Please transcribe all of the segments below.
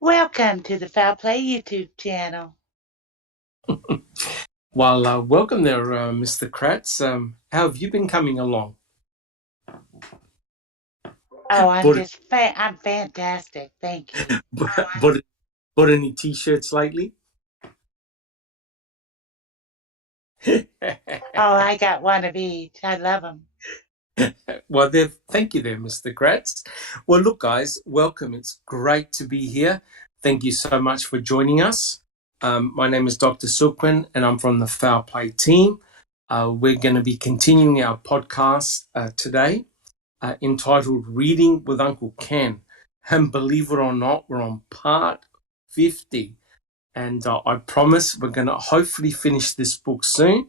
Welcome to the Foul Play YouTube channel. Well, welcome there, Mr. Kratz. How have you been coming along? Oh, I'm fantastic. Thank you. Bought any T-shirts lately? Oh, I got one of each. I love them. Well, thank you there, Mr. Kratz. Well, look, guys, welcome. It's great to be here. Thank you so much for joining us. My name is Dr. Silkman, and I'm from the Foul Play team. We're going to be continuing our podcast today entitled Reading with Uncle Ken. And believe it or not, we're on part 50. And I promise we're going to hopefully finish this book soon.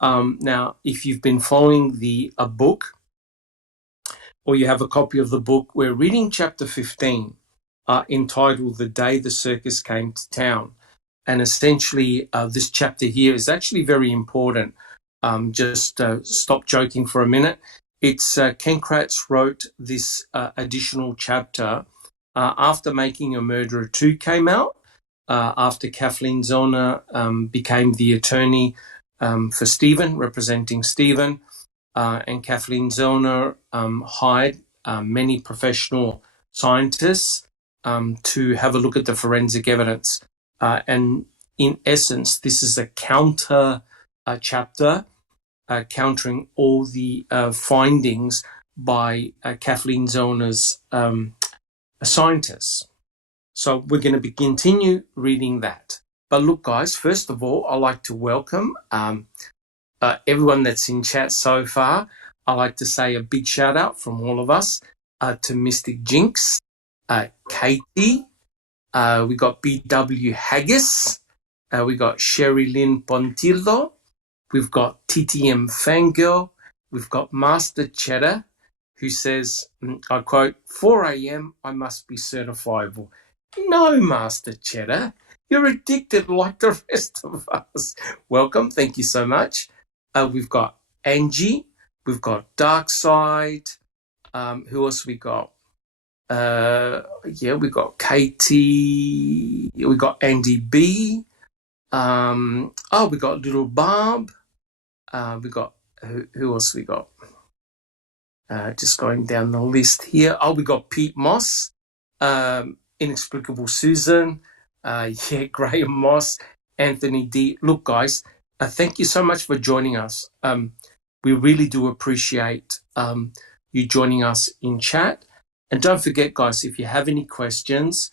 Now, if you've been following the book, or you have a copy of the book, we're reading chapter 15, entitled The Day the Circus Came to Town. And essentially, this chapter here is actually very important. Just stop joking for a minute. It's Ken Kratz wrote this additional chapter after Making a Murderer 2 came out, after Kathleen Zellner became the attorney for Stephen, representing Stephen. And Kathleen Zellner hired many professional scientists to have a look at the forensic evidence. And in essence, this is a counter chapter countering all the findings by Kathleen Zellner's scientists. So we're going to continue reading that. But look, guys, first of all, I'd like to welcome everyone that's in chat so far. I'd like to say a big shout out from all of us to Mystic Jinx, Katie, we got BW Haggis, we got Sherry Lynn Pontillo, we've got TTM Fangirl, we've got Master Cheddar, who says, I quote, 4 a.m. I must be certifiable. No, Master Cheddar, you're addicted like the rest of us. Welcome, thank you so much. We've got Angie, we've got Darkside, who else we got? We got Katie, we got Andy B, we got Little Barb, we got, who else we got? Just going down the list here. We got Pete Moss, Inexplicable Susan, Graham Moss, Anthony D. Look, guys, thank you so much for joining us. We really do appreciate you joining us in chat. And don't forget, guys, if you have any questions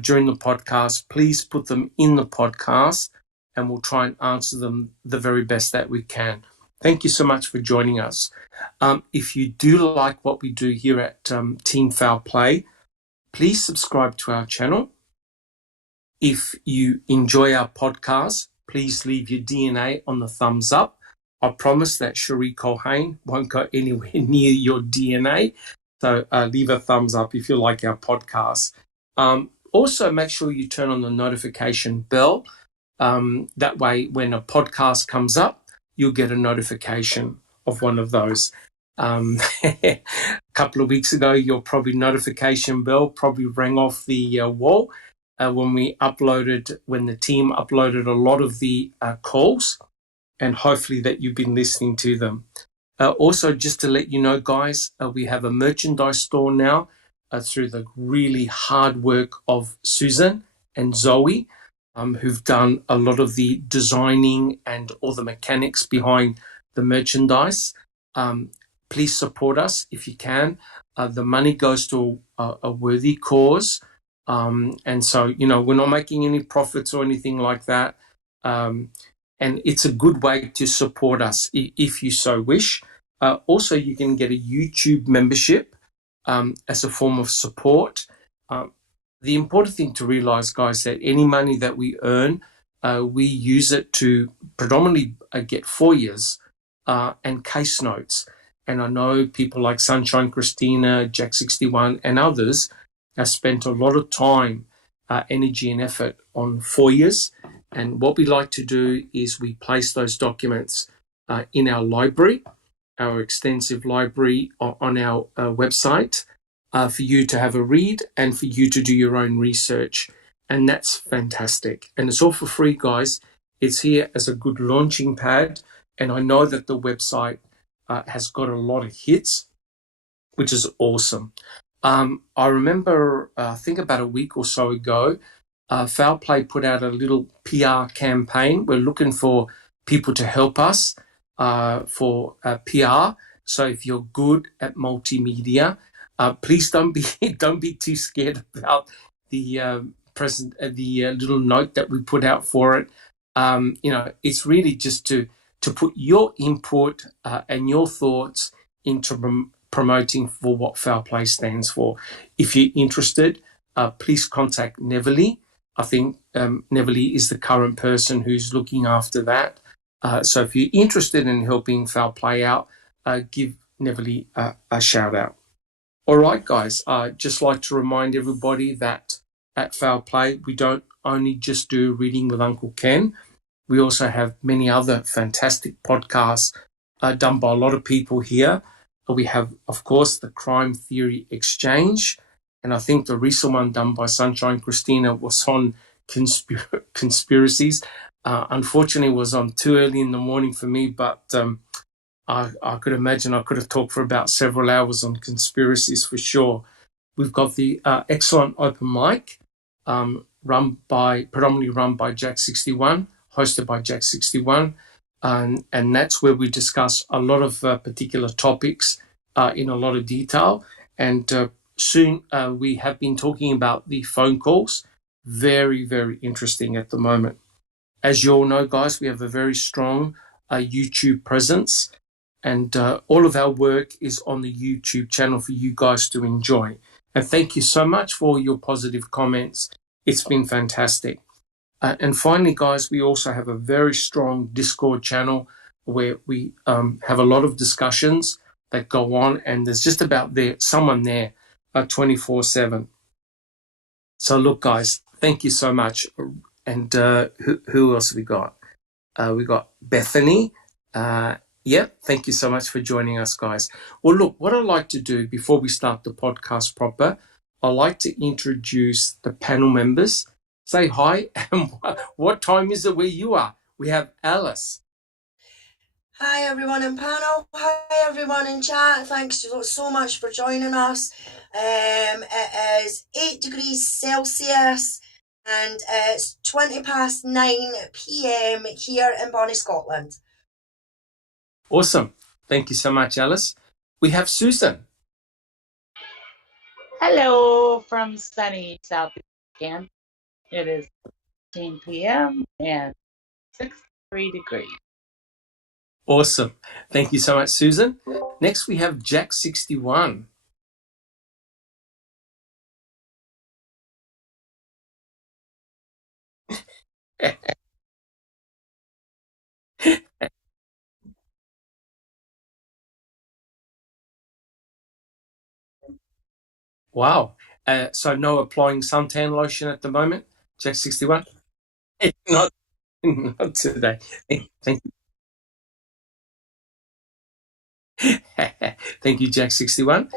during the podcast, please put them in the podcast and we'll try and answer them the very best that we can. Thank you so much for joining us. If you do like what we do here at Team Foul Play, please subscribe to our channel. If you enjoy our podcast, please leave your DNA on the thumbs up. I promise that Cherie Colhane won't go anywhere near your DNA. So leave a thumbs up if you like our podcast. Also, make sure you turn on the notification bell. That way, when a podcast comes up, you'll get a notification of one of those. A couple of weeks ago, your probably notification bell probably rang off the wall when the team uploaded a lot of the calls, and hopefully that you've been listening to them. Also, just to let you know, guys, we have a merchandise store now through the really hard work of Susan and Zoe, who've done a lot of the designing and all the mechanics behind the merchandise. Please support us if you can. The money goes to a worthy cause. And so, we're not making any profits or anything like that. And it's a good way to support us if you so wish. Also, you can get a YouTube membership as a form of support. The important thing to realize, guys, that any money that we earn, we use it to predominantly get FOIAs and case notes. And I know people like Sunshine Christina, Jack61, and others have spent a lot of time, energy, and effort on FOIAs. And what we like to do is we place those documents in our library, our extensive library on our website for you to have a read and for you to do your own research. And that's fantastic. And it's all for free, guys. It's here as a good launching pad. And I know that the website has got a lot of hits, which is awesome. I remember, I think about a week or so ago, Foul Play put out a little PR campaign. We're looking for people to help us for PR. So if you're good at multimedia, please don't be too scared about the little note that we put out for it. It's really just to put your input and your thoughts into promoting for what Foul Play stands for. If you're interested, please contact Neverly. I think Neverly is the current person who's looking after that. So if you're interested in helping Foul Play out, give Neverly a shout out. All right, guys, I'd just like to remind everybody that at Foul Play, we don't only just do Reading with Uncle Ken. We also have many other fantastic podcasts done by a lot of people here. We have, of course, the Crime Theory Exchange, and I think the recent one done by Sunshine Christina was on conspiracies. Unfortunately, it was on too early in the morning for me, but I could imagine I could have talked for about several hours on conspiracies for sure. We've got the excellent open mic, predominantly run by Jack61, hosted by Jack61, and that's where we discuss a lot of particular topics in a lot of detail. And soon we have been talking about the phone calls. Very, very interesting at the moment. As you all know, guys, we have a very strong YouTube presence. And all of our work is on the YouTube channel for you guys to enjoy. And thank you so much for your positive comments. It's been fantastic. And finally, guys, we also have a very strong Discord channel where we have a lot of discussions that go on. And there's just about someone there 24/7. So look, guys, thank you so much. And who else we got? We got Bethany. Thank you so much for joining us, guys. Well, look, what I'd like to do before we start the podcast proper, I'd like to introduce the panel members. Say hi, and what time is it where you are? We have Alice. Hi, everyone in panel. Hi, everyone in chat. Thanks so much for joining us. It is 8 degrees Celsius, and it's 9:20 p.m. here in Bonnie, Scotland. Awesome. Thank you so much, Alice. We have Susan. Hello from sunny South Kansas. It is 10 p.m. and 63 degrees. Awesome. Thank you so much, Susan. Next, we have Jack61. Wow. So no applying suntan lotion at the moment, Jack61? Not, not today. Thank you. Thank you, Jack61.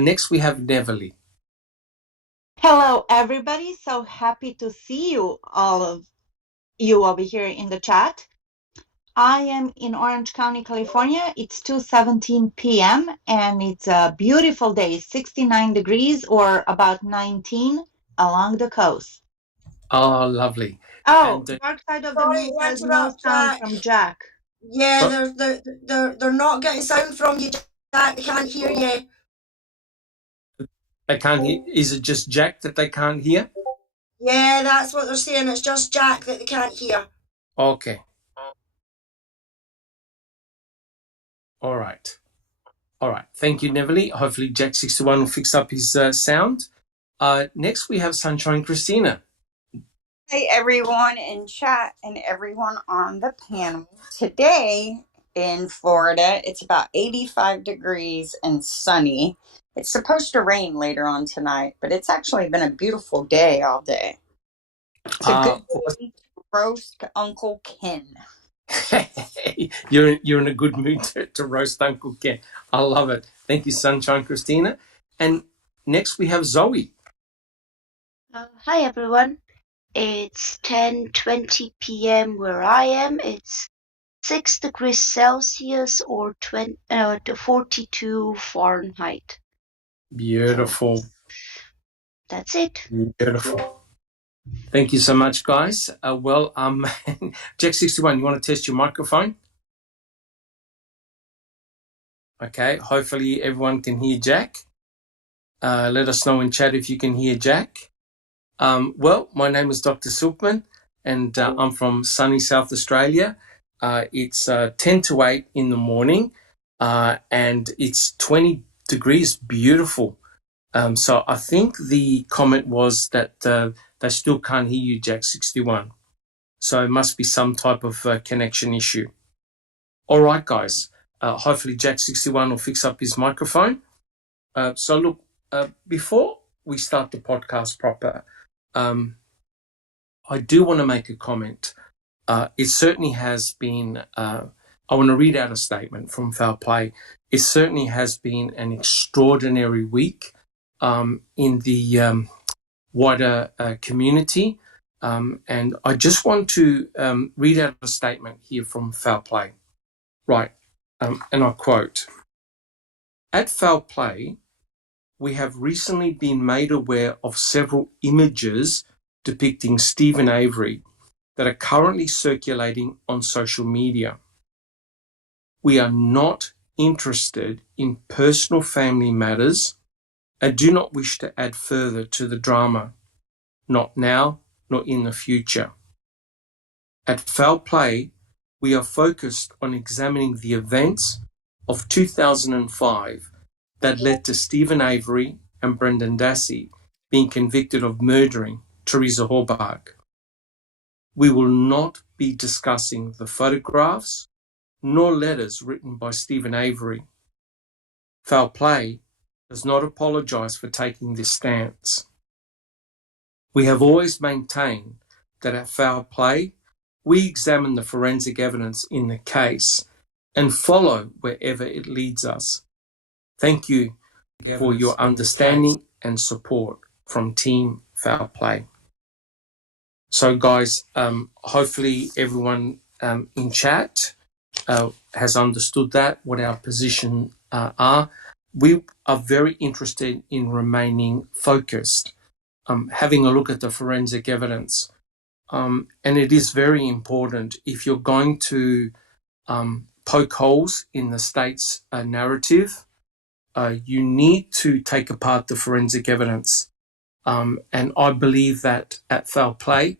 Next, we have Neverly. Hello, everybody. So happy to see you, all of you over here in the chat. I am in Orange County, California. It's 2:17 p.m. and it's a beautiful day, 69 degrees or about 19 along the coast. Oh, lovely. Oh, dark side of the moon has no sound from Jack. Yeah, they're not getting sound from you, Jack. They can't hear you. They can't hear. Is it just Jack that they can't hear? Yeah, that's what they're saying. It's just Jack that they can't hear. Okay. All right. Thank you, Neverly. Hopefully Jack61 will fix up his sound. Next, we have Sunshine Christina. Hey, everyone in chat and everyone on the panel. Today in Florida, it's about 85 degrees and sunny. It's supposed to rain later on tonight, but it's actually been a beautiful day all day. It's a good day roast Uncle Ken. You're in a good mood to roast Uncle Ken. I love it. Thank you, Sunshine Christina. And next we have Zoe. Hi everyone. It's 10:20 p.m. where I am. It's 6 degrees Celsius or 42 Fahrenheit. Beautiful. So that's it. Beautiful. Thank you so much, guys. Jack 61, you want to test your microphone? Okay, hopefully everyone can hear Jack. Let us know in chat if you can hear Jack. My name is Dr. Silkman, and I'm from sunny South Australia. It's 10 to 8 in the morning, and it's 20 degrees, beautiful. So I think the comment was that they still can't hear you, Jack 61. So it must be some type of connection issue. All right, guys. Hopefully Jack 61 will fix up his microphone. Before we start the podcast proper, I do want to make a comment. It certainly has been, I want to read out a statement from Foul Play. It certainly has been an extraordinary week in the wider community. And I just want to read out a statement here from Foul Play. Right, and I quote, "At Foul Play, we have recently been made aware of several images depicting Stephen Avery that are currently circulating on social media. We are not interested in personal family matters and do not wish to add further to the drama, not now nor in the future. At Foul Play, we are focused on examining the events of 2005 that led to Stephen Avery and Brendan Dassey being convicted of murdering Teresa Horbach. We will not be discussing the photographs nor letters written by Stephen Avery. Foul Play does not apologise for taking this stance. We have always maintained that at Foul Play, we examine the forensic evidence in the case and follow wherever it leads us. Thank you for your understanding and support from Team Foul Play." So, guys, hopefully everyone in chat has understood that, what our position are. We are very interested in remaining focused, having a look at the forensic evidence. And it is very important if you're going to poke holes in the state's narrative, you need to take apart the forensic evidence. And I believe that at Foul Play,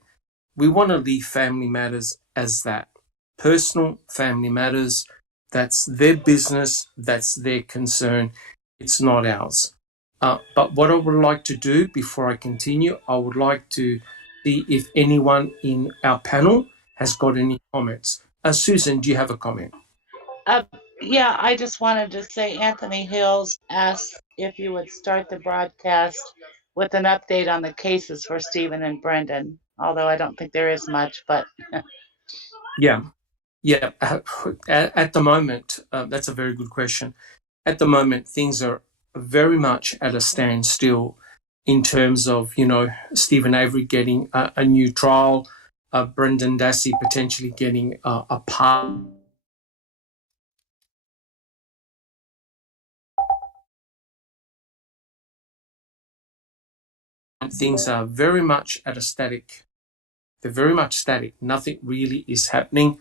we want to leave family matters as that. Personal family matters, that's their business, that's their concern, it's not ours. But what I would like to do before I continue, I would like to see if anyone in our panel has got any comments. Susan, do you have a comment? Yeah, I just wanted to say Anthony Hills asked if you would start the broadcast with an update on the cases for Stephen and Brendan, although I don't think there is much, but Yeah. At the moment, that's a very good question. At the moment, things are very much at a standstill in terms of, Stephen Avery getting a new trial, Brendan Dassey potentially getting a pardon. Things are very much at a static. They're very much static. Nothing really is happening.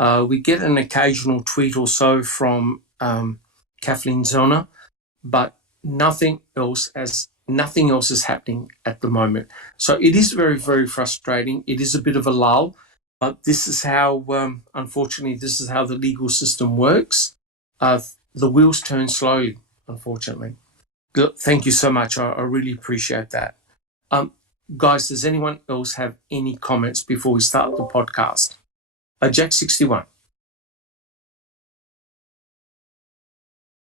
We get an occasional tweet or so from Kathleen Zona, but nothing else is happening at the moment. So it is very, very frustrating. It is a bit of a lull, but this is how, unfortunately, this is how the legal system works. The wheels turn slowly, unfortunately. Thank you so much. I really appreciate that. Guys, does anyone else have any comments before we start the podcast? Jack 61.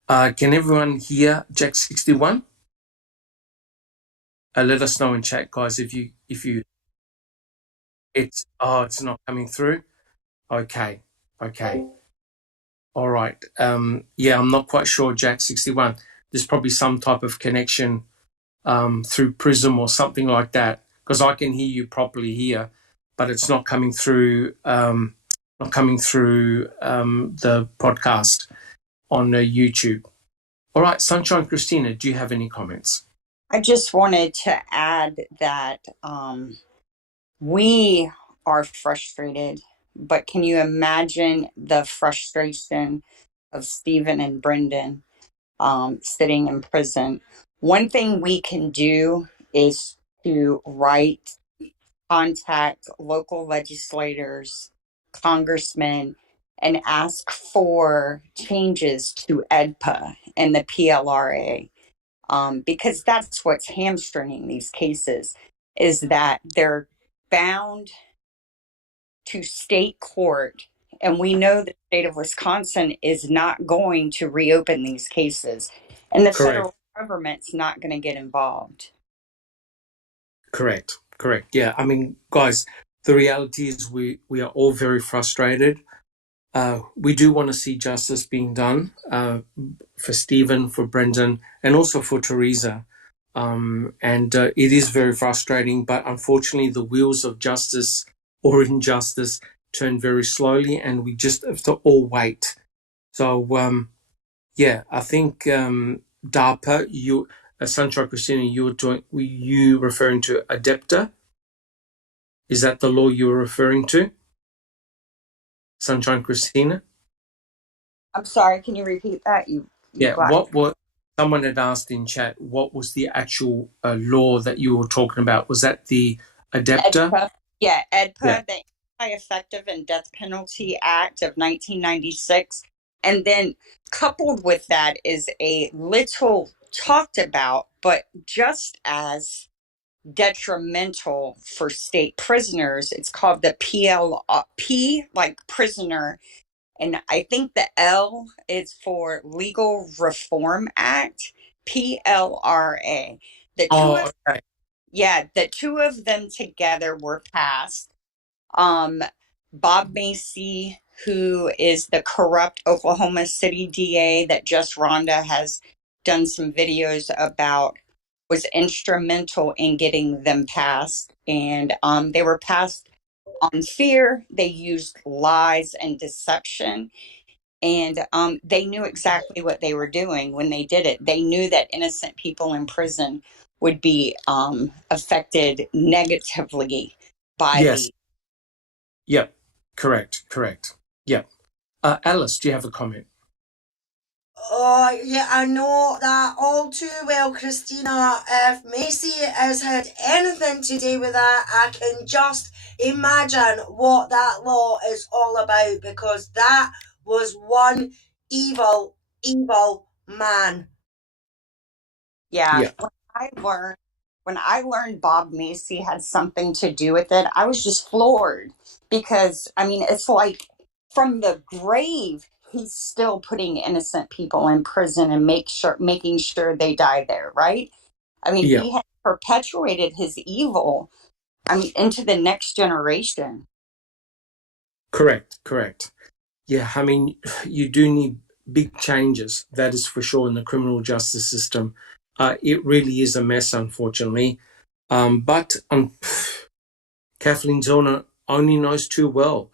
Can everyone hear Jack 61? Let us know in chat, guys, if you It's not coming through. Okay. All right. Yeah, I'm not quite sure, Jack 61. There's probably some type of connection through Prism or something like that, because I can hear you properly here, but it's not coming through. The podcast on YouTube. All right, Sunshine Christina, do you have any comments? I just wanted to add that we are frustrated, but can you imagine the frustration of Stephen and Brendan sitting in prison? One thing we can do is to contact local legislators, congressmen, and ask for changes to EDTA and the PLRA, because that's what's hamstringing these cases, is that they're bound to state court. And we know the state of Wisconsin is not going to reopen these cases, and the Correct. federal government's not going to get involved. Correct. Yeah, I mean, guys, the reality is we are all very frustrated. We do want to see justice being done for Stephen, for Brendan, and also for Teresa. And it is very frustrating, but unfortunately, the wheels of justice or injustice turn very slowly, and we just have to all wait. So, yeah, I think DARPA, Sunshine Christina, were you referring to ADEPTA? Is that the law you were referring to, Sunshine Christina? I'm sorry, can you repeat that? Yeah, what someone had asked in chat, what was the actual law that you were talking about? Was that the ADEPTA? EDPA. Yeah, EDPA, Yeah. the Anti-Effective and Death Penalty Act of 1996. And then coupled with that is a little talked about, but just as detrimental for state prisoners. It's called the PLP, like prisoner. And I think the L is for Legal Reform Act, PLRA. Okay. The two of them together were passed. Bob Macy, who is the corrupt Oklahoma City DA that Just Rhonda has done some videos about, was instrumental in getting them passed. And they were passed on fear. They used lies and deception. And they knew exactly what they were doing when they did it. They knew that innocent people in prison would be affected negatively by Yes. Yep. Correct. Yep. Alice, do you have a comment? Oh, yeah, I know that all too well, Christina. If Macy has had anything to do with that, I can just imagine what that law is all about, because that was one evil, evil man. Yeah. When I learned Bob Macy had something to do with it, I was just floored, because I mean, it's like from the grave, he's still putting innocent people in prison and making sure they die there, right? I mean, Yeah. he had perpetuated his evil, I mean, into the next generation. Correct. Yeah, I mean, you do need big changes, that is for sure, in the criminal justice system. It really is a mess, unfortunately. But Kathleen Zellner only knows too well.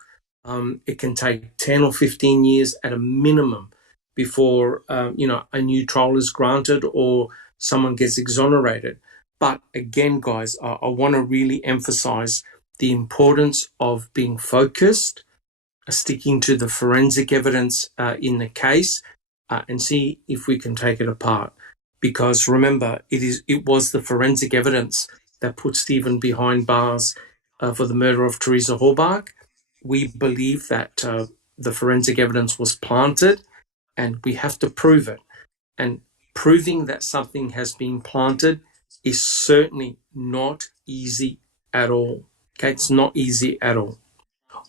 It can take 10 or 15 years at a minimum before, a new trial is granted or someone gets exonerated. But again, guys, I want to really emphasize the importance of being focused, sticking to the forensic evidence in the case, and see if we can take it apart. Because remember, it was the forensic evidence that put Stephen behind bars for the murder of Teresa Halbach. We believe that the forensic evidence was planted, and we have to prove it. And proving that something has been planted is certainly not easy at all. Okay, it's not easy at all.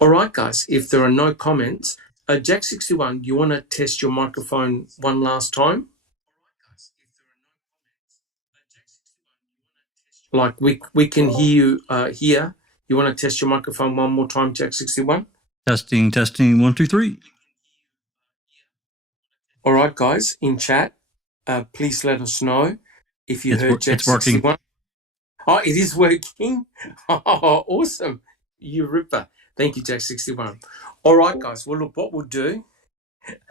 All right, guys, if there are no comments, Jack61, you want to test your microphone one last time? Like we can hear you here. You want to test your microphone one more time, Jack 61? Testing, 1, 2, 3. All right, guys, in chat, please let us know if you heard Jack It's working. 61. Oh, it is working. Oh, awesome. You ripper. Thank you, Jack 61. All right, guys. Well, look, what we'll do,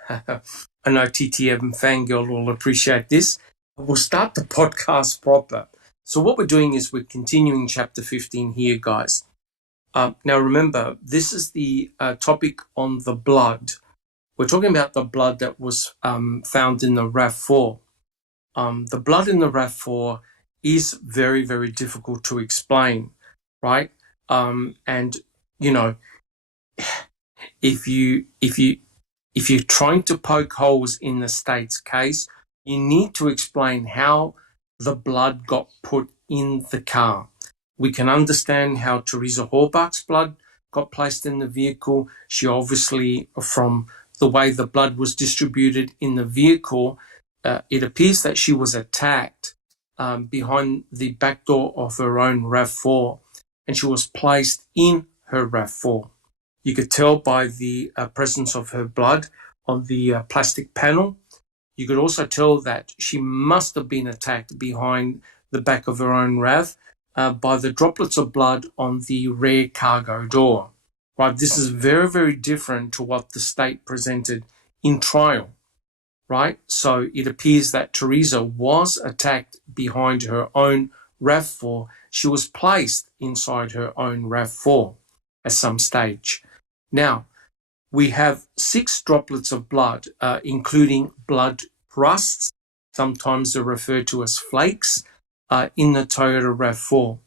I know TTM and Fangirl will appreciate this. We'll start the podcast proper. So what we're doing is we're continuing chapter 15 here, guys. Now, remember, this is the topic on the blood. We're talking about the blood that was found in the RAV4. The blood in the RAV4 is very, very difficult to explain, right? And you know, if you're trying to poke holes in the state's case, you need to explain how the blood got put in the car. We can understand how Teresa Horbach's blood got placed in the vehicle. She obviously, from the way the blood was distributed in the vehicle, it appears that she was attacked behind the back door of her own RAV4, and she was placed in her RAV4. You could tell by the presence of her blood on the plastic panel. You could also tell that she must have been attacked behind the back of her own RAV by the droplets of blood on the rear cargo door. Right, this is very, very different to what the state presented in trial. Right, so it appears that Teresa was attacked behind her own RAV4. She was placed inside her own RAV4 at some stage. Now, we have 6 droplets of blood, including blood crusts, sometimes they're referred to as flakes, in the Toyota RAV4.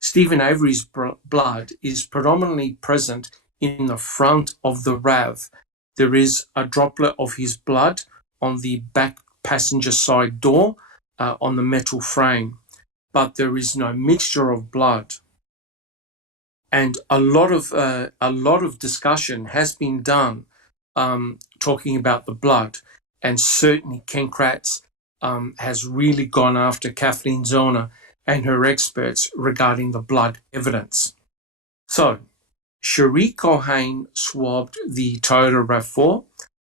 Stephen Avery's blood is predominantly present in the front of the RAV. There is a droplet of his blood on the back passenger side door on the metal frame, but there is no mixture of blood. And a lot of discussion has been done talking about the blood, and certainly Ken Kratz has really gone after Kathleen Zellner and her experts regarding the blood evidence. So, Cherie Culhane swabbed the Toyota RAV4.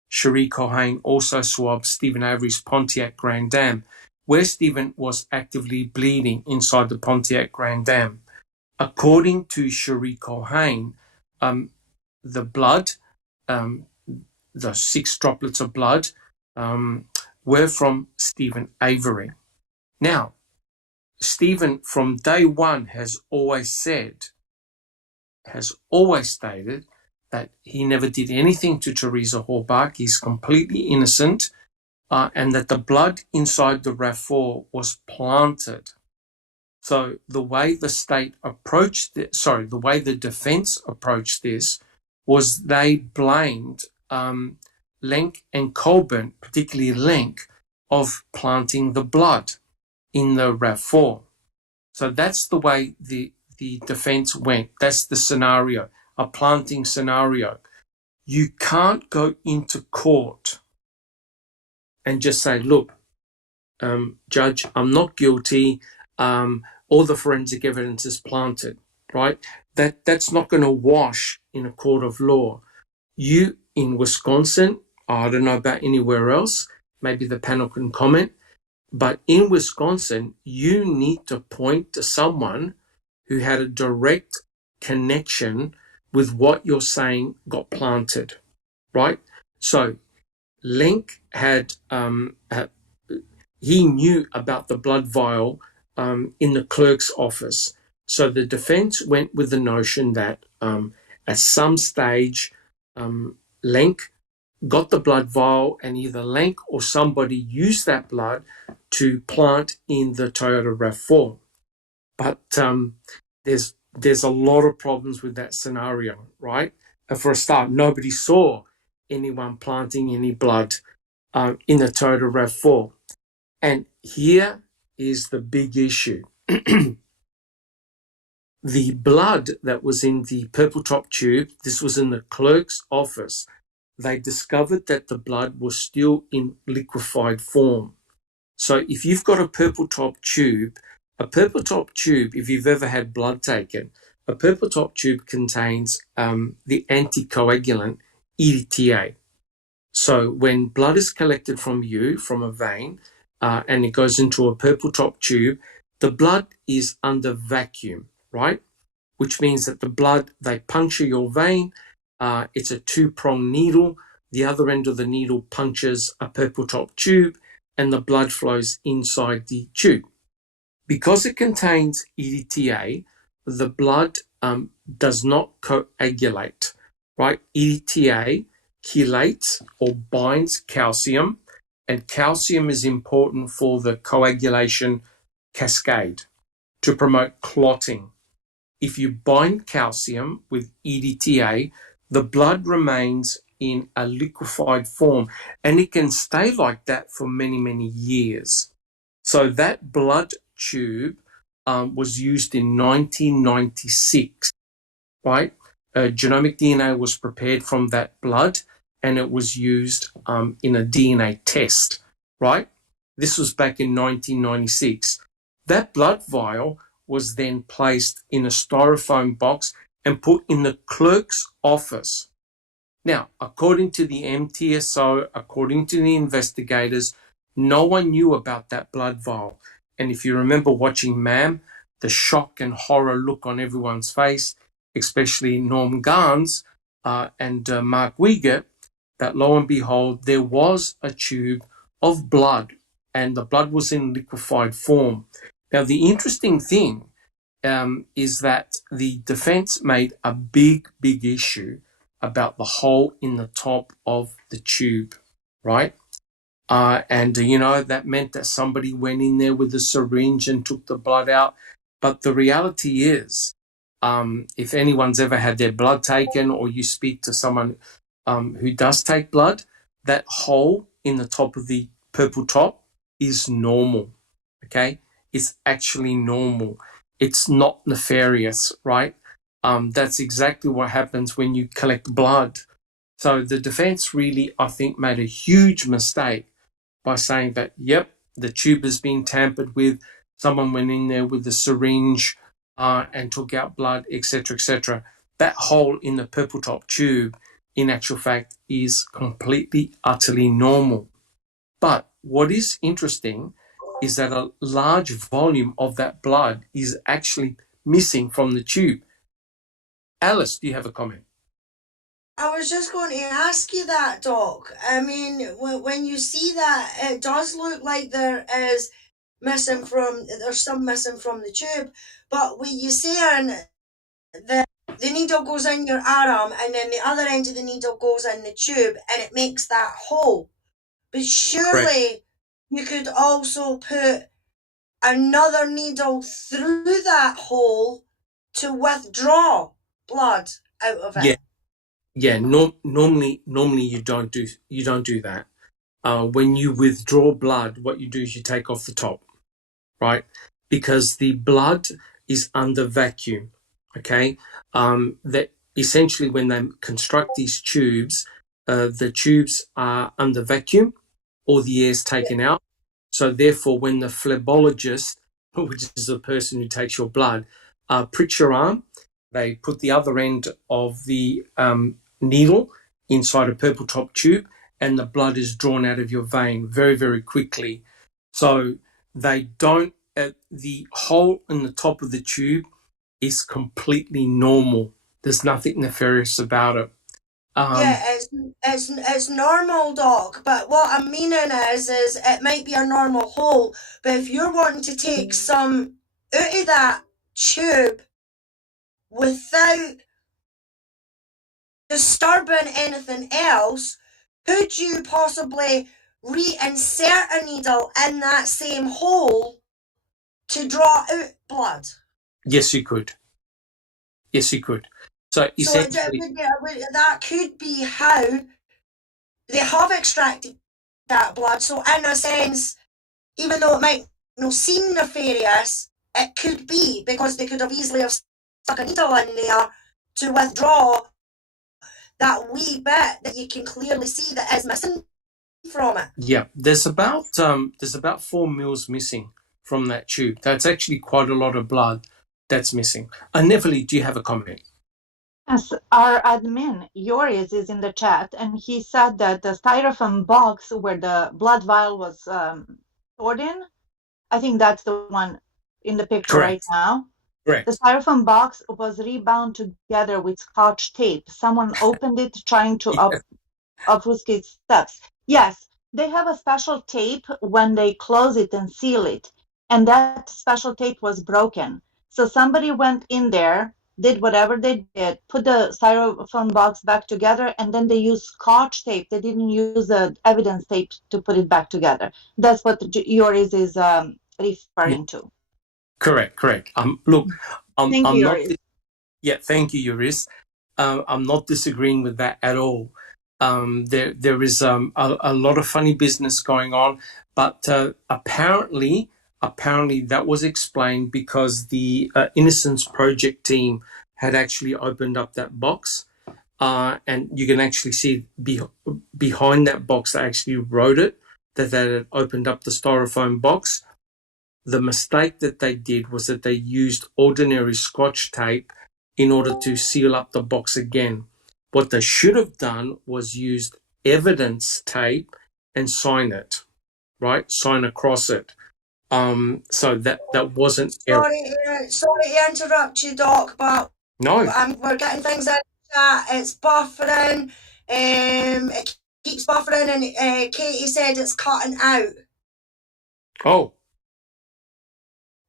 Cherie Culhane also swabbed Stephen Avery's Pontiac Grand Am, where Stephen was actively bleeding inside the Pontiac Grand Am. According to Cherie Culhane, the blood, the 6 droplets of blood, were from Stephen Avery. Now, Stephen from day one has always stated that he never did anything to Teresa Horbach. He's completely innocent, and that the blood inside the RAV4 was planted. So the way the defense approached this was they blamed Lenk and Colburn, particularly Lenk, of planting the blood in the RAV4. So that's the way the defense went. That's the scenario, a planting scenario. You can't go into court and just say, look, Judge, I'm not guilty. All the forensic evidence is planted, right? That's not going to wash in a court of law. You, in Wisconsin, I don't know about anywhere else, maybe the panel can comment, but in Wisconsin, you need to point to someone who had a direct connection with what you're saying got planted, right? So Lenk had he knew about the blood vial in the clerk's office. So the defense went with the notion that at some stage, Lenk got the blood vial, and either Lenk or somebody used that blood to plant in the Toyota RAV4. But there's a lot of problems with that scenario, right? For a start, nobody saw anyone planting any blood in the Toyota RAV4. And here is the big issue. The blood that was in the purple top tube, this was in the clerk's office, they discovered that the blood was still in liquefied form. So if you've got a purple top tube, if you've ever had blood taken, a purple top tube contains the anticoagulant EDTA. So when blood is collected from you, from a vein, and it goes into a purple top tube, the blood is under vacuum, right? Which means that the blood, they puncture your vein. It's a two-pronged needle. The other end of the needle punctures a purple top tube, and the blood flows inside the tube. Because it contains EDTA, the blood does not coagulate, right? EDTA chelates or binds calcium, and calcium is important for the coagulation cascade to promote clotting. If you bind calcium with EDTA, the blood remains in a liquefied form, and it can stay like that for many, many years. So that blood tube was used in 1996, right? Genomic DNA was prepared from that blood, and it was used in a DNA test, right? This was back in 1996. That blood vial was then placed in a styrofoam box and put in the clerk's office. Now, according to the MTSO, according to the investigators, no one knew about that blood vial. And if you remember watching Ma'am, the shock and horror look on everyone's face, especially Norm Garnes and Mark Wiegert, that lo and behold, there was a tube of blood, and the blood was in liquefied form. Now, the interesting thing is that the defense made a big issue about the hole in the top of the tube, right? That meant that somebody went in there with a syringe and took the blood out. But the reality is, if anyone's ever had their blood taken, or you speak to someone who does take blood, that hole in the top of the purple top is normal, okay? It's actually normal. It's not nefarious, right? That's exactly what happens when you collect blood. So the defense really, I think, made a huge mistake by saying that, yep, the tube has been tampered with, someone went in there with a syringe and took out blood, etc., etc. That hole in the purple top tube, in actual fact, is completely, utterly normal. But what is interesting is that a large volume of that blood is actually missing from the tube. Alice, do you have a comment? I was just going to ask you that, Doc. I mean, when you see that, it does look like there's some missing from the tube. But when you saying that the needle goes in your arm and then the other end of the needle goes in the tube and it makes that hole. But surely Correct. You could also put another needle through that hole to withdraw blood out of it. Yeah. Normally you don't do that. When you withdraw blood, what you do is you take off the top, right? Because the blood is under vacuum. Okay, that essentially when they construct these tubes, the tubes are under vacuum, or the air is taken out. So therefore, when the phlebologist, which is the person who takes your blood, pricks your arm, they put the other end of the needle inside a purple top tube, and the blood is drawn out of your vein very, very quickly. So they don't, the hole in the top of the tube is completely normal. There's nothing nefarious about it. It's normal, Doc, but what I'm meaning is it might be a normal hole, but if you're wanting to take some out of that tube without disturbing anything else, could you possibly reinsert a needle in that same hole to draw out blood? Yes, you could. So essentially, that could be how they have extracted that blood. So in a sense, even though it might not seem nefarious, it could be, because they could have easily have stuck a needle in there to withdraw that wee bit that you can clearly see that is missing from it. Yeah, there's about 4 mils missing from that tube. That's actually quite a lot of blood. that's missing. Neverly, do you have a comment? Yes, our admin, Yoris, is in the chat, and he said that the styrofoam box where the blood vial was stored in, I think that's the one in the picture right Correct. now. The Correct. styrofoam box was rebound together with Scotch tape. Someone opened it trying to obfuscate steps. Yes, they have a special tape when they close it and seal it, and that special tape was broken. So somebody went in there, did whatever they did, put the styrofoam box back together, and then they used Scotch tape. They didn't use the evidence tape to put it back together. That's what Yoris is referring to. Correct. Look, Thank I'm you, not. Yoris. Yeah, thank you, Yuris. I'm not disagreeing with that at all. There is a lot of funny business going on, but apparently that was explained because the Innocence Project team had actually opened up that box, and you can actually see behind that box they actually wrote it that they had opened up the styrofoam box. The mistake that they did was that they used ordinary Scotch tape in order to seal up the box again. What they should have done was used evidence tape and sign it, right? Sign across it. So that wasn't error. Sorry to interrupt you, Doc, but No. we're getting things in the chat. It's buffering. It keeps buffering, and Katie said it's cutting out Oh,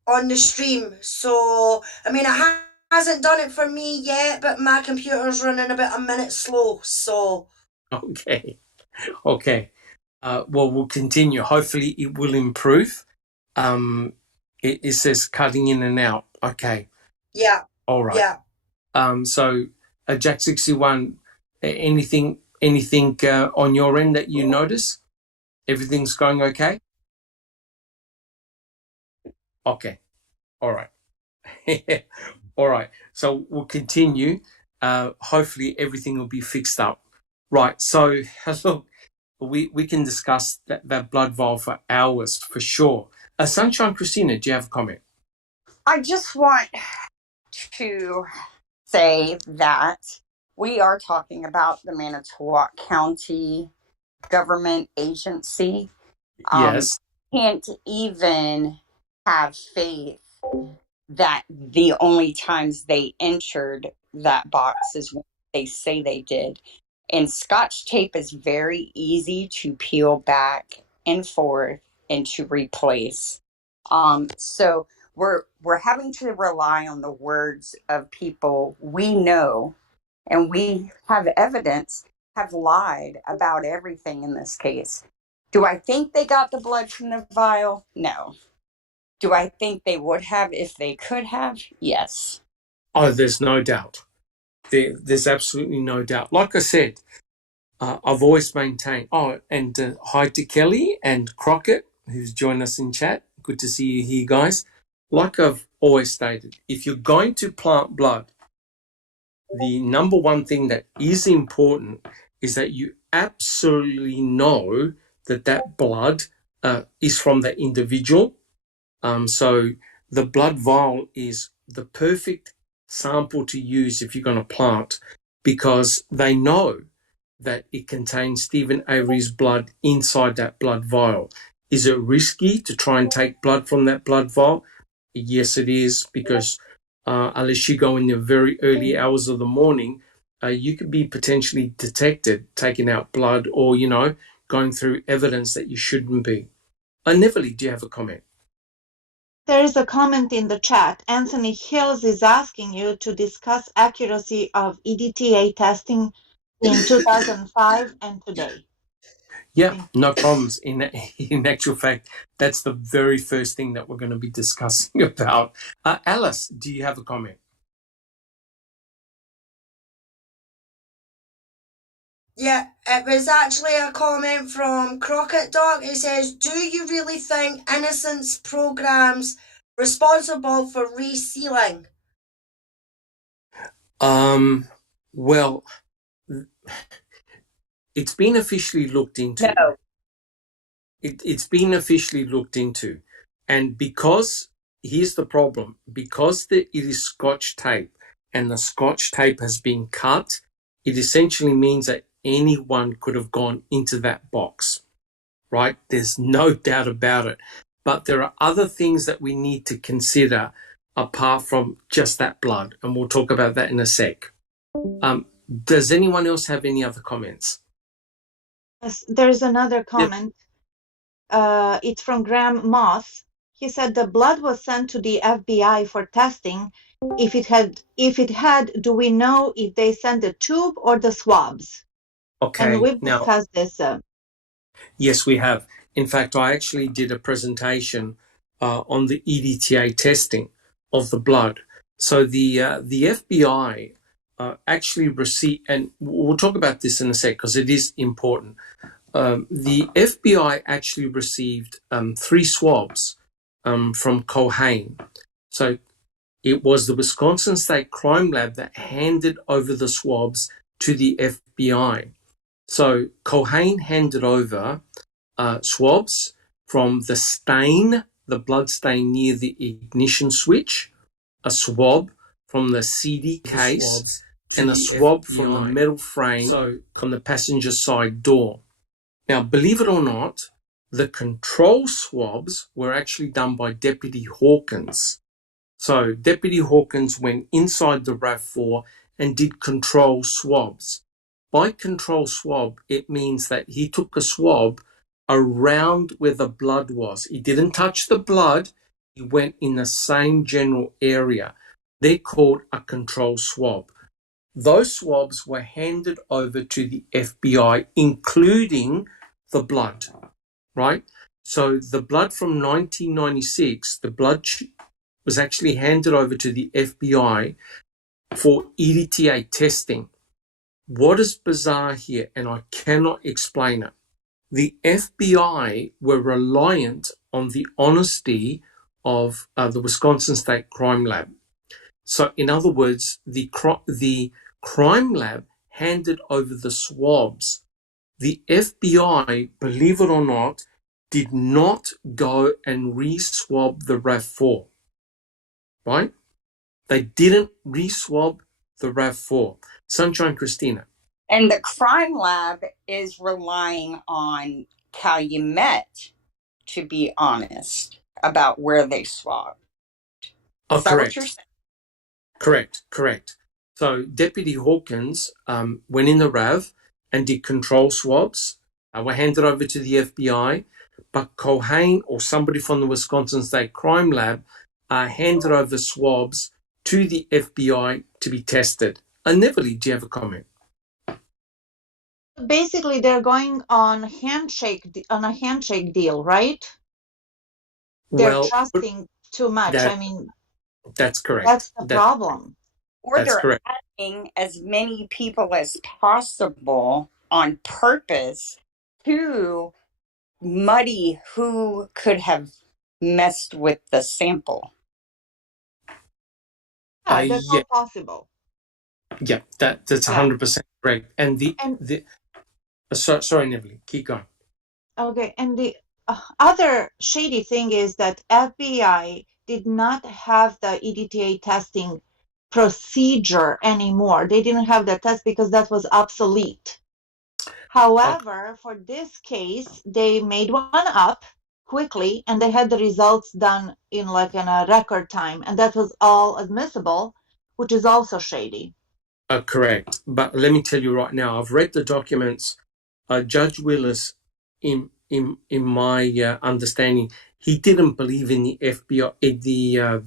on the stream. So, I mean, it hasn't done it for me yet, but my computer's running about a minute slow. So, okay. Okay. Well, we'll continue. Hopefully it will improve. It says cutting in and out. Okay. yeah. All right. Yeah. So Jack 61, anything on your end that you notice? Everything's going okay? Okay. All right. All right. So we'll continue. Hopefully everything will be fixed up. Right. So look, we can discuss that blood vial for hours for sure. Sunshine Christina, do you have a comment? I just want to say that we are talking about the Manitowoc County government agency. Yes. Can't even have faith that the only times they entered that box is when they say they did. And Scotch tape is very easy to peel back and forth and to replace. So we're having to rely on the words of people we know and we have evidence have lied about everything in this case. Do I think they got the blood from the vial? No. Do I think they would have if they could have? Yes. Oh, there's no doubt. There's absolutely no doubt. Like I said, I've always maintained. Oh, and hi to Kelly and Crockett, who's joined us in chat. Good to see you here, guys. Like I've always stated, if you're going to plant blood, the number one thing that is important is that you absolutely know that that blood is from the individual. So the blood vial is the perfect sample to use if you're going to plant, because they know that it contains Stephen Avery's blood inside that blood vial. Is it risky to try and take blood from that blood vial? Yes, it is, because unless you go in the very early hours of the morning, you could be potentially detected taking out blood or, going through evidence that you shouldn't be. Neverly, do you have a comment? There is a comment in the chat. Anthony Hills is asking you to discuss accuracy of EDTA testing in 2005 and today. Yeah, no problems. In actual fact, that's the very first thing that we're going to be discussing about. Alice, do you have a comment? Yeah, it was actually a comment from Crockett Doc. He says, do you really think Innocence Program's responsible for resealing? Well, it's been officially looked into. No. It's been officially looked into. And because here's the problem. Because it is Scotch tape and the Scotch tape has been cut, it essentially means that anyone could have gone into that box, right? There's no doubt about it. But there are other things that we need to consider apart from just that blood, and we'll talk about that in a sec. Does anyone else have any other comments? Yes, there's another Yep. comment. It's from Graham Moss. He said the blood was sent to the FBI for testing. If it had, do we know if they sent the tube or the swabs? Okay. And we've Now, discussed this. yes, we have. In fact, I actually did a presentation on the EDTA testing of the blood. So the FBI actually received, and we'll talk about this in a sec because it is important. The FBI actually received 3 swabs from Culhane. So it was the Wisconsin State Crime Lab that handed over the swabs to the FBI. So Culhane handed over swabs from the stain, the blood stain near the ignition switch, a swab from the CD case, and a swab from the metal frame on the passenger side door. Now, believe it or not, the control swabs were actually done by Deputy Hawkins. So Deputy Hawkins went inside the RAV4 and did control swabs. By control swab, it means that he took a swab around where the blood was. He didn't touch the blood. He went in the same general area. They're called a control swab. Those swabs were handed over to the FBI, including the blood, right? So the blood from 1996, the blood was actually handed over to the FBI for EDTA testing. What is bizarre here, and I cannot explain it, the FBI were reliant on the honesty of the Wisconsin State Crime Lab. So in other words, the crime lab handed over the swabs. The FBI, believe it or not, did not go and re-swab the RAV4, right? They didn't re-swab the RAV4. Sunshine Christina. And the crime lab is relying on Calumet to be honest about where they swabbed. Is that what you're saying? Correct. So Deputy Hawkins went in the RAV and did control swabs, were handed over to the FBI, but Culhane or somebody from the Wisconsin State Crime Lab handed over swabs to the FBI to be tested. Neverly, do you have a comment? Basically, they're going on a handshake deal, right? They're trusting too much. That's correct. That's the problem. Or they're adding as many people as possible on purpose to muddy who could have messed with the sample. Yeah, that's all possible. Yeah, that's 100% correct. And sorry, Neville, keep going. Okay, and the other shady thing is that FBI did not have the EDTA testing procedure anymore. They didn't have the test because that was obsolete. However, for this case, they made one up quickly and they had the results done in a record time, and that was all admissible, which is also shady. Correct. But let me tell you right now, I've read the documents. Judge Willis, in my understanding, he didn't believe in the FBI,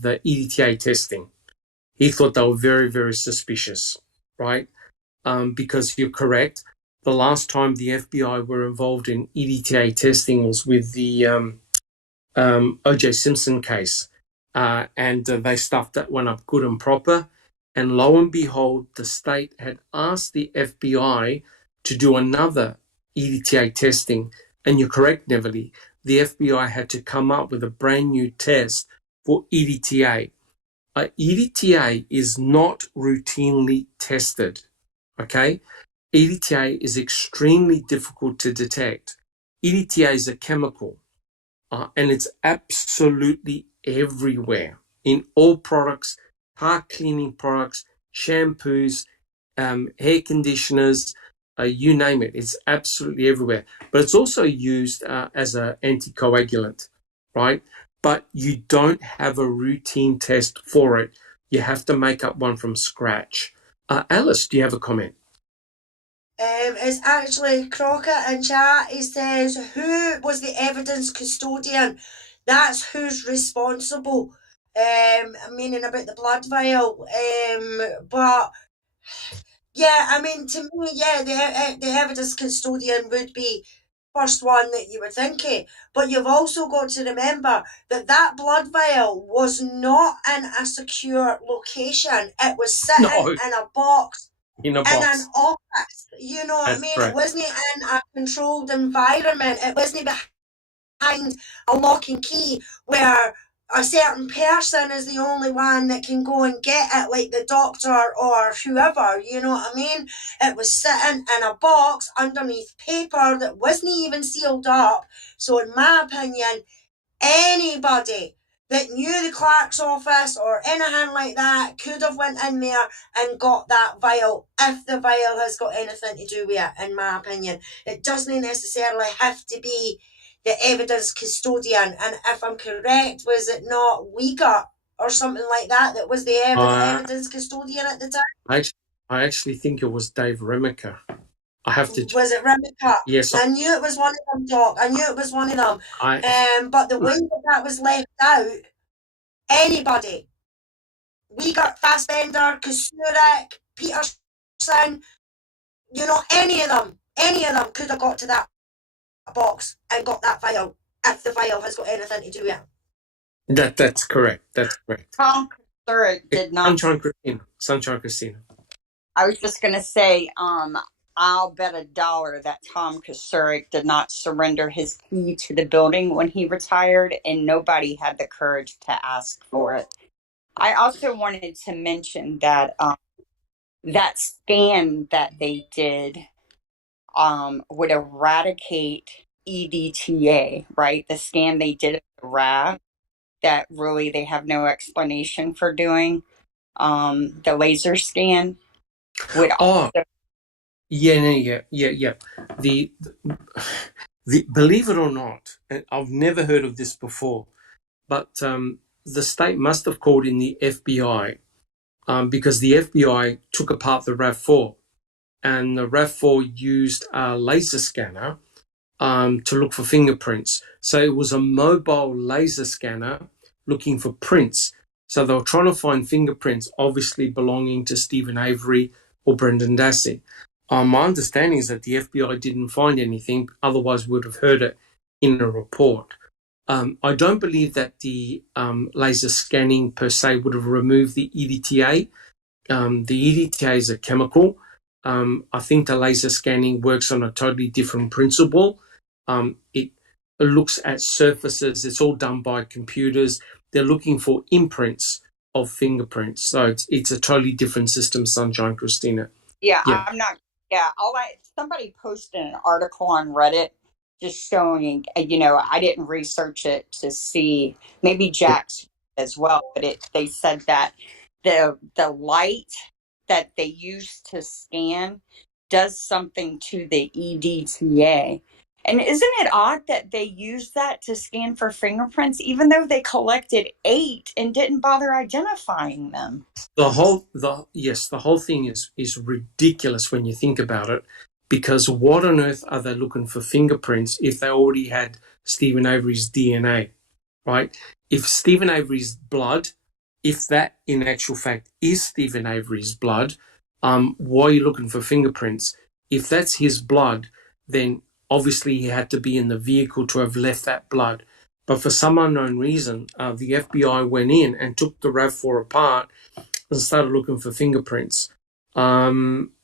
the EDTA testing. He thought they were very, very suspicious, right? Because you're correct. The last time the FBI were involved in EDTA testing was with the O.J. Simpson case, and they stuffed that one up good and proper. And lo and behold, the state had asked the FBI to do another EDTA testing. And you're correct, Neville. The FBI had to come up with a brand new test for EDTA. EDTA is not routinely tested, okay? EDTA is extremely difficult to detect. EDTA is a chemical, and it's absolutely everywhere in all products, car cleaning products, shampoos, hair conditioners, you name it. It's absolutely everywhere. But it's also used as an anticoagulant, right? But you don't have a routine test for it. You have to make up one from scratch. Alice, do you have a comment? It's actually Crockett in chat. He says, who was the evidence custodian? That's who's responsible. Meaning about the blood vial. But yeah, I mean, to me, yeah, the evidence custodian would be first one that you would think of. But you've also got to remember that that blood vial was not in a secure location. It was sitting No, in a box in a in an box. office. You know what I That's mean? It correct. wasn't in a controlled environment. It wasn't behind a lock and key where a certain person is the only one that can go and get it, like the doctor or whoever, you know what I mean? It was sitting in a box underneath paper that wasn't even sealed up. So in my opinion, anybody that knew the clerk's office or anything like that could have went in there and got that vial if the vial has got anything to do with it, in my opinion. It doesn't necessarily have to be the evidence custodian. And if I'm correct, was it not Uyghur or something like that that was the evidence custodian at the time? I actually think it was Dave Remiker. I have to. Was it Rebecca? Yes, I knew it was one of them, Doc. I knew it was one of them. But the way that was left out, anybody, we got Fassbender, Kasurik, Peterson, you know, any of them could have got to that box and got that file if the file has got anything to do with it. that's correct. That's correct. Tom Kasurik did not. Sunshine Christina. Sunshine Christina. I was just going to say, I'll bet $1 that Tom Kasurik did not surrender his key to the building when he retired, and nobody had the courage to ask for it. I also wanted to mention that that scan that they did would eradicate EDTA, right? The scan they did at the RAF that really they have no explanation for doing. The laser scan would Oh, also. yeah. The believe it or not, I've never heard of this before, but the state must have called in the FBI because the FBI took apart the RAV4, and the RAV4 used a laser scanner to look for fingerprints. So it was a mobile laser scanner looking for prints. So they were trying to find fingerprints, obviously belonging to Stephen Avery or Brendan Dassey. My understanding is that the FBI didn't find anything, otherwise we would have heard it in a report. I don't believe that the laser scanning per se would have removed the EDTA. The EDTA is a chemical. I think the laser scanning works on a totally different principle. It looks at surfaces. It's all done by computers. They're looking for imprints of fingerprints. So it's a totally different system, Sunshine Christina. Yeah, Yeah. I'm not. Yeah, somebody posted an article on Reddit just showing. I didn't research it to see. Maybe Jack's as well, but they said that the light that they use to scan does something to the EDTA. And isn't it odd that they used that to scan for fingerprints, even though they collected 8 and didn't bother identifying them? The whole thing is ridiculous when you think about it, because what on earth are they looking for fingerprints if they already had Stephen Avery's DNA, right? If Stephen Avery's blood, if that in actual fact is Stephen Avery's blood, why are you looking for fingerprints? If that's his blood, then obviously he had to be in the vehicle to have left that blood. But for some unknown reason, the FBI went in and took the RAV4 apart and started looking for fingerprints. I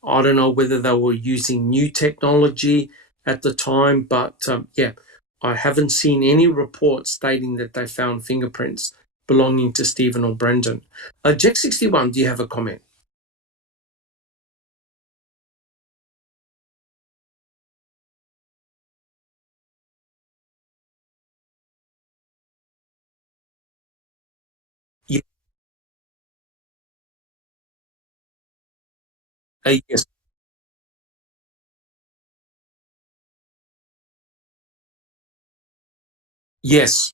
don't know whether they were using new technology at the time, but I haven't seen any reports stating that they found fingerprints belonging to Stephen or Brendan. Jack61, do you have a comment? Yes. Yes.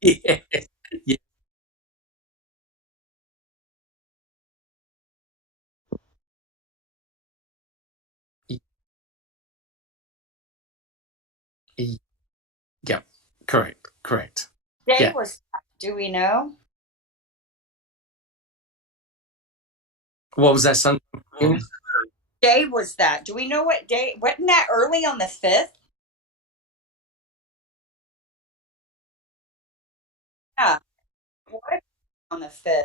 Yeah. Yeah. Yeah. Yeah. Correct. Correct. Day Yeah. was that? Do we know? What was that, son? Day was that? Do we know what day? Wasn't that early on the 5th? Yeah, what on the 5th?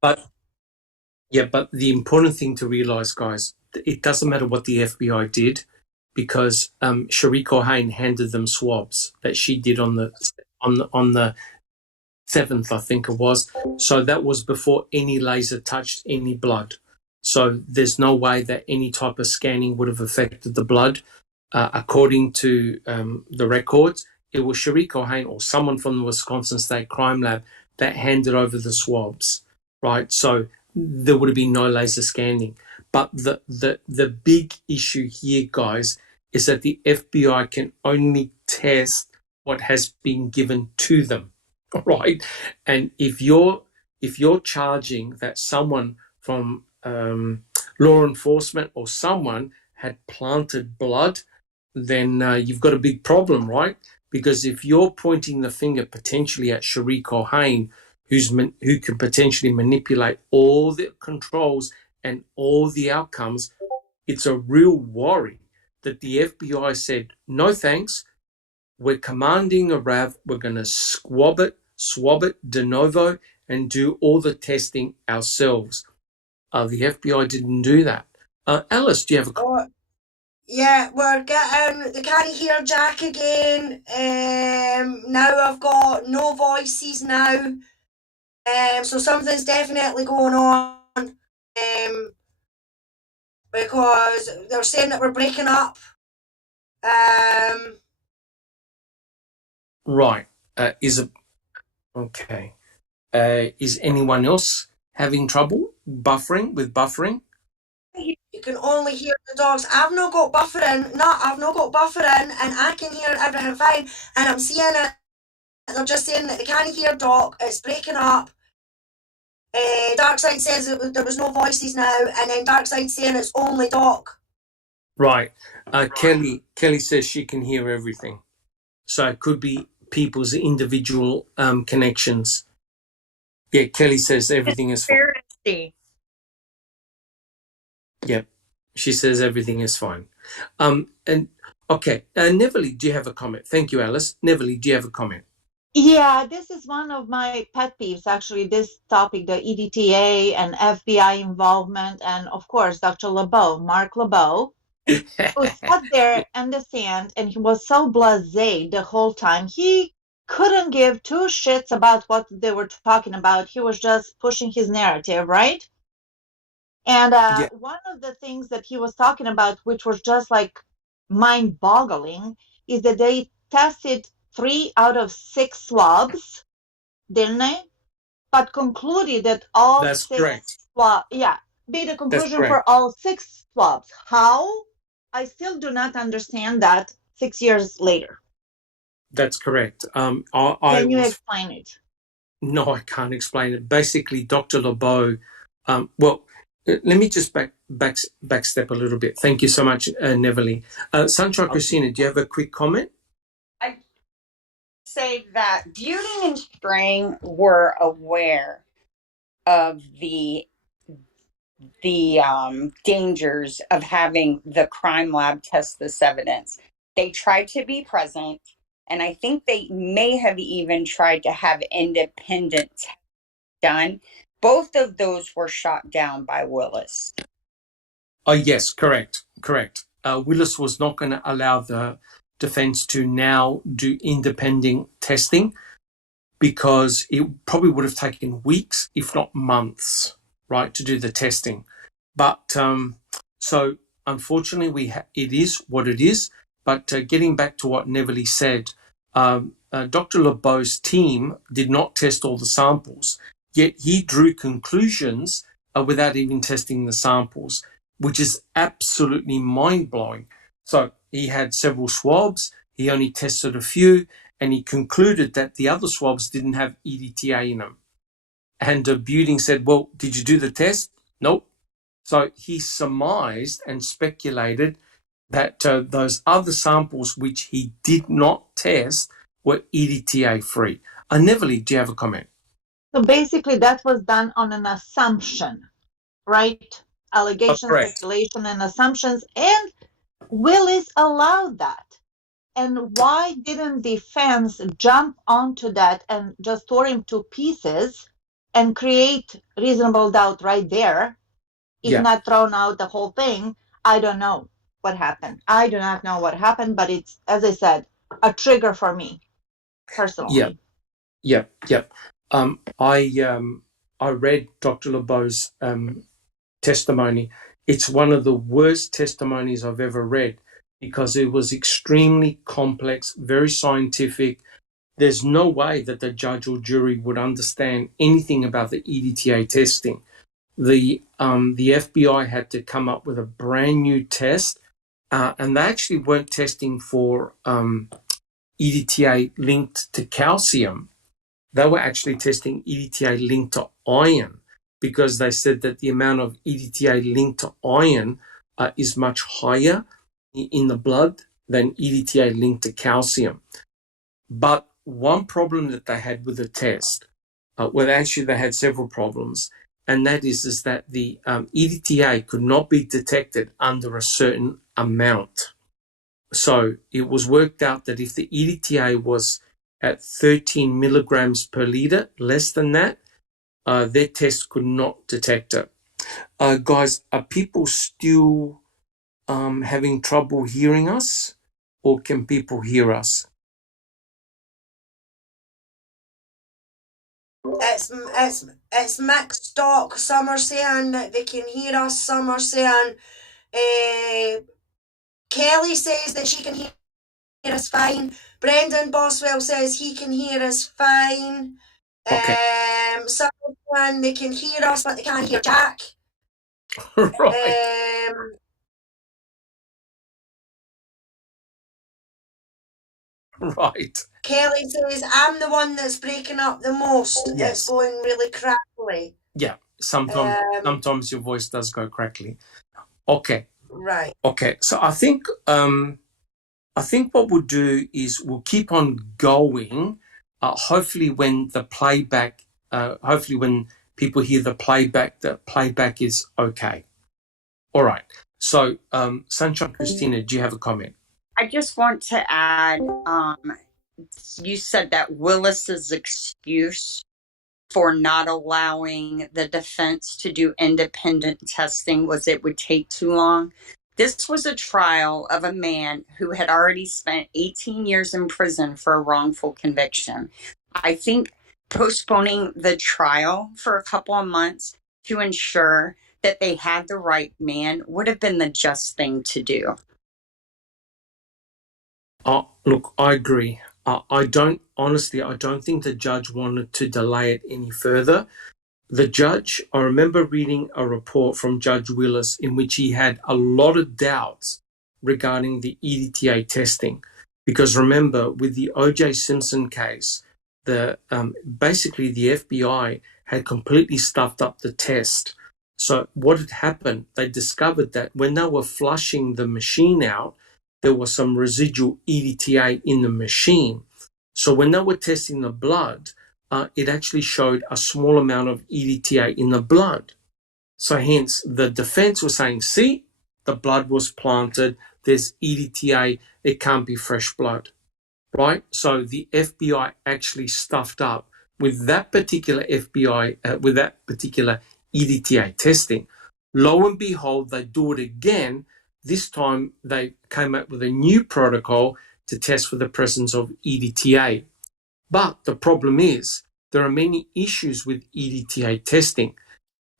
But yeah, but the important thing to realize, guys, it doesn't matter what the FBI did because Shariko Hain handed them swabs that she did on the 7th, I think it was. So that was before any laser touched any blood. So there's no way that any type of scanning would have affected the blood. According to the records, it was Shariko Hain or someone from the Wisconsin State Crime Lab that handed over the swabs, right? So there would have been no laser scanning. But the big issue here, guys, is that the FBI can only test what has been given to them, right? And if you're charging that someone from law enforcement or someone had planted blood, then you've got a big problem, right? Because if you're pointing the finger potentially at Shariko Hain, who can potentially manipulate all the controls and all the outcomes, it's a real worry that the FBI said, no thanks, we're commanding a RAV, we're going to swab it de novo, and do all the testing ourselves. The FBI didn't do that. Alice, do you have a comment? Oh, yeah, we're getting, they can't hear Jack again. Now I've got no voices now. So something's definitely going on. Because they're saying that we're breaking up. Um, Right. Is it okay? Is anyone else having trouble buffering? you can only hear the dogs. I've not got buffering. No, I've not got buffering, and I can hear everything fine. And I'm seeing it. They're just saying that they can't hear Doc. It's breaking up. Darkside says there was no voices now, and then Darkside saying it's only Doc. Right. Kelly says she can hear everything. So it could be people's individual connections. Yeah, Kelly says everything is fine. Conspiracy. Yep. She says everything is fine. And okay, Neverly, do you have a comment? Thank you, Alice. Neverly, do you have a comment? Yeah, this is one of my pet peeves, actually, this topic, the EDTA and FBI involvement, and of course, Dr. Mark LeBeau, who sat there in the sand and he was so blasé the whole time. He couldn't give two shits about what they were talking about. He was just pushing his narrative, right? And Yeah, one of the things that he was talking about, which was just like mind boggling, is that they tested 3 out of 6 swabs, didn't they? But concluded that all that's correct. 6 swabs, yeah, be the That's conclusion correct. for all 6 swabs. How? I still do not understand that 6 years later. That's correct. I Can you was explain it? no, I can't explain it. Basically, Dr. LeBeau. Well, let me just backstep a little bit. Thank you so much, Neverly. Sunshine Christina, do you have a quick comment? I say that Beauty and String were aware of the dangers of having the crime lab test this evidence. They tried to be present And I think they may have even tried to have independent tests done. Both of those were shot down by Willis. Oh, yes, correct. Willis was not going to allow the defense to now do independent testing because it probably would have taken weeks, if not months, right, to do the testing. But so unfortunately, it is what it is. But getting back to what Neverly said, Dr. LeBeau's team did not test all the samples, yet he drew conclusions without even testing the samples, which is absolutely mind-blowing. So he had several swabs, he only tested a few, and he concluded that the other swabs didn't have EDTA in them. And Buting said, well, did you do the test? Nope. So he surmised and speculated that those other samples which he did not test were EDTA free. Neverly, do you have a comment? So basically that was done on an assumption, right? Allegations, Correct. speculation, and assumptions, and Willis allowed that. And why didn't defense jump onto that and just tore him to pieces and create reasonable doubt right there, if not thrown out the whole thing? I don't know what happened. I do not know what happened, but it's, as I said, a trigger for me personally. Yep. I read Dr. LeBeau's testimony. It's one of the worst testimonies I've ever read because it was extremely complex, very scientific. There's no way that the judge or jury would understand anything about the EDTA testing. The FBI had to come up with a brand new test, and they actually weren't testing for EDTA linked to calcium. They were actually testing EDTA linked to iron because they said that the amount of EDTA linked to iron is much higher in the blood than EDTA linked to calcium. But one problem that they had with the test, well, actually they had several problems, and that is that the EDTA could not be detected under a certain amount. So it was worked out that if the EDTA was at 13 milligrams per liter, less than that, their test could not detect it. Guys, are people still having trouble hearing us, or can people hear us? It's mixed stock. Some are saying that they can hear us. Some are saying Kelly says that she can hear us fine. Brendan Boswell says he can hear us fine. Okay. Someone they can hear us, but they can't hear Jack. Right. Right. Kelly says, I'm the one that's breaking up the most. Yes. It's going really crackly. Yeah. Sometimes your voice does go crackly. Okay. Right. Okay. So I think what we'll do is we'll keep on going. Hopefully when people hear the playback is okay. All right. So, Sunshine Christina, do you have a comment? I just want to add, you said that Willis's excuse for not allowing the defense to do independent testing was it would take too long. This was a trial of a man who had already spent 18 years in prison for a wrongful conviction. I think postponing the trial for a couple of months to ensure that they had the right man would have been the just thing to do. Look, I agree. I don't think the judge wanted to delay it any further. I remember reading a report from Judge Willis in which he had a lot of doubts regarding the EDTA testing. Because remember, with the O.J. Simpson case, basically the FBI had completely stuffed up the test. So what had happened, they discovered that when they were flushing the machine out, there was some residual EDTA in the machine. So when they were testing the blood, it actually showed a small amount of EDTA in the blood. So hence the defense was saying, see, the blood was planted, there's EDTA, it can't be fresh blood. right? So the FBI actually stuffed up with that particular with that particular EDTA testing. Lo and behold, they do it again. This time they came up with a new protocol to test for the presence of EDTA. But the problem is there are many issues with EDTA testing.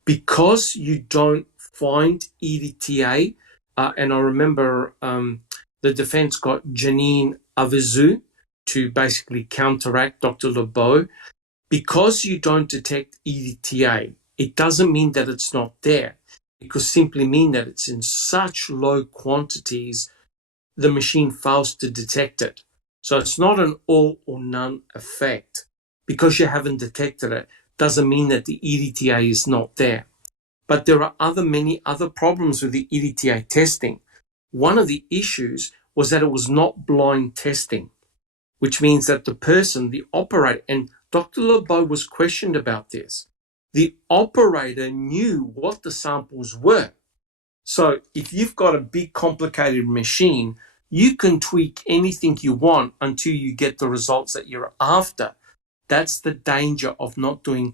Because you don't find EDTA, and I remember the defense got Janine Avizu to basically counteract Dr. Lebeau. Because you don't detect EDTA, it doesn't mean that it's not there. It could simply mean that it's in such low quantities, the machine fails to detect it. So it's not an all or none effect. Because you haven't detected it, doesn't mean that the EDTA is not there. But there are many other problems with the EDTA testing. One of the issues was that it was not blind testing, which means that the person, the operator, and Dr. Lebeau was questioned about this. The operator knew what the samples were. So if you've got a big complicated machine, you can tweak anything you want until you get the results that you're after. That's the danger of not doing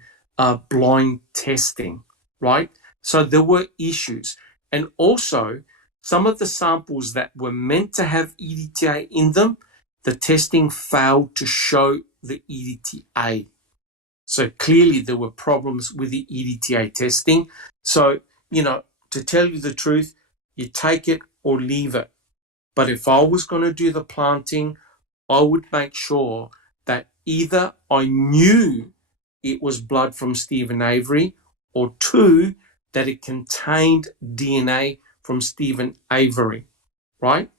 blind testing, right? So there were issues. And also, some of the samples that were meant to have EDTA in them, the testing failed to show the EDTA. So clearly there were problems with the EDTA testing. So, to tell you the truth, you take it or leave it. But if I was going to do the planting, I would make sure that either I knew it was blood from Stephen Avery, or two, that it contained DNA from Stephen Avery, right?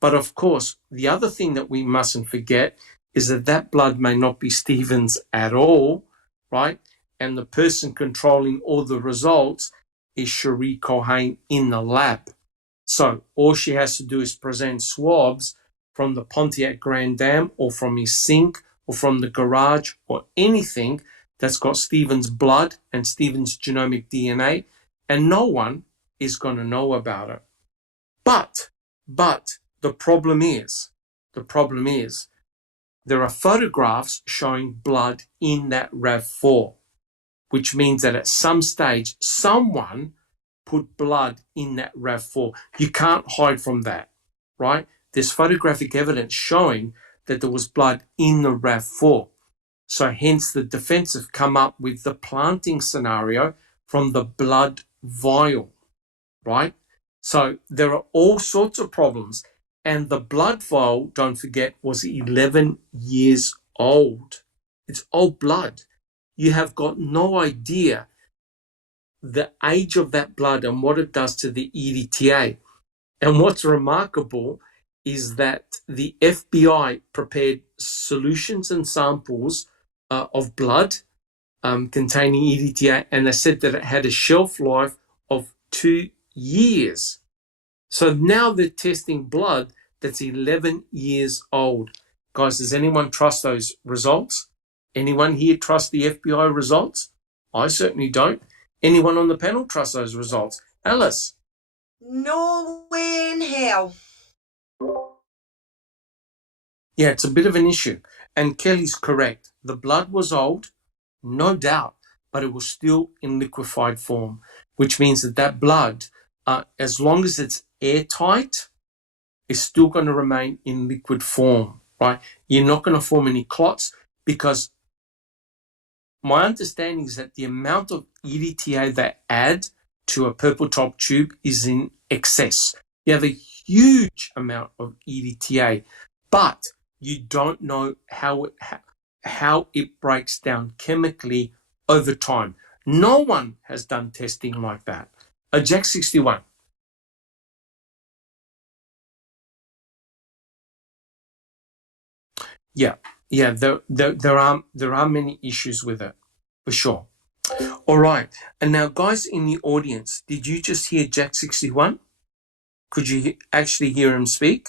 But of course, the other thing that we mustn't forget is that that blood may not be Stephen's at all, right? And the person controlling all the results is Cherie Cohen in the lab. So all she has to do is present swabs from the Pontiac Grand Dam or from his sink or from the garage or anything that's got Stephen's blood and Stephen's genomic DNA, and no one is going to know about it. But the problem is, there are photographs showing blood in that RAV4, which means that at some stage, someone put blood in that RAV4. You can't hide from that, right? There's photographic evidence showing that there was blood in the RAV4. So hence the defense have come up with the planting scenario from the blood vial, right? So there are all sorts of problems. And the blood vial, don't forget, was 11 years old. It's old blood. You have got no idea the age of that blood and what it does to the EDTA. And what's remarkable is that the FBI prepared solutions and samples of blood containing EDTA, and they said that it had a shelf life of 2 years. So now they're testing blood that's 11 years old. Guys, does anyone trust those results? Anyone here trust the FBI results? I certainly don't. Anyone on the panel trust those results? Alice? No way in hell. Yeah, it's a bit of an issue. And Kelly's correct. The blood was old, no doubt, but it was still in liquefied form, which means that that blood, as long as it's airtight, is still going to remain in liquid form, right? You're not going to form any clots, because my understanding is that the amount of EDTA they add to a purple top tube is in excess. You have a huge amount of EDTA, but you don't know how it breaks down chemically over time. No one has done testing like that. Jack 61. Yeah, there are many issues with it, for sure. All right, and now, guys in the audience, did you just hear Jack 61? Could you actually hear him speak?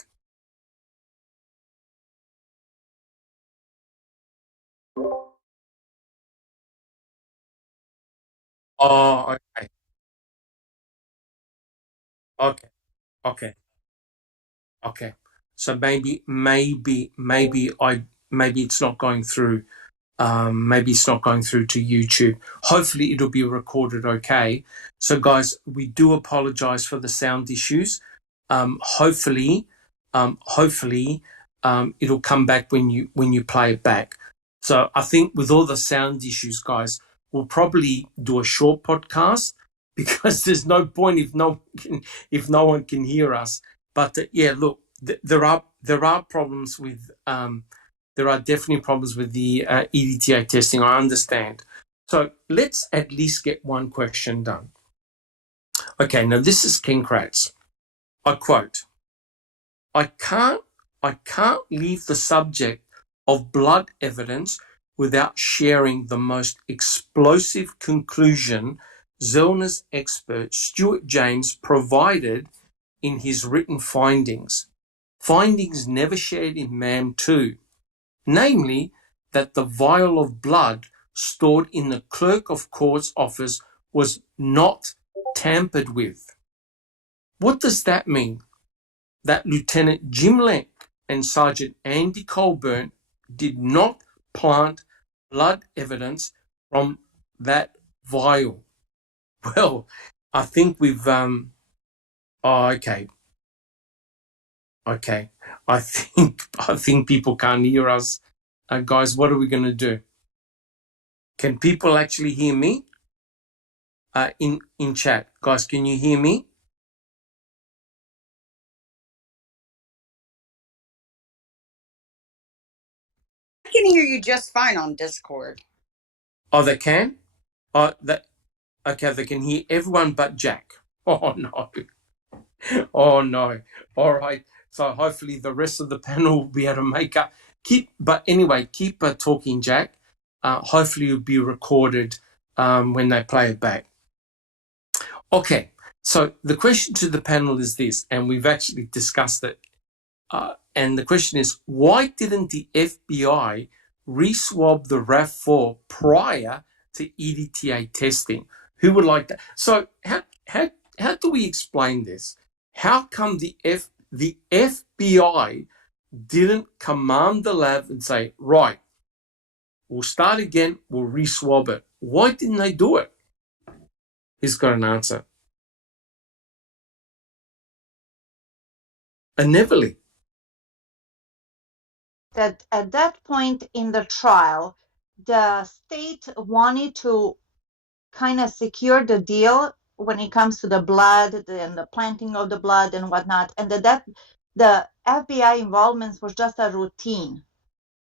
Oh, okay, okay, okay, okay. So maybe it's not going through. Maybe it's not going through to YouTube. Hopefully it'll be recorded okay. So guys, we do apologize for the sound issues. Hopefully it'll come back when you play it back. So I think with all the sound issues, guys, we'll probably do a short podcast because there's no point if no one can hear us. But yeah, look, there are problems with there are definitely problems with the EDTA testing. I understand. So let's at least get one question done. Okay, now this is King Kratz. I quote, I can't leave the subject of blood evidence without sharing the most explosive conclusion Zellner's expert Stuart James provided in his written findings. Findings never shared in MAM 2. Namely, that the vial of blood stored in the clerk of court's office was not tampered with. What does that mean? That Lieutenant Jim Lenk and Sergeant Andy Colburn did not plant blood evidence from that vial. Well, I think we've okay. I think people can't hear us. Guys, what are we going to do? Can people actually hear me? In chat. Guys, can you hear me? I can hear you just fine on Discord. Oh, they can? Okay, they can hear everyone but Jack. Oh, no. Oh, no. All right. So hopefully the rest of the panel will be able to make up. Keep talking, Jack. Hopefully it'll be recorded when they play it back. Okay. So the question to the panel is this, and we've actually discussed it. And the question is, why didn't the FBI re-swab the RAV4 prior to EDTA testing? Who would like that? So how do we explain this? How come the FBI didn't command the lab and say, right, we'll start again, we'll re-swab it? Why didn't they do it? Who's got an answer? Neverly. That at that point in the trial, the state wanted to kind of secure the deal when it comes to the blood and the planting of the blood and whatnot, and that the FBI involvement was just a routine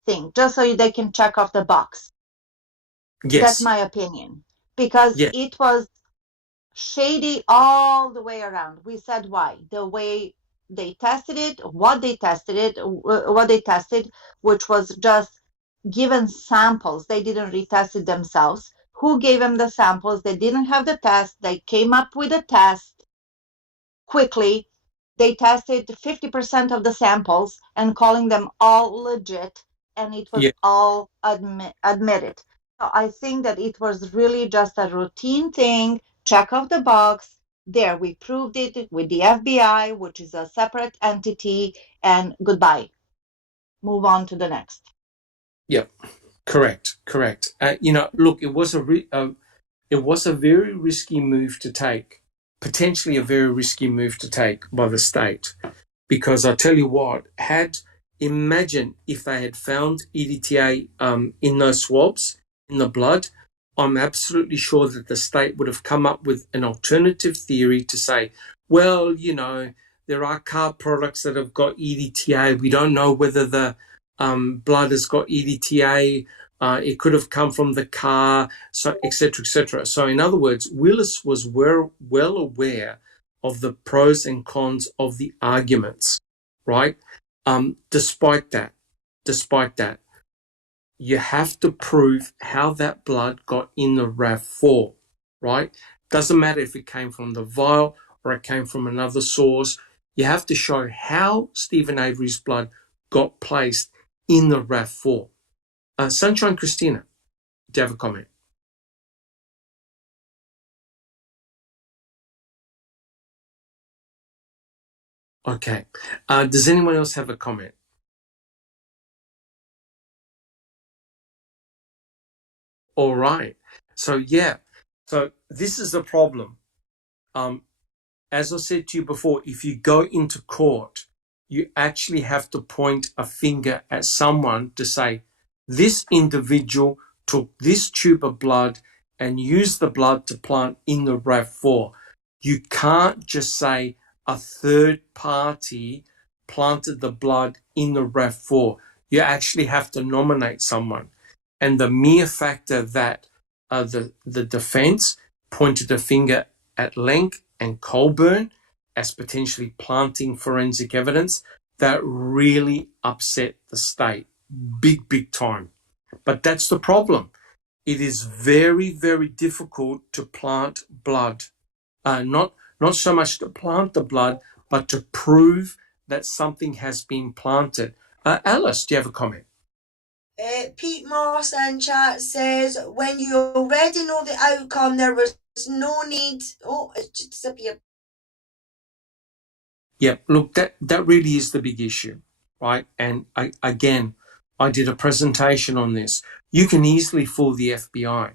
thing, just so they can check off the box. Yes. That's my opinion, because it was shady all the way around. We said why. The way they tested it, what they tested, which was just given samples. They didn't retest it themselves. Who gave them the samples? They didn't have the test. They came up with a test quickly. They tested 50% of the samples and calling them all legit, and it was all admitted. So I think that it was really just a routine thing, check off the box. There, we proved it with the FBI, which is a separate entity, and goodbye. Move on to the next. Yep. Correct. Look, it was a very risky move to take, potentially a very risky move to take by the state, because I tell you what, imagine if they had found EDTA in those swabs, in the blood, I'm absolutely sure that the state would have come up with an alternative theory to say, well, there are car products that have got EDTA. We don't know whether the blood has got EDTA. It could have come from the car, so et cetera, et cetera. So in other words, Willis was well aware of the pros and cons of the arguments, right? Despite that, you have to prove how that blood got in the RAV4, right? Doesn't matter if it came from the vial or it came from another source. You have to show how Stephen Avery's blood got placed in the RAV4. Sunshine Christina, do you have a comment? Okay. Does anyone else have a comment? All right. So yeah. So this is the problem. As I said to you before, if you go into court, you actually have to point a finger at someone to say, this individual took this tube of blood and used the blood to plant in the RAV4. You can't just say a third party planted the blood in the RAV4. You actually have to nominate someone. And the mere factor that the defense pointed a finger at Lenk and Colburn as potentially planting forensic evidence, that really upset the state big time. But that's the problem. It is very, very difficult to plant blood. Not so much to plant the blood, but to prove that something has been planted. Alice, do you have a comment? Pete Moss in chat says, when you already know the outcome, there was no need. Oh, it just disappeared. Yeah, look, that really is the big issue, right? And again, I did a presentation on this. You can easily fool the FBI.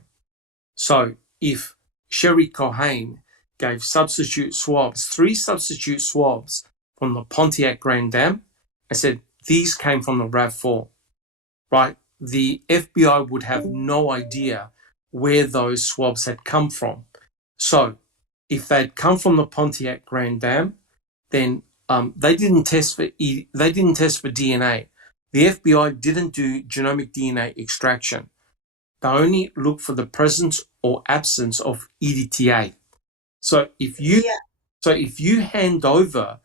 So if Sherry Cohane gave substitute swabs, 3 substitute swabs from the Pontiac Grand Dam, and said these came from the RAV4, right? The FBI would have no idea where those swabs had come from. So if they'd come from the Pontiac Grand Dam, then they didn't test for DNA. The FBI didn't do genomic DNA extraction. They only look for the presence or absence of EDTA. So if you hand over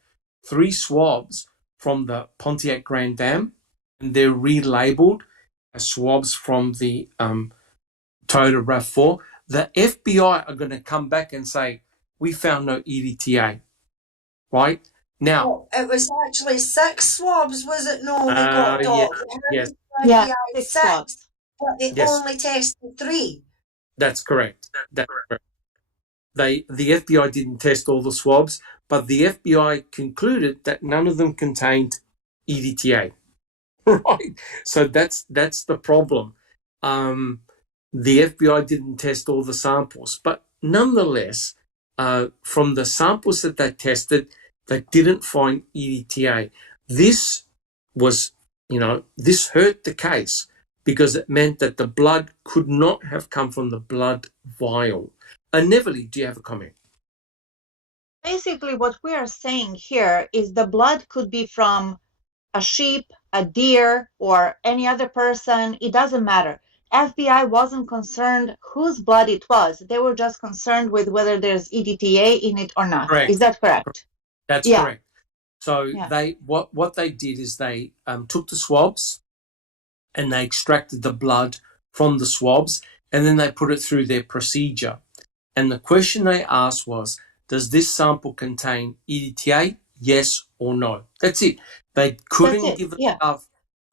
3 swabs from the Pontiac Grand Dam and they're relabeled as swabs from the Toyota RAV4, the FBI are going to come back and say, we found no EDTA. Right? Now, it was actually 6 swabs, was it? No, they got docked. Yes. Yeah, 6 swabs. but they only tested 3. That's correct. The FBI didn't test all the swabs, but the FBI concluded that none of them contained EDTA. Right? So that's the problem. The FBI didn't test all the samples, but nonetheless, from the samples that they tested, they didn't find EDTA. This was, this hurt the case because it meant that the blood could not have come from the blood vial. Neverly, do you have a comment? Basically, what we are saying here is the blood could be from a sheep, a deer, or any other person. It doesn't matter. FBI wasn't concerned whose blood it was. They were just concerned with whether there's EDTA in it or not. Correct. Is that correct? That's correct. So they what they did is they took the swabs and they extracted the blood from the swabs, and then they put it through their procedure. And the question they asked was, does this sample contain EDTA? Yes or no? That's it. They couldn't give a stuff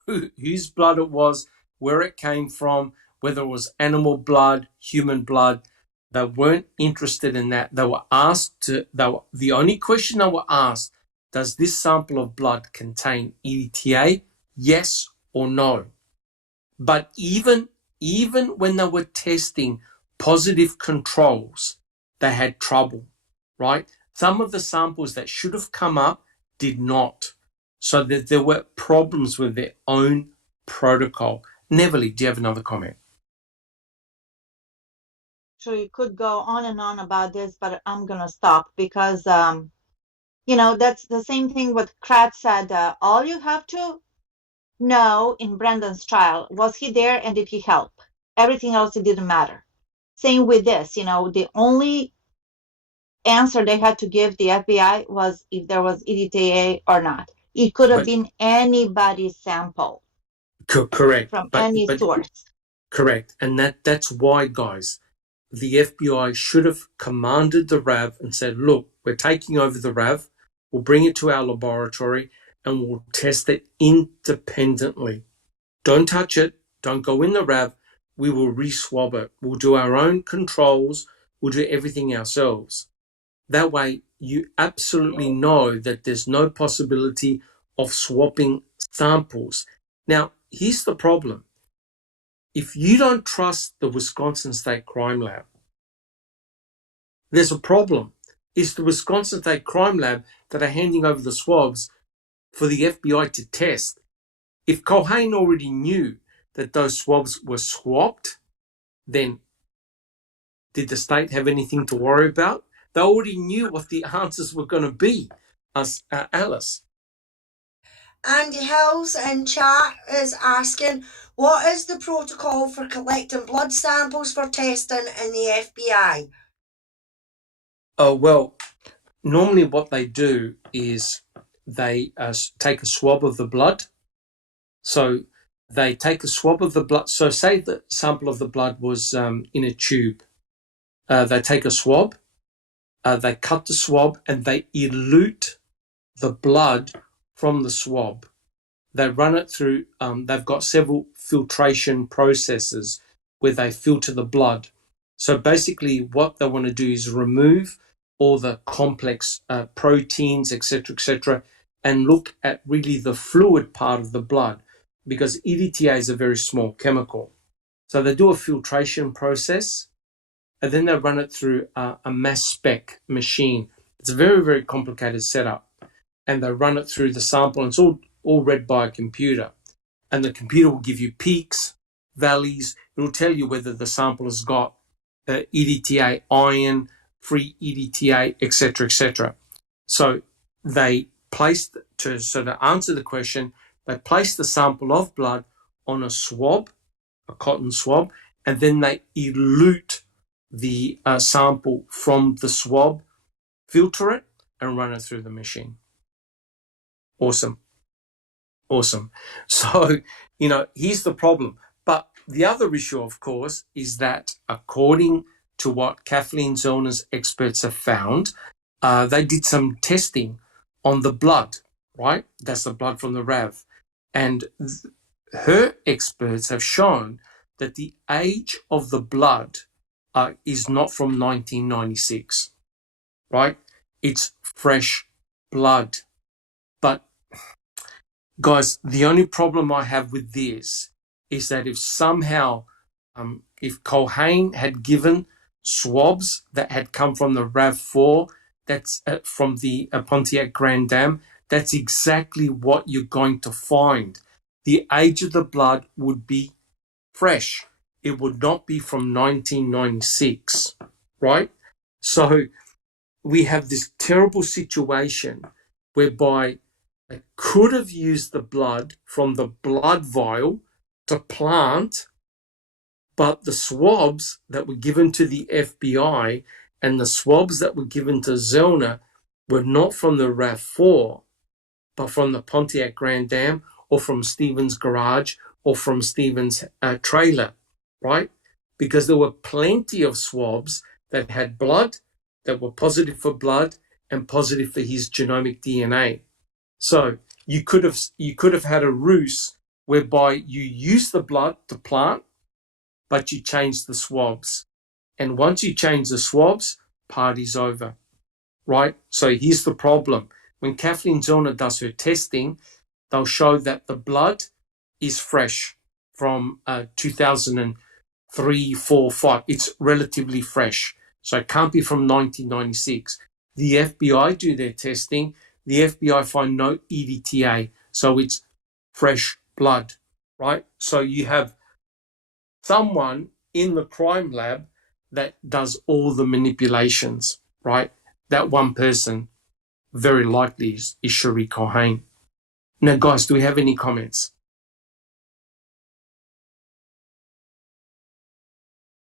whose blood it was, where it came from, whether it was animal blood, human blood. They weren't interested in that. They were asked the only question they were asked, does this sample of blood contain EDTA? Yes or no? But even when they were testing positive controls, they had trouble, right? Some of the samples that should have come up did not. So that there were problems with their own protocol. Neverly, do you have another comment? So you could go on and on about this, but I'm going to stop because, that's the same thing what Kratz said. All you have to know in Brendan's trial, was he there and did he help? Everything else, it didn't matter. Same with this, the only answer they had to give the FBI was if there was EDTA or not. It could have been anybody's sample. Correct. From any source. Correct. And that's why, guys, the FBI should have commanded the RAV and said, look, we're taking over the RAV, we'll bring it to our laboratory and we'll test it independently. Don't touch it, don't go in the RAV, we will re-swab it. We'll do our own controls, we'll do everything ourselves. That way, you absolutely know that there's no possibility of swapping samples. Now, here's the problem. If you don't trust the Wisconsin State Crime Lab, there's a problem. It's the Wisconsin State Crime Lab that are handing over the swabs for the FBI to test. If Culhane already knew that those swabs were swapped, then did the state have anything to worry about? They already knew what the answers were going to be, Alice. Andy Hills in chat is asking, what is the protocol for collecting blood samples for testing in the FBI? Oh, well, normally what they do is they take a swab of the blood. So they take a swab of the blood. So say the sample of the blood was in a tube. They take a swab, they cut the swab, and they elute the blood from the swab. They run it through, they've got several filtration processes where they filter the blood. So basically what they want to do is remove all the complex proteins, etc., and look at really the fluid part of the blood, because EDTA is a very small chemical. So they do a filtration process, and then they run it through a mass spec machine. It's a very, very complicated setup. And they run it through the sample, and it's all read by a computer. And the computer will give you peaks, valleys. It will tell you whether the sample has got EDTA iron, free EDTA, etc. So they placed, to answer the question, they place the sample of blood on a swab, a cotton swab, and then they elute the sample from the swab, filter it, and run it through the machine. Awesome. So, here's the problem. But the other issue, of course, is that according to what Kathleen Zellner's experts have found, they did some testing on the blood, right? That's the blood from the RAV. And her experts have shown that the age of the blood is not from 1996, right? It's fresh blood. But guys, the only problem I have with this is that if somehow, if Culhane had given swabs that had come from the RAV4, that's from the Pontiac Grand Dam, that's exactly what you're going to find. The age of the blood would be fresh. It would not be from 1996, right? So we have this terrible situation whereby they could have used the blood from the blood vial to plant, but the swabs that were given to the FBI and the swabs that were given to Zellner were not from the RAV4, but from the Pontiac Grand Dam or from Stephen's garage or from Stephen's trailer, right? Because there were plenty of swabs that had blood, that were positive for blood and positive for his genomic DNA. So you could have had a ruse whereby you use the blood to plant, but you change the swabs. And once you change the swabs, party's over, right? So here's the problem. When Kathleen Zellner does her testing, they'll show that the blood is fresh from 2003, 4, 5. It's relatively fresh. So it can't be from 1996. The FBI do their testing. The FBI find no EDTA. So it's fresh blood, right? So you have someone in the crime lab that does all the manipulations, right? That one person very likely is Cherie Culhane. Now, guys, do we have any comments?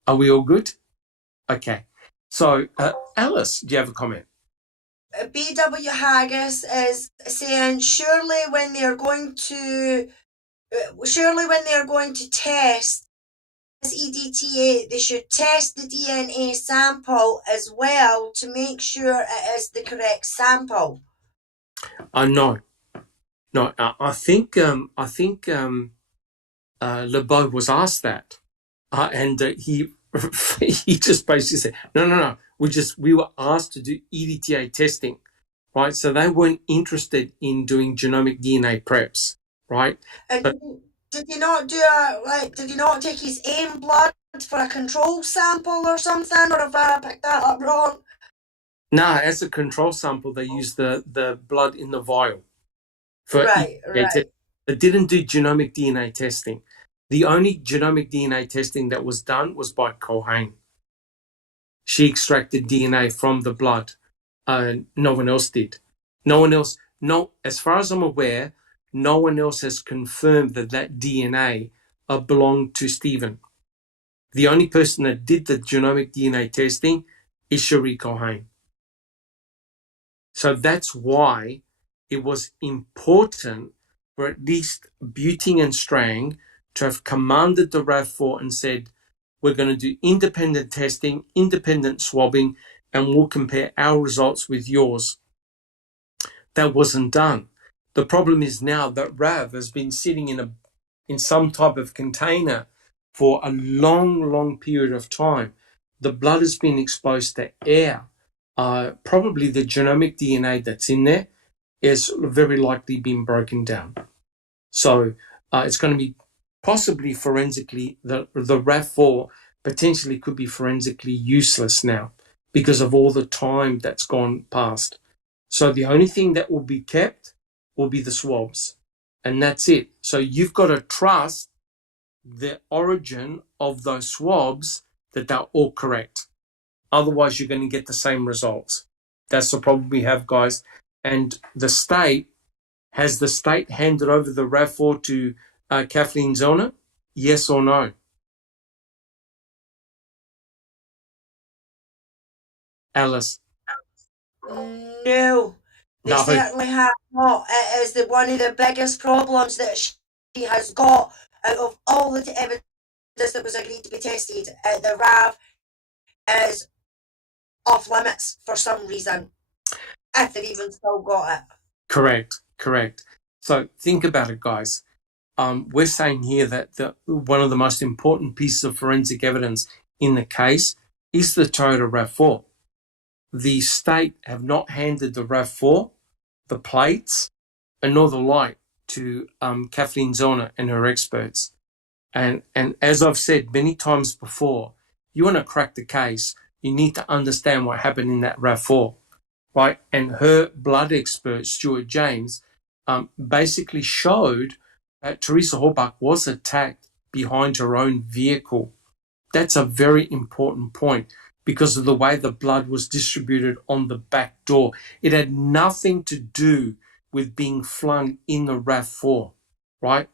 Are we all good? Okay. So, Alice, do you have a comment? BW Haggis is saying, surely when they're going to test this EDTA, they should test the DNA sample as well to make sure it is the correct sample. No. I think LeBeau was asked that, and he he just basically said, no. We were asked to do EDTA testing, right? So they weren't interested in doing genomic DNA preps, right? And But did you not did you not take his AIM blood for a control sample or something, or have I picked that up wrong? no, as a control sample, they used the blood in the vial for Right, EDTA testing. right. They didn't do genomic DNA testing. The only genomic DNA testing that was done was by Culhane. She extracted DNA from the blood. No one else did. No one else, no, as far as I'm aware, no one else has confirmed that that DNA belonged to Stephen. The only person that did the genomic DNA testing is Cherie Culhane. So that's why it was important for at least Buting and Strang to have commanded the RAV4 and said, we're going to do independent testing, independent swabbing, and we'll compare our results with yours. That wasn't done. The problem is now that RAV has been sitting in some type of container for a long period of time. The blood has been exposed to air. Probably the genomic DNA that's in there is very likely been broken down. So it's going to be possibly forensically, the RAV4 potentially could be forensically useless now because of all the time that's gone past. So the only thing that will be kept will be the swabs, and that's it. So you've got to trust the origin of those swabs, that they're all correct. Otherwise, you're going to get the same results. That's the problem we have, guys. And has the state handed over the RAV4 to Kathleen Zellner? Yes or no? Alice? No, they No. certainly have not. It is one of the biggest problems that she has got out of all the evidence that was agreed to be tested. The RAV is off limits for some reason, if they've even still got it. Correct. So think about it, guys. We're saying here that one of the most important pieces of forensic evidence in the case is the Toyota RAV4. The state have not handed the RAV4, the plates, and nor the light to Kathleen Zellner and her experts. And as I've said many times before, you want to crack the case, you need to understand what happened in that RAV4, right? And her blood expert, Stuart James, basically showed that Teresa Horbach was attacked behind her own vehicle. That's a very important point because of the way the blood was distributed on the back door. It had nothing to do with being flung in the RAV4, right?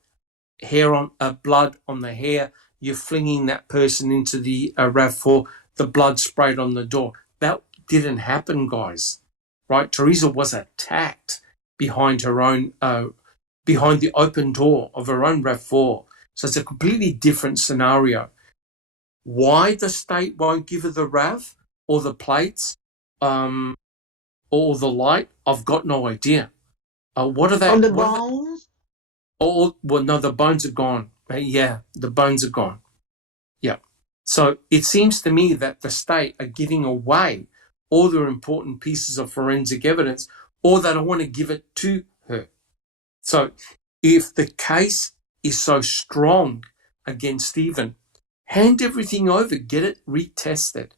Blood on the hair, you're flinging that person into the RAV4, the blood sprayed on the door. That didn't happen, guys, right? Teresa was attacked behind her own, behind the open door of her own RAV4. So it's a completely different scenario. Why the state won't give her the RAV or the plates or the light, I've got no idea. What are they? On the bones? Well, no, the bones are gone. Yeah, the bones are gone. Yeah. So it seems to me that the state are giving away all their important pieces of forensic evidence, or they don't want to give it to her. So if the case is so strong against Stephen, hand everything over, get it retested.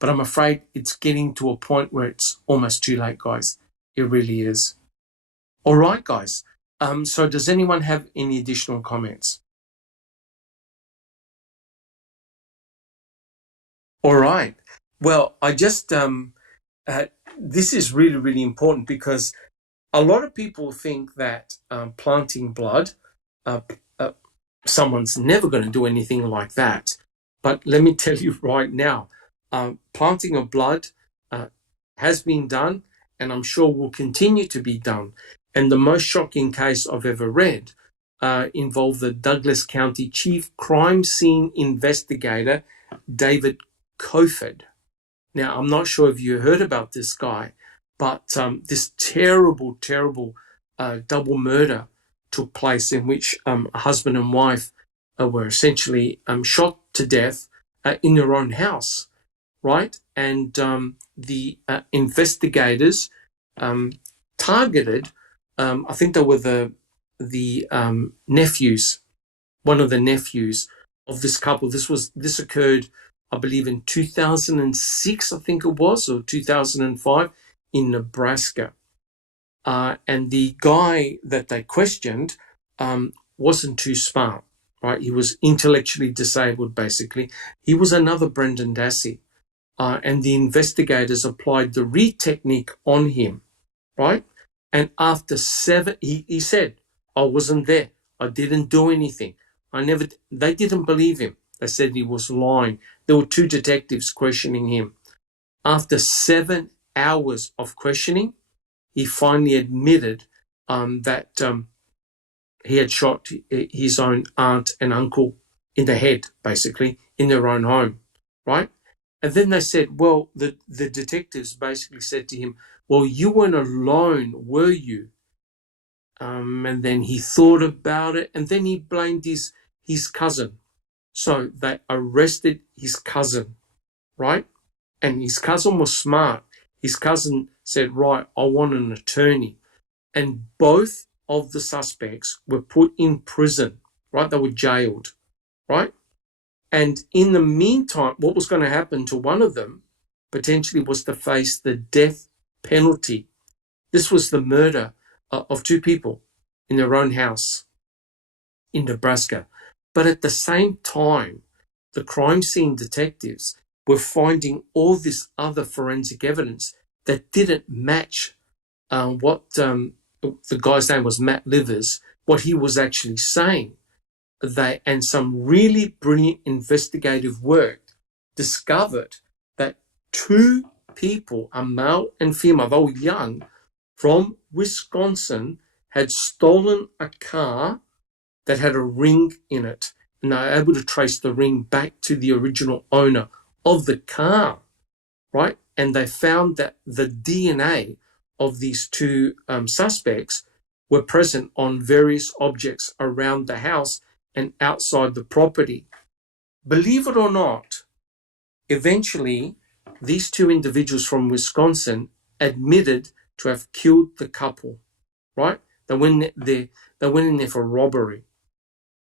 But I'm afraid it's getting to a point where it's almost too late, guys. It really is. All right, guys. So does anyone have any additional comments? All right. Well, I just, this is really, really important because a lot of people think that planting blood, someone's never going to do anything like that. But let me tell you right now, planting of blood has been done, and I'm sure will continue to be done. And the most shocking case I've ever read involved the Douglas County Chief Crime Scene Investigator, David Kofod. Now, I'm not sure if you heard about this guy, but this terrible double murder took place in which a husband and wife were essentially shot to death in their own house, right? and the investigators targeted. I think they were the nephews, one of the nephews of this couple. This occurred, I believe, in 2006, I think it was, or 2005, in Nebraska. And the guy that they questioned wasn't too smart, right? He was intellectually disabled, basically. He was another Brendan Dassey. And the investigators applied the read technique on him, right? And after he said, I wasn't there. I didn't do anything. They didn't believe him. They said he was lying. There were two detectives questioning him. After 7 hours of questioning, he finally admitted that he had shot his own aunt and uncle in the head, basically, in their own home, right? And then they said, well, the detectives basically said to him, well, you weren't alone, were you? And then he thought about it, and then he blamed his cousin. So they arrested his cousin, right? And his cousin was smart. His cousin said, right, I want an attorney. And both of the suspects were put in prison, right? They were jailed, right? And in the meantime, what was going to happen to one of them potentially was to face the death penalty. This was the murder of two people in their own house in Nebraska. But at the same time, the crime scene detectives were finding all this other forensic evidence that didn't match what the guy's name was, Matt Livers, what he was actually saying. And some really brilliant investigative work discovered that two people, a male and female, they were young, from Wisconsin, had stolen a car that had a ring in it. And they were able to trace the ring back to the original owner of the car, right? And they found that the DNA of these two suspects were present on various objects around the house and outside the property. Believe it or not, eventually these two individuals from Wisconsin admitted to have killed the couple, right? They went in there for robbery.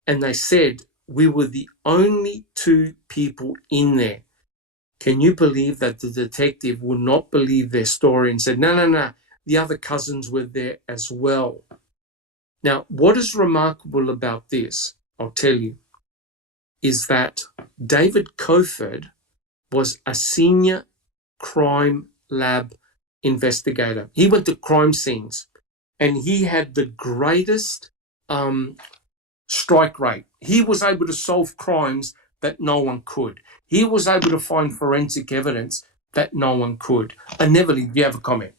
And they said, we were the only two people in there. Can you believe that the detective would not believe their story and said, no, the other cousins were there as well. Now, what is remarkable about this, I'll tell you, is that David Coford was a senior crime lab investigator. He went to crime scenes and he had the greatest strike rate. He was able to solve crimes that no one could. He was able to find forensic evidence that no one could. And Neverly, do you have a comment?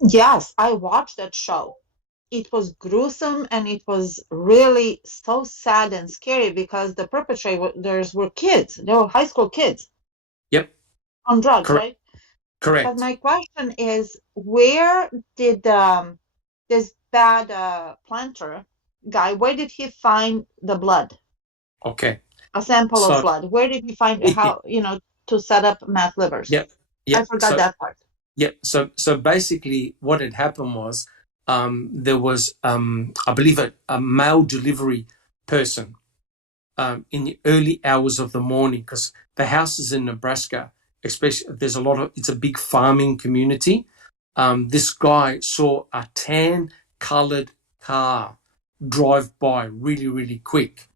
Yes, I watched that show. It was gruesome and it was really so sad and scary because the perpetrators were kids. They were high school kids. Yep. On drugs, Correct. right? Correct. But my question is, where did this bad planter guy, where did he find the blood? Okay. A sample of blood. Where did he find how, to set up Matt Livers? Yep. I forgot that part. Yeah. So basically what had happened was there was, I believe, a mail delivery person in the early hours of the morning, because the houses in Nebraska, especially, it's a big farming community. This guy saw a tan-colored car drive by really, really quick.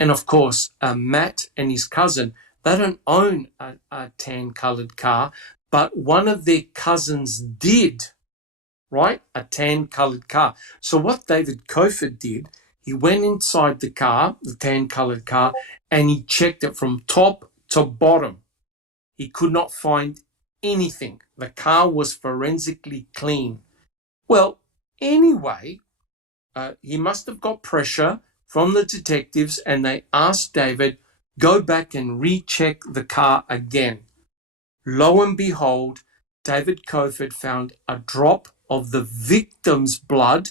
And of course, Matt and his cousin, they don't own a tan-colored car, but one of their cousins did, right? A tan-colored car. So what David Coford did, he went inside the car, the tan-colored car, and he checked it from top to bottom. He could not find anything. The car was forensically clean. Well, anyway, he must have got pressure from the detectives, and they asked David, go back and recheck the car again. Lo and behold, David Coford found a drop of the victim's blood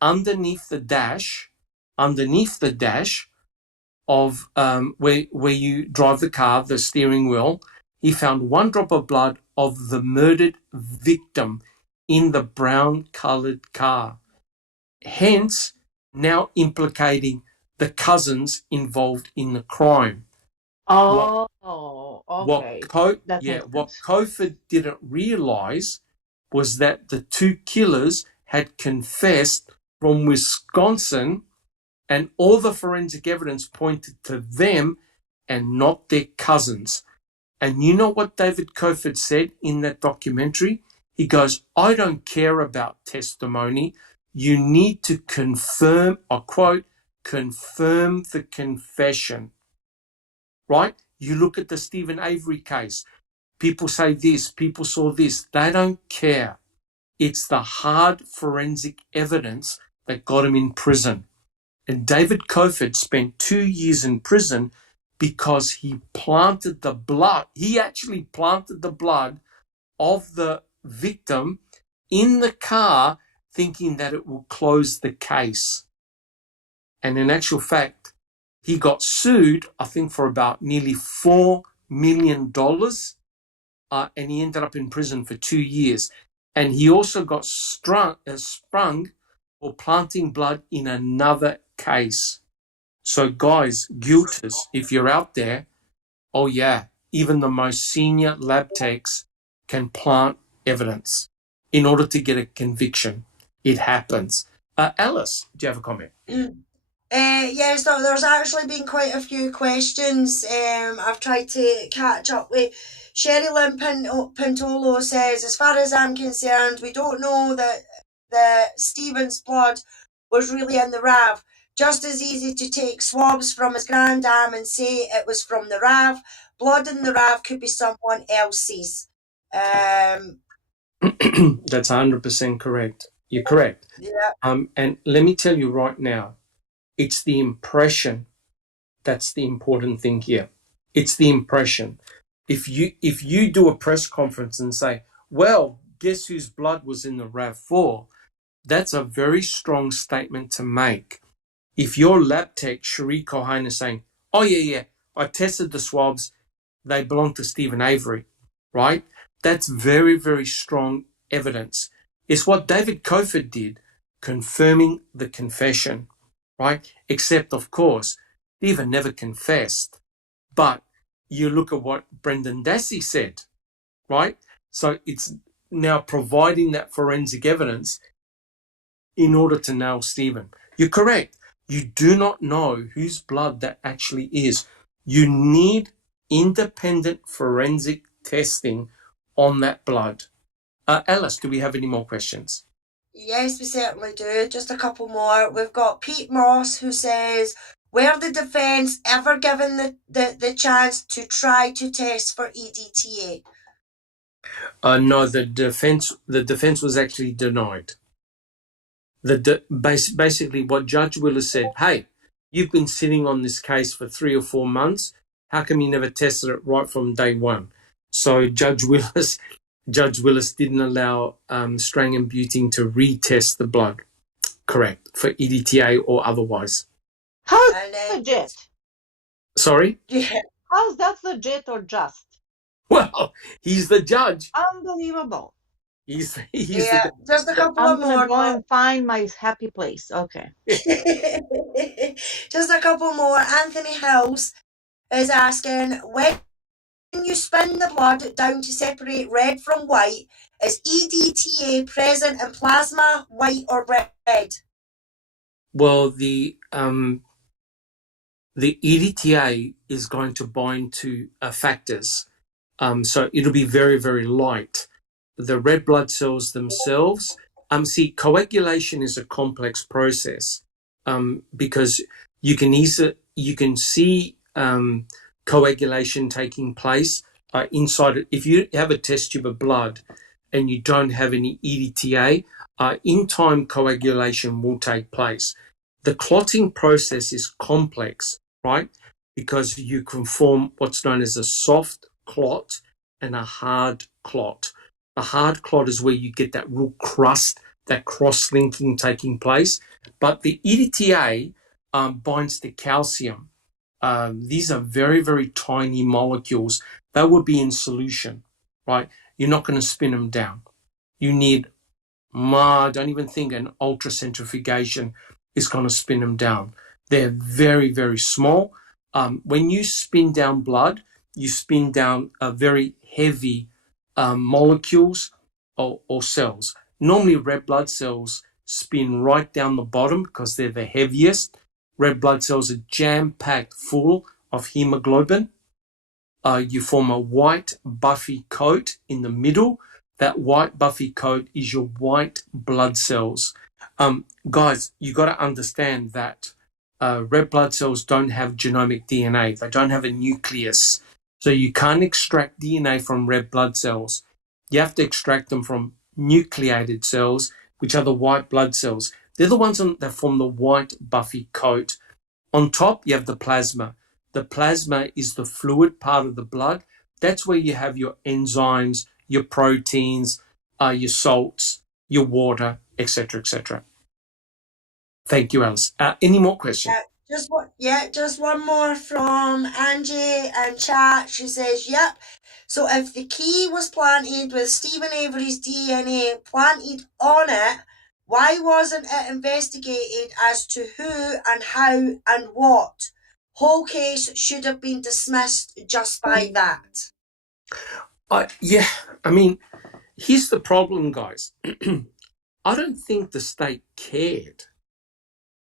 underneath the dash, of where you drive the car, the steering wheel. He found 1 drop of blood of the murdered victim in the brown-coloured car. Hence, now implicating the cousins involved in the crime. Oh, What okay. That makes sense. Cofer didn't realise was that the 2 killers had confessed from Wisconsin, and all the forensic evidence pointed to them and not their cousins. And you know what David Cofer said in that documentary? He goes, I don't care about testimony. You need to confirm, I quote, confirm the confession. Right? You look at the Stephen Avery case. People say this, people saw this. They don't care. It's the hard forensic evidence that got him in prison. And David Cofer spent 2 years in prison because he planted the blood. He actually planted the blood of the victim in the car, thinking that it will close the case. And in actual fact, he got sued, I think, for about nearly $4 million, and he ended up in prison for 2 years. And he also got sprung for planting blood in another case. So guys, guilters, if you're out there, oh yeah, even the most senior lab techs can plant evidence in order to get a conviction. It happens. Alice, do you have a comment? Yes, there's actually been quite a few questions. I've tried to catch up with. Sherry Lynn Pintolo says, as far as I'm concerned, we don't know that the Stephen's blood was really in the RAV. Just as easy to take swabs from his grandam and say it was from the RAV. Blood in the RAV could be someone else's. That's 100% correct. You're correct. Yeah. And let me tell you right now, it's the impression that's the important thing here. It's the impression. If you do a press conference and say, well, guess whose blood was in the RAV4, that's a very strong statement to make. If your lab tech, Cherie Cohen, is saying, oh, yeah, I tested the swabs, they belong to Stephen Avery, right? That's very, very strong evidence. It's what David Cofer did, confirming the confession, right? Except, of course, Stephen never confessed. But you look at what Brendan Dassey said, right? So it's now providing that forensic evidence in order to nail Stephen. You're correct. You do not know whose blood that actually is. You need independent forensic testing on that blood. Alice, do we have any more questions? Yes, we certainly do. Just a couple more. We've got Pete Moss, who says, were the defence ever given the chance to try to test for EDTA? No, the defence was actually denied. Basically, what Judge Willis said, hey, you've been sitting on this case for 3 or 4 months. How come you never tested it right from day one? So Judge Willis didn't allow Strang and Buting to retest the blood, correct, for EDTA or otherwise. How's that legit? Sorry? Yeah. How's that legit or just? Well, he's the judge. Unbelievable. He's just a couple I'm of more. I'm gonna go and find my happy place. Okay. Just a couple more. Anthony Hills is asking, when you spin the blood down to separate red from white, is EDTA present in plasma, white or red? Well, the EDTA is going to bind to factors. So it'll be very, very light. The red blood cells themselves, see, coagulation is a complex process because you can see coagulation taking place inside it. If you have a test tube of blood and you don't have any EDTA, in time coagulation will take place. The clotting process is complex, right? Because you can form what's known as a soft clot and a hard clot. A hard clot is where you get that real crust, that cross-linking taking place. But the EDTA binds to calcium. These are very, very tiny molecules. They would be in solution, right? You're not going to spin them down. You need, don't even think an ultracentrifugation is going to spin them down. They're very, very small. When you spin down blood, you spin down very heavy molecules or cells. Normally, red blood cells spin right down the bottom because they're the heaviest. Red blood cells are jam-packed full of hemoglobin. You form a white buffy coat in the middle. That white buffy coat is your white blood cells. Guys, you got to understand that red blood cells don't have genomic DNA. They don't have a nucleus. So you can't extract DNA from red blood cells. You have to extract them from nucleated cells, which are the white blood cells. They're the ones that form the white buffy coat. On top, you have the plasma. The plasma is the fluid part of the blood. That's where you have your enzymes, your proteins, your salts, your water, etc., etc. Thank you, Alice. Any more questions? Just one more from Angie and chat. She says, yep. So if the key was planted with Stephen Avery's DNA planted on it, why wasn't it investigated as to who and how and what? Whole case should have been dismissed just by that. Yeah, I mean, here's the problem, guys. I don't think the state cared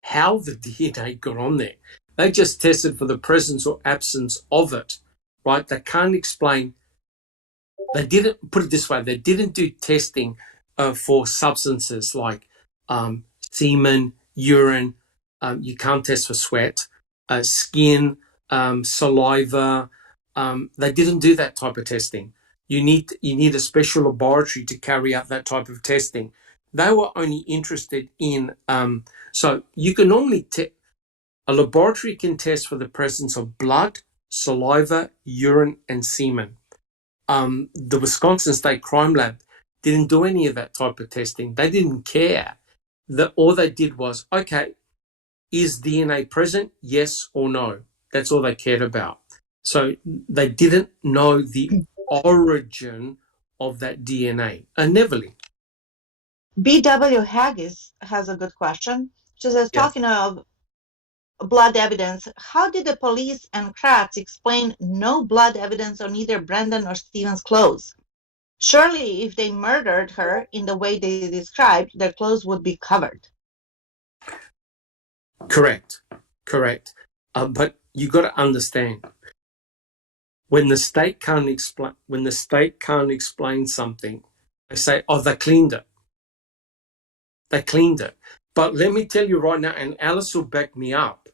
how the DNA got on there. They just tested for the presence or absence of it, right? They can't explain. They didn't, put it this way, they didn't do testing for substances like semen, urine. You can't test for sweat, skin, saliva. They didn't do that type of testing. You need a special laboratory to carry out that type of testing. They were only interested in, so you can normally, a laboratory can test for the presence of blood, saliva, urine, and semen. The Wisconsin State Crime Lab didn't do any of that type of testing. They didn't care. All they did was, okay, is DNA present? Yes or no. That's all they cared about. So they didn't know the origin of that DNA. Neverly. BW Haggis has a good question. She says, Yeah. talking of blood evidence, how did the police and Kratz explain no blood evidence on either Brendan or Stephen's clothes? Surely, if they murdered her in the way they described, their clothes would be covered. Correct. But you got to understand, when the state can't explain something, they say, "Oh, they cleaned it." They cleaned it. But let me tell you right now, and Alice will back me up.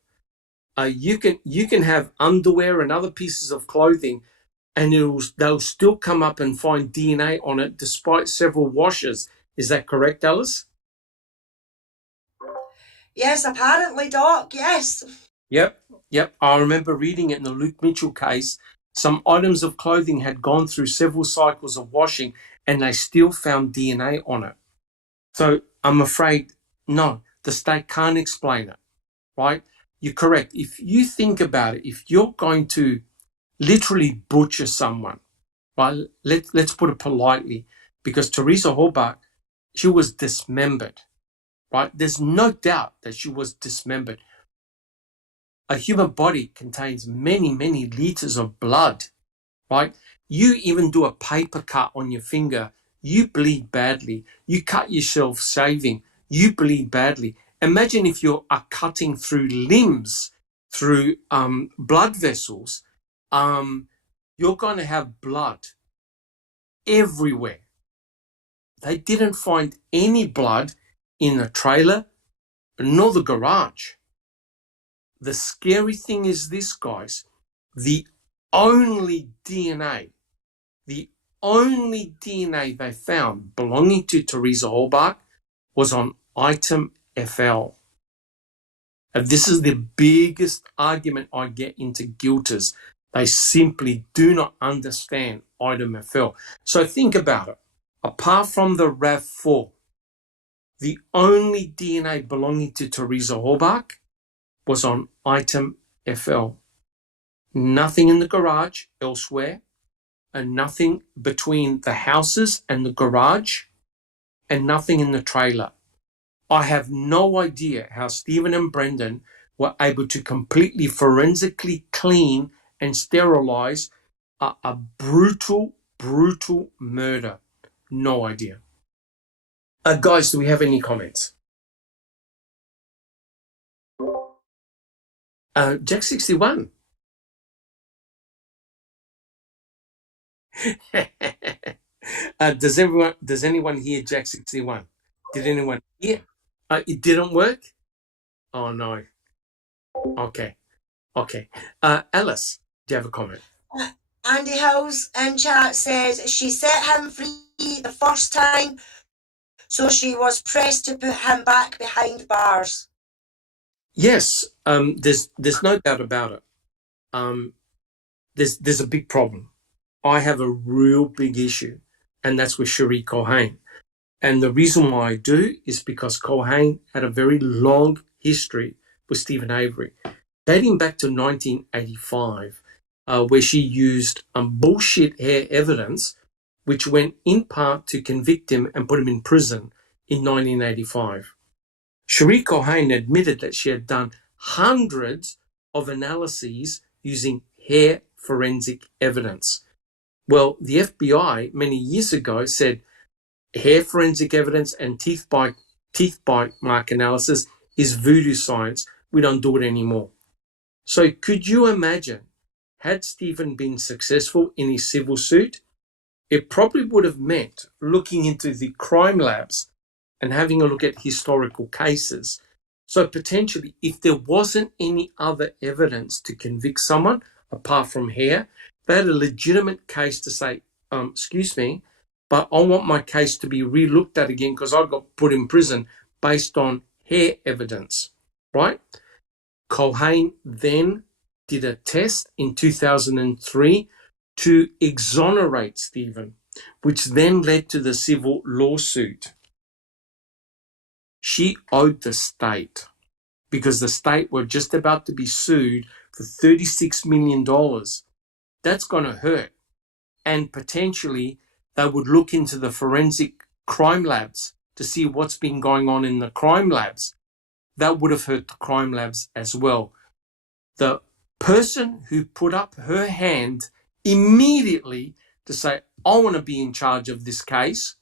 You can have underwear and other pieces of clothing, and they'll still come up and find DNA on it despite several washes. Is that correct, Alice? Yes, apparently, Doc, yes. Yep. I remember reading it in the Luke Mitchell case. Some items of clothing had gone through several cycles of washing, and they still found DNA on it. So I'm afraid, no, the state can't explain it, right? You're correct. If you think about it, if you're going to literally butcher someone, right? Let's put it politely, because Teresa Halbach, she was dismembered, right? There's no doubt that she was dismembered. A human body contains many, many liters of blood, right? You even do a paper cut on your finger, you bleed badly. You cut yourself shaving, you bleed badly. Imagine if you are cutting through limbs, through blood vessels, you're going to have blood everywhere. They didn't find any blood in the trailer nor the garage. The scary thing is this, guys. The only DNA they found belonging to Teresa Halbach was on item FL. And this is the biggest argument I get into guilters. They simply do not understand item FL. So think about it. Apart from the RAV4, the only DNA belonging to Teresa Halbach was on item FL. nothing in the garage elsewhere, and nothing between the houses and the garage, and nothing in the trailer. I have no idea how Stephen and Brendan were able to completely forensically clean and sterilize a brutal, brutal murder. No idea. Guys, do we have any comments? Jack 61. Does anyone hear Jack 61? Did anyone hear? It didn't work? Oh no. Okay. Alice, do you have a comment? Andy Hills in chat says she set him free the first time, so she was pressed to put him back behind bars. Yes, there's no doubt about it. There's a big problem. I have a real big issue, and that's with Cherie Culhane. And the reason why I do is because Culhane had a very long history with Stephen Avery, dating back to 1985, where she used bullshit hair evidence, which went in part to convict him and put him in prison in 1985. Cherie Culhane admitted that she had done hundreds of analyses using hair forensic evidence. Well, the FBI many years ago said hair forensic evidence and teeth bite mark analysis is voodoo science. We don't do it anymore. So could you imagine, had Stephen been successful in his civil suit, it probably would have meant looking into the crime labs and having a look at historical cases. So potentially, if there wasn't any other evidence to convict someone apart from hair, they had a legitimate case to say, excuse me, but I want my case to be re-looked at again because I got put in prison based on hair evidence, right? Culhane then did a test in 2003 to exonerate Stephen, which then led to the civil lawsuit. She owed the state because the state were just about to be sued for $36 million. That's going to hurt. And potentially they would look into the forensic crime labs to see what's been going on in the crime labs. That would have hurt the crime labs as well. The person who put up her hand immediately to say, I want to be in charge of this case,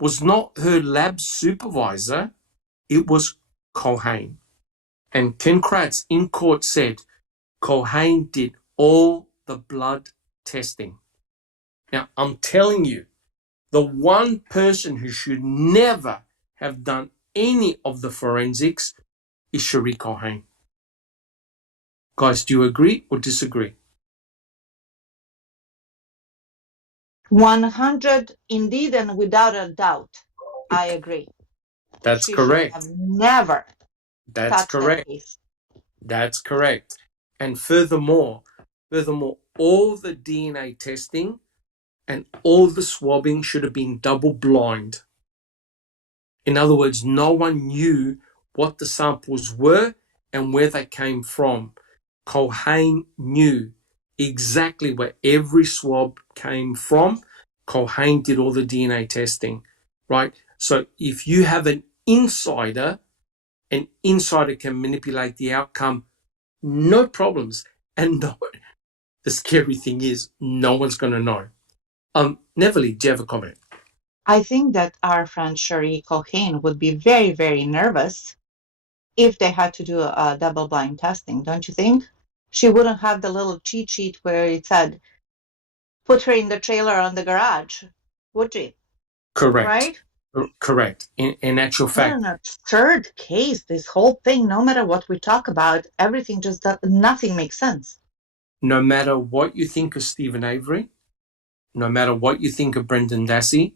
was not her lab supervisor, it was Culhane. And Ken Kratz in court said Culhane did all the blood testing. Now, I'm telling you, the one person who should never have done any of the forensics is Cherie Culhane. Guys, do you agree or disagree? 100 indeed, and without a doubt, I agree. That's She correct. should have never That's touched that correct. case. That's correct. And furthermore, all the DNA testing and all the swabbing should have been double blind. In other words, no one knew what the samples were and where they came from. Culhane knew exactly where every swab came from. Culhane did all the DNA testing, right? So if you have an insider can manipulate the outcome, no problems. And no, the scary thing is, no one's going to know. Neverly, do you have a comment? I think that our friend Cherie Culhane would be very, very nervous if they had to do a double-blind testing, don't you think? She wouldn't have the little cheat sheet where it said, put her in the trailer on the garage, would she? Correct. Right? Correct. In actual fact. What an absurd case, this whole thing, no matter what we talk about, everything just does, nothing makes sense. No matter what you think of Stephen Avery, no matter what you think of Brendan Dassey,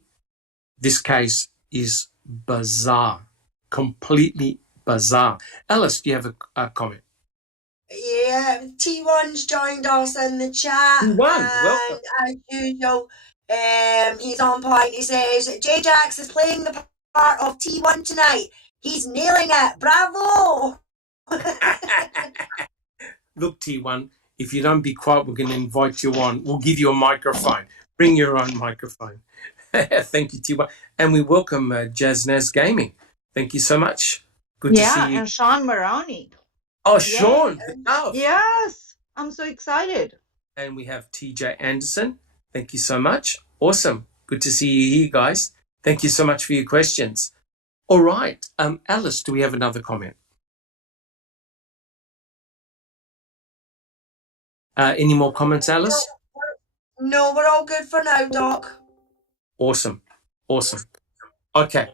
this case is bizarre, completely bizarre. Alice, do you have a comment? Yeah, T1's joined us in the chat. T1, welcome. As usual, he's on point. He says, J-Jax is playing the part of T1 tonight. He's nailing it. Bravo! Look, T1, if you don't be quiet, we're going to invite you on. We'll give you a microphone. Bring your own microphone. Thank you, Tiwa. And we welcome Jaznaz Gaming. Thank you so much. Good to see you. And Sean Maroney. Oh, Sean. Yes, I'm so excited. And we have TJ Anderson. Thank you so much. Awesome. Good to see you here, guys. Thank you so much for your questions. All right. Alice, do we have another comment? Any more comments, Alice? No, we're all good for now, Doc. Awesome. Okay.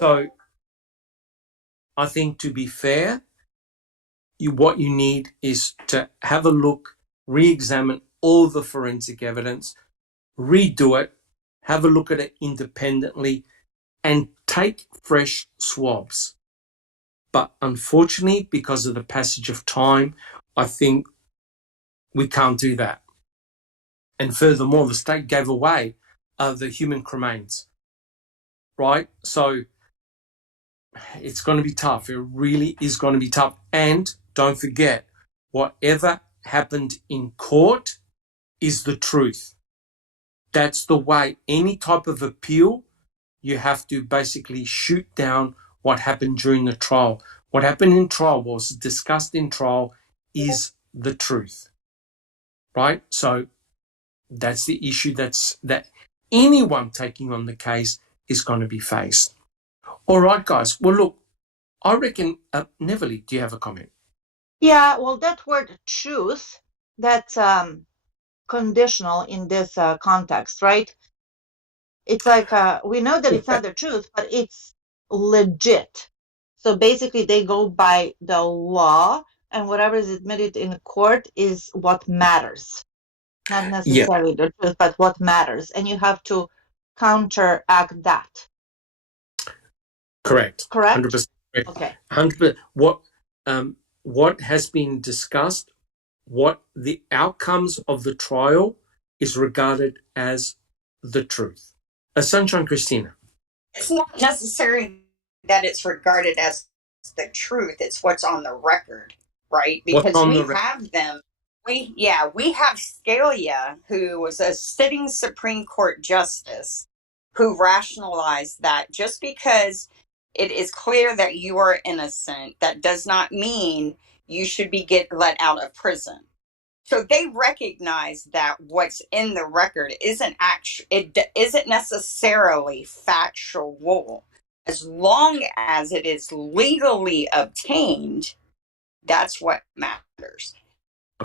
So I think, to be fair, what you need is to have a look, re-examine all the forensic evidence, redo it, have a look at it independently, and take fresh swabs. But unfortunately, because of the passage of time, I think we can't do that. And furthermore, the state gave away the human cremains, right? So it's going to be tough. It really is going to be tough. And don't forget, whatever happened in court is the truth. That's the way. Any type of appeal, you have to basically shoot down what happened during the trial. What happened in trial was discussed in trial is the truth, right? So that's the issue that anyone taking on the case is going to be faced. All right, guys. Well, look, I reckon, Neverly, do you have a comment? Yeah, well, that word truth, that's conditional in this context, right? It's like we know that it's not the truth, but it's legit. So basically, they go by the law, and whatever is admitted in court is what matters. Not necessarily the truth, but what matters. And you have to counteract that. Correct. Correct? 100%. Okay. 100%. What has been discussed, what the outcomes of the trial is regarded as the truth. Sunshine Christina. It's not necessary that it's regarded as the truth. It's what's on the record, right? Because we have them. We have Scalia, who was a sitting Supreme Court justice, who rationalized that just because it is clear that you are innocent, that does not mean you should be let out of prison. So they recognize that what's in the record isn't necessarily factual. As long as it is legally obtained, that's what matters.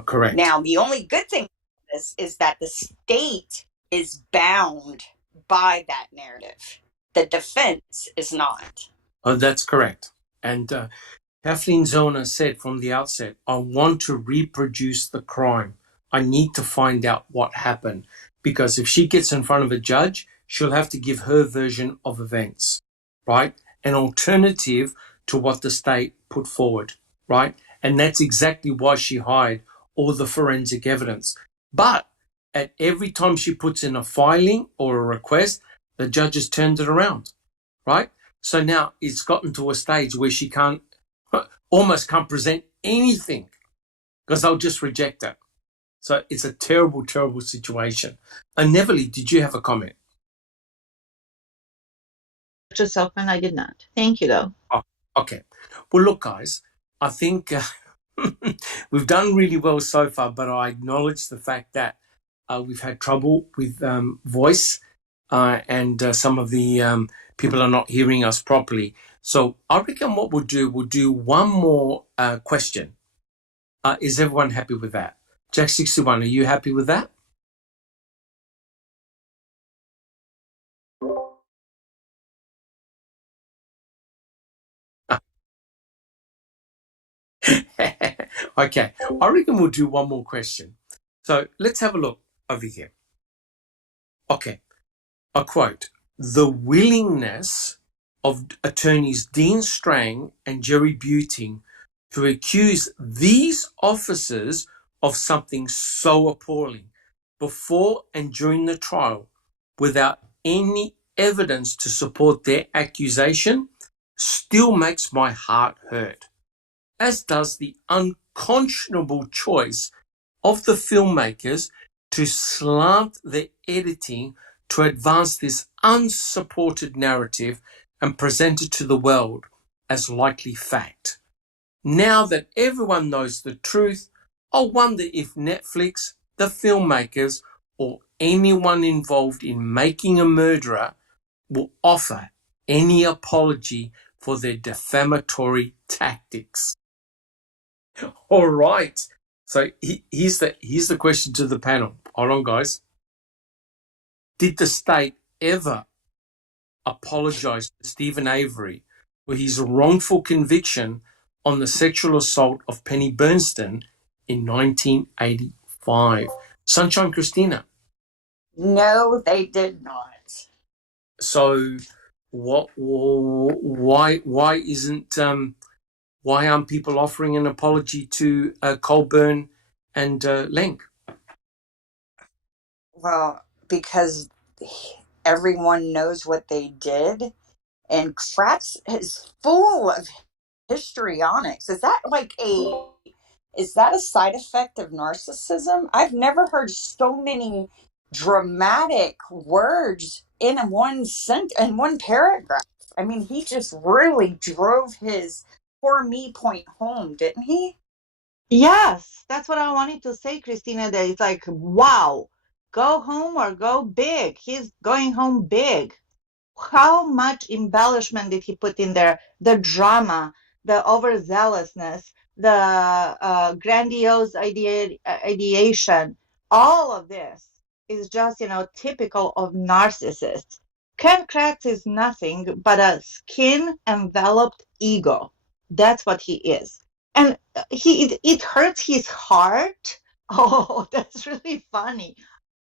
Correct. Now, the only good thing about this is that the state is bound by that narrative. The defense is not. Oh, that's correct. And Kathleen Zona said from the outset, I want to reproduce the crime. I need to find out what happened. Because if she gets in front of a judge, she'll have to give her version of events, right? An alternative to what the state put forward, right? And that's exactly why she hired all the forensic evidence. But at every time she puts in a filing or a request, the judge has turned it around, right? So now it's gotten to a stage where she almost can't present anything because they'll just reject it. So it's a terrible, terrible situation. And Neverly, did you have a comment? Just Silkman, I did not. Thank you, though. Oh, okay. Well, look, guys, I think we've done really well so far, but I acknowledge the fact that we've had trouble with voice and some of the people are not hearing us properly. So I reckon what we'll do one more question. Is everyone happy with that? Jack 61, are you happy with that? Okay, I reckon we'll do one more question. So let's have a look over here. Okay, I quote, the willingness of attorneys Dean Strang and Jerry Buting to accuse these officers of something so appalling before and during the trial without any evidence to support their accusation still makes my heart hurt, as does the unconscionable choice of the filmmakers to slant the editing to advance this unsupported narrative and present it to the world as likely fact. Now that everyone knows the truth, I wonder if Netflix, the filmmakers, or anyone involved in making a murderer will offer any apology for their defamatory tactics. All right. So here's the question to the panel. Hold on, guys. Did the state ever apologize to Stephen Avery for his wrongful conviction on the sexual assault of Penny Bernstein in 1985? Sunshine Christina. No, they did not. So why isn't why aren't people offering an apology to Colburn and Lenk? Well, because everyone knows what they did, and Kratz is full of histrionics. Is that a side effect of narcissism? I've never heard so many dramatic words in one paragraph. I mean, he just really drove his poor me point home, didn't he? Yes, that's what I wanted to say, Christina, that it's like, wow, go home or go big. He's going home big. How much embellishment did he put in there? The drama, the overzealousness, the grandiose ideation, all of this is just, typical of narcissists. Ken Kratz is nothing but a skin-enveloped ego. That's what he is. And it hurts his heart. Oh, that's really funny.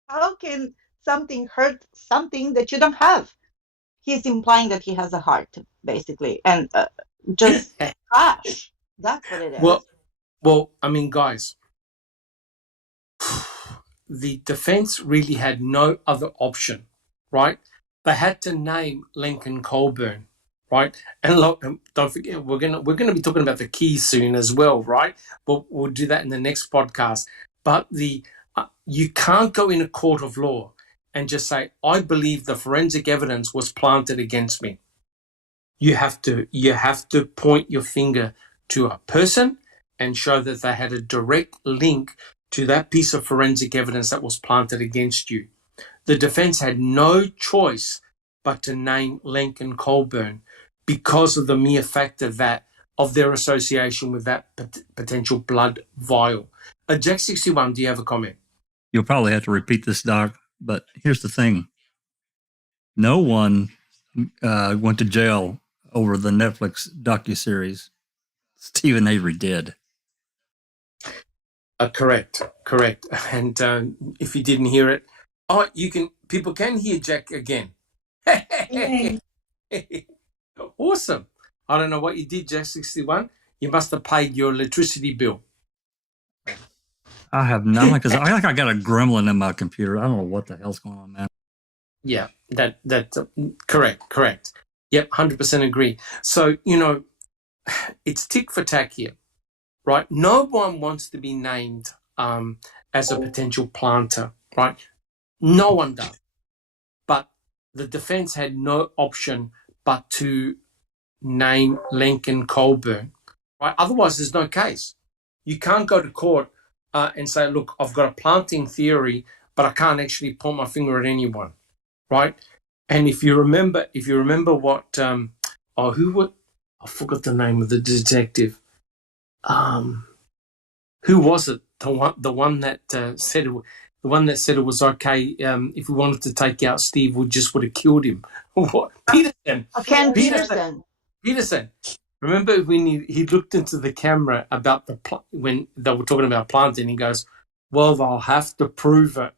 How can something hurt something that you don't have? He's implying that he has a heart, basically, and just trash. That's what it is. Well, I mean, guys, the defense really had no other option, right? They had to name Lincoln Colburn, right? And look, don't forget, we're gonna be talking about the keys soon as well, right? But we'll do that in the next podcast. But you can't go in a court of law and just say, I believe the forensic evidence was planted against me. You have to point your finger to a person and show that they had a direct link to that piece of forensic evidence that was planted against you. The defense had no choice but to name Lenk and Colburn because of the mere fact of their association with that potential blood vial. Jack 61, do you have a comment? You'll probably have to repeat this, Doc, but here's the thing. No one went to jail over the Netflix docuseries. Stephen Avery did. Correct. And if you didn't hear it, people can hear Jack again. Awesome. I don't know what you did, Jack 61. You must have paid your electricity bill. I have not, because I got a gremlin in my computer. I don't know what the hell's going on, man. Yeah, that correct. Yep, 100% agree. So, it's tick for tack here, right? No one wants to be named as a potential planter, right? No one does. But the defense had no option but to name Lincoln Colburn, right? Otherwise, there's no case. You can't go to court and say, look, I've got a planting theory, but I can't actually point my finger at anyone, right? And if you remember what, I forgot the name of the detective. Who was it? The one that said it was okay. If we wanted to take out Steve, we just would have killed him. What? Peterson. Ken Peterson. Peterson. Remember when he looked into the camera about when they were talking about planting, he goes, well, they'll have to prove it,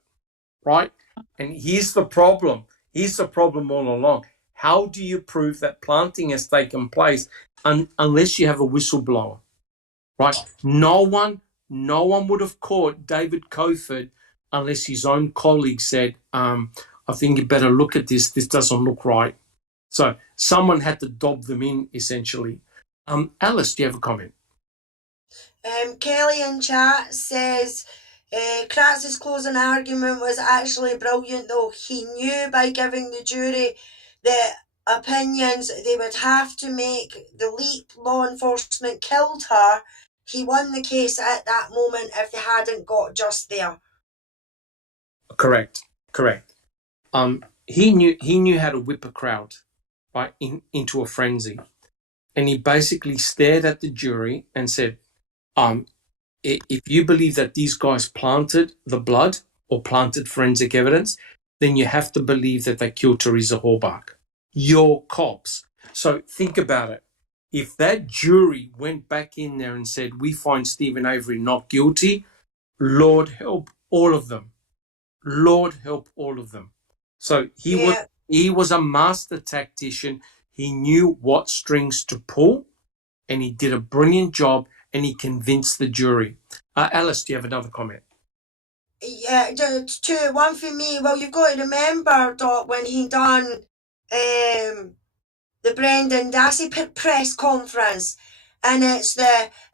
right? And here's the problem. Here's the problem all along. How do you prove that planting has taken place unless you have a whistleblower, right? No one would have caught David Cofford unless his own colleague said, I think you better look at this. This doesn't look right. So someone had to dob them in, essentially. Alice, do you have a comment? Kelly in chat says, Kratz's closing argument was actually brilliant, though. He knew by giving the jury the opinions they would have to make the leap law enforcement killed her. He won the case at that moment if they hadn't got just there. Correct. He knew how to whip a crowd, right, into a frenzy, and he basically stared at the jury and said, if you believe that these guys planted the blood or planted forensic evidence, then you have to believe that they killed Teresa Halbach. You're cops. So think about it. If that jury went back in there and said, we find Stephen Avery not guilty, Lord help all of them. Lord help all of them. So he was a master tactician. He knew what strings to pull, and he did a brilliant job, and he convinced the jury. Alice, do you have another comment? Yeah, one for me. Well, you've got to remember, Doc, when he done the Brendan Dassey press conference, and it's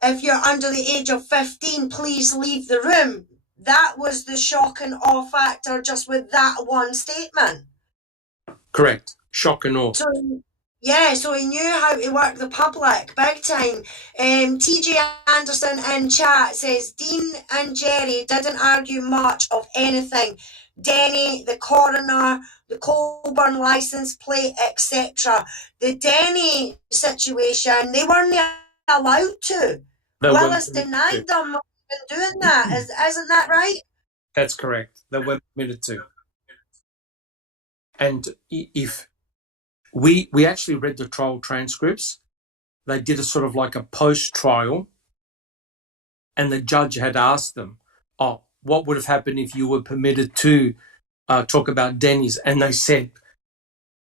if you're under the age of 15, please leave the room. That was the shock and awe factor just with that one statement. Correct. Shock and awe. So he knew how to work the public big time. TJ Anderson in chat says Dean and Jerry didn't argue much of anything. Denny, the coroner, the Colburn license plate, etc. The Denny situation, they weren't allowed to. Willis denied them even doing that. Isn't that right? That's correct. They weren't permitted to. And if we actually read the trial transcripts, they did a sort of like a post-trial, and the judge had asked them, what would have happened if you were permitted to talk about Denny's? And they said,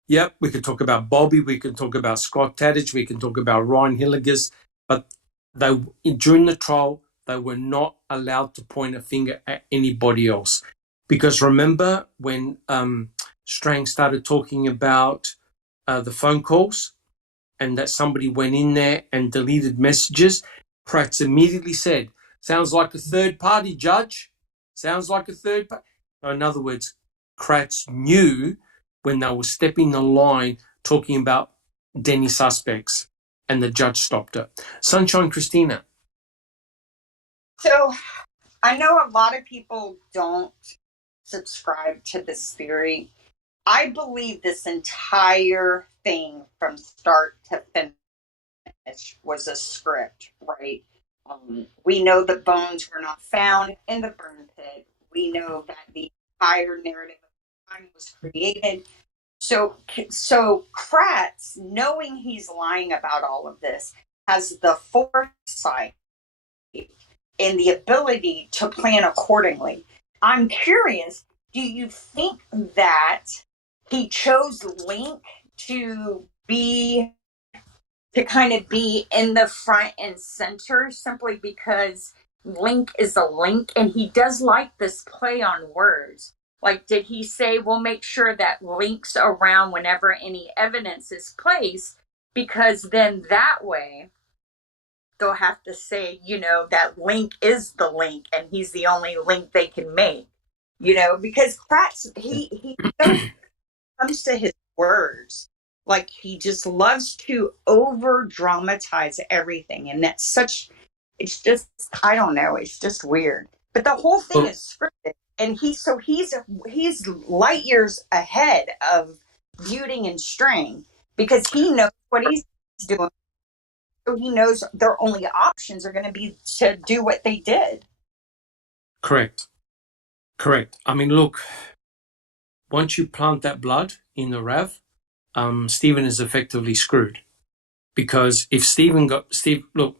yep, we could talk about Bobby, we could talk about Scott Tadich, we can talk about Ryan Hilligas, but during the trial, they were not allowed to point a finger at anybody else. Because remember when Strang started talking about the phone calls and that somebody went in there and deleted messages, Kratz immediately said, sounds like a third party, Judge. Sounds like a third party. In other words, Kratz knew when they were stepping the line talking about Denny suspects, and the judge stopped it. Sunshine Christina. So I know a lot of people don't subscribe to this theory. I believe this entire thing from start to finish was a script, right? We know the bones were not found in the burn pit. We know that the entire narrative of the crime was created. So Kratz, knowing he's lying about all of this, has the foresight and the ability to plan accordingly. I'm curious, do you think that he chose Link to kind of be in the front and center simply because Link is a link, and he does like this play on words? Like, did he say, we'll make sure that Link's around whenever any evidence is placed, because then that way they'll have to say, that Link is the link and he's the only link they can make, because Kratz, he comes to his words, like he just loves to over dramatize everything. And that's it's just, I don't know, it's just weird. But the whole thing is scripted. And he's light years ahead of Buting and Strang, because he knows what he's doing. So he knows their only options are going to be to do what they did. Correct. I mean, look, once you plant that blood in the RAV, Stephen is effectively screwed. Because if look,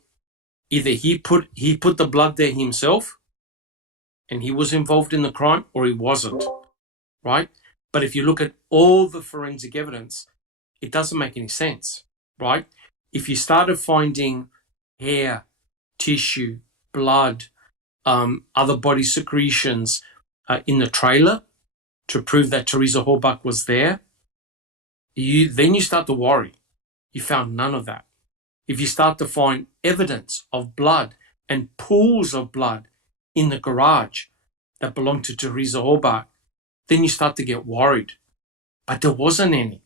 either he put the blood there himself and he was involved in the crime, or he wasn't, right? But if you look at all the forensic evidence, it doesn't make any sense, right? If you started finding hair, tissue, blood, other body secretions in the trailer to prove that Teresa Halbach was there, then you start to worry. You found none of that. If you start to find evidence of blood and pools of blood in the garage, that belonged to Teresa Halbach, then you start to get worried. But there wasn't any.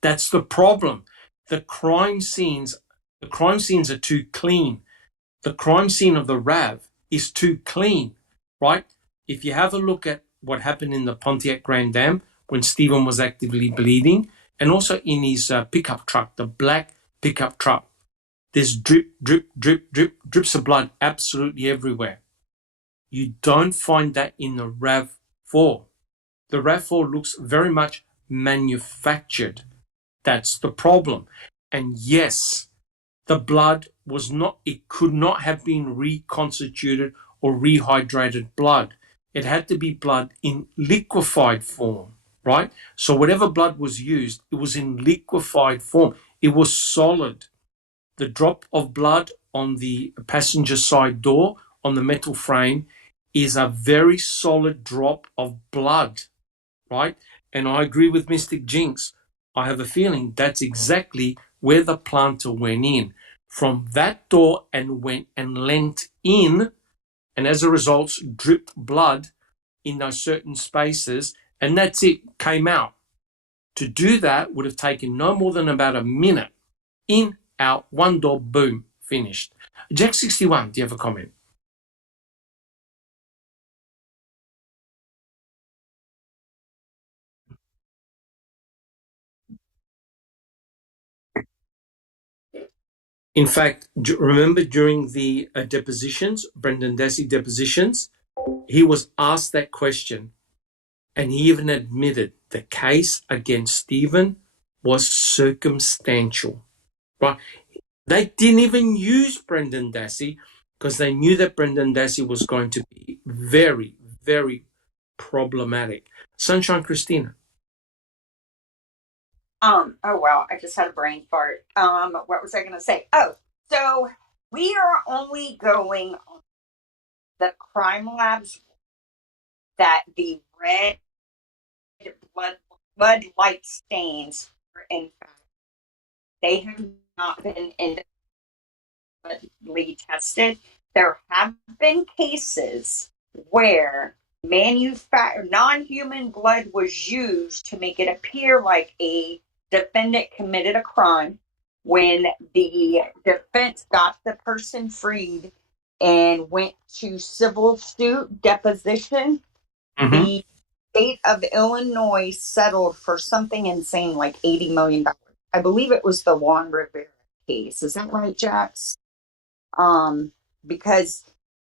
That's the problem. The crime scenes are too clean. The crime scene of the RAV is too clean, right? If you have a look at what happened in the Pontiac Grand Am when Stephen was actively bleeding, and also in his pickup truck, the black pickup truck, there's drip, drip, drip, drip, drips of blood absolutely everywhere. You don't find that in the RAV4. The RAV4 looks very much manufactured. That's the problem. And yes, the blood was not, it could not have been reconstituted or rehydrated blood. It had to be blood in liquefied form, right? So whatever blood was used, it was in liquefied form. It was solid. The drop of blood on the passenger side door on the metal frame is a very solid drop of blood, right? And I agree with Mystic Jinx. I have a feeling that's exactly where the planter went in. From that door and went and leant in, and as a result, dripped blood in those certain spaces, and that's it, came out. To do that would have taken no more than about a minute. In, out, one door, boom, finished. Jack 61, do you have a comment? In fact, remember during the depositions, Brendan Dassey depositions, he was asked that question, and he even admitted the case against Stephen was circumstantial. Right? They didn't even use Brendan Dassey because they knew that Brendan Dassey was going to be very, very problematic. Sunshine Christina. Oh wow, I just had a brain fart. What was I gonna say? Oh, so we are only going on the crime labs that the red blood like stains are in fact. They have not been independently tested. There have been cases where non-human blood was used to make it appear like a defendant committed a crime. When the defense got the person freed and went to civil suit deposition, the state of Illinois settled for something insane like $80 million. I believe it was the Juan Rivera case. Is that right, Jax? Because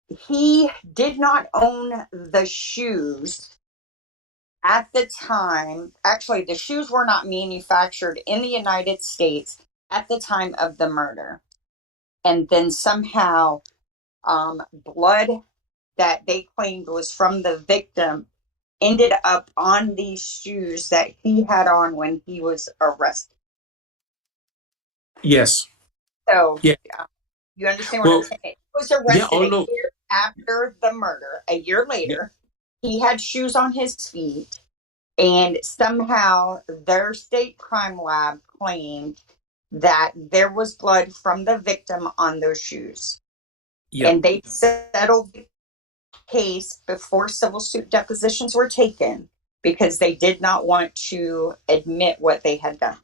he did not own the shoes at the time. Actually, the shoes were not manufactured in the United States at the time of the murder. And then somehow blood that they claimed was from the victim ended up on these shoes that he had on when he was arrested. Yes. So, yeah. You understand what I'm saying? He was arrested a year after the murder. A year later, he had shoes on his feet, and somehow their state crime lab claimed that there was blood from the victim on those shoes. Yep. And they settled the case before civil suit depositions were taken because they did not want to admit what they had done.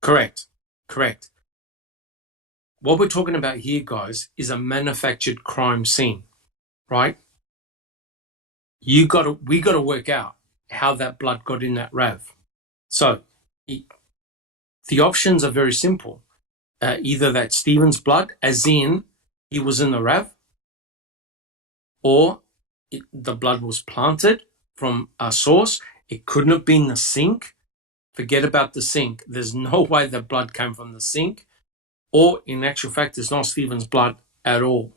Correct. What we're talking about here, guys, is a manufactured crime scene, right? We got to work out how that blood got in that RAV. So the options are very simple. Either that Stephen's blood, as in he was in the RAV, or the blood was planted from a source. It couldn't have been the sink. Forget about the sink. There's no way the blood came from the sink. Or, in actual fact, it's not Stephen's blood at all.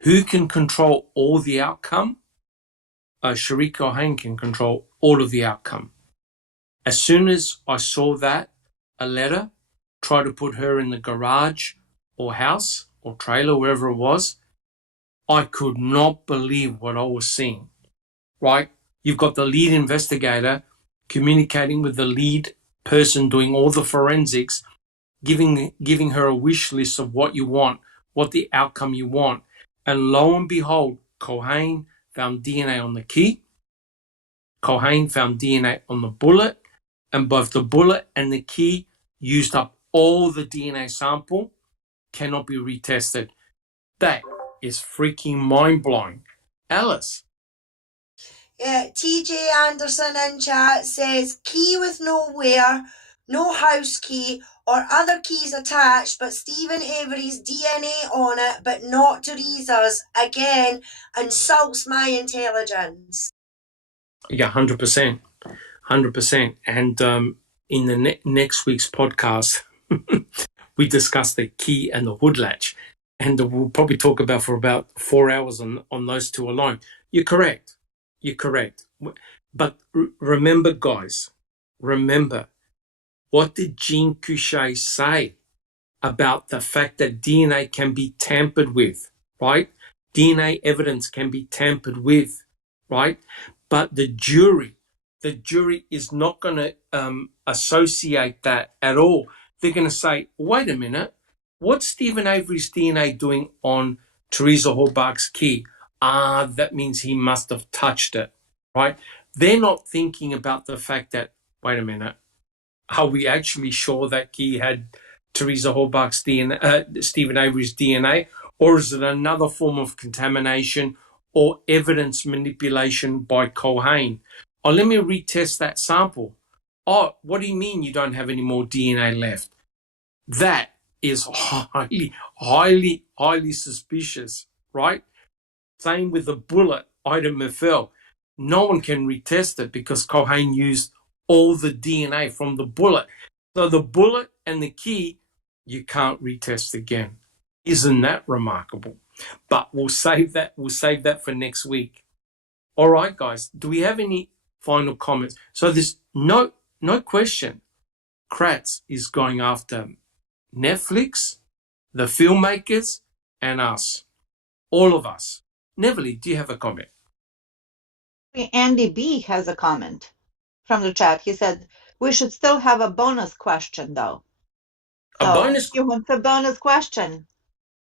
Who can control all the outcome? Sharik O'Hain can control all of the outcome. As soon as I saw that, a letter, try to put her in the garage or house or trailer, wherever it was, I could not believe what I was seeing, right? You've got the lead investigator communicating with the lead person doing all the forensics, giving her a wish list of what you want, what the outcome you want. And lo and behold, Cohane, found DNA on the key. Culhane found DNA on the bullet, and both the bullet and the key used up all the DNA sample, cannot be retested. That is freaking mind-blowing. Alice. Yeah, TJ Anderson in chat says, key with no wear, no house key or other keys attached, but Stephen Avery's DNA on it, but not Teresa's. Again, insults my intelligence. Yeah, 100%. 100%. And in the next week's podcast, we discussed the key and the hood latch. And we'll probably talk about for about 4 hours on those two alone. You're correct. You're correct. But remember, guys, remember, what did Jean Couchet say about the fact that DNA can be tampered with, right? DNA evidence can be tampered with, right? But the jury is not going to associate that at all. They're going to say, wait a minute, what's Stephen Avery's DNA doing on Teresa Horbach's key? That means he must have touched it, right? They're not thinking about the fact that, wait a minute, are we actually sure that key had Teresa Horbach's DNA, Stephen Avery's DNA, or is it another form of contamination or evidence manipulation by Culhane? Oh, let me retest that sample. Oh, what do you mean you don't have any more DNA left? That is highly, highly, highly suspicious, right? Same with the bullet, Ida Meffel. No one can retest it because Culhane used all the DNA from the bullet. So the bullet and the key, you can't retest again. Isn't that remarkable? But we'll save that for next week. All right, guys, do we have any final comments? So there's no question. Kratz is going after Netflix, the filmmakers, and us. All of us. Neville, do you have a comment? Andy B has a comment from the chat. He said, we should still have a bonus question, though. A bonus? He wants a bonus question.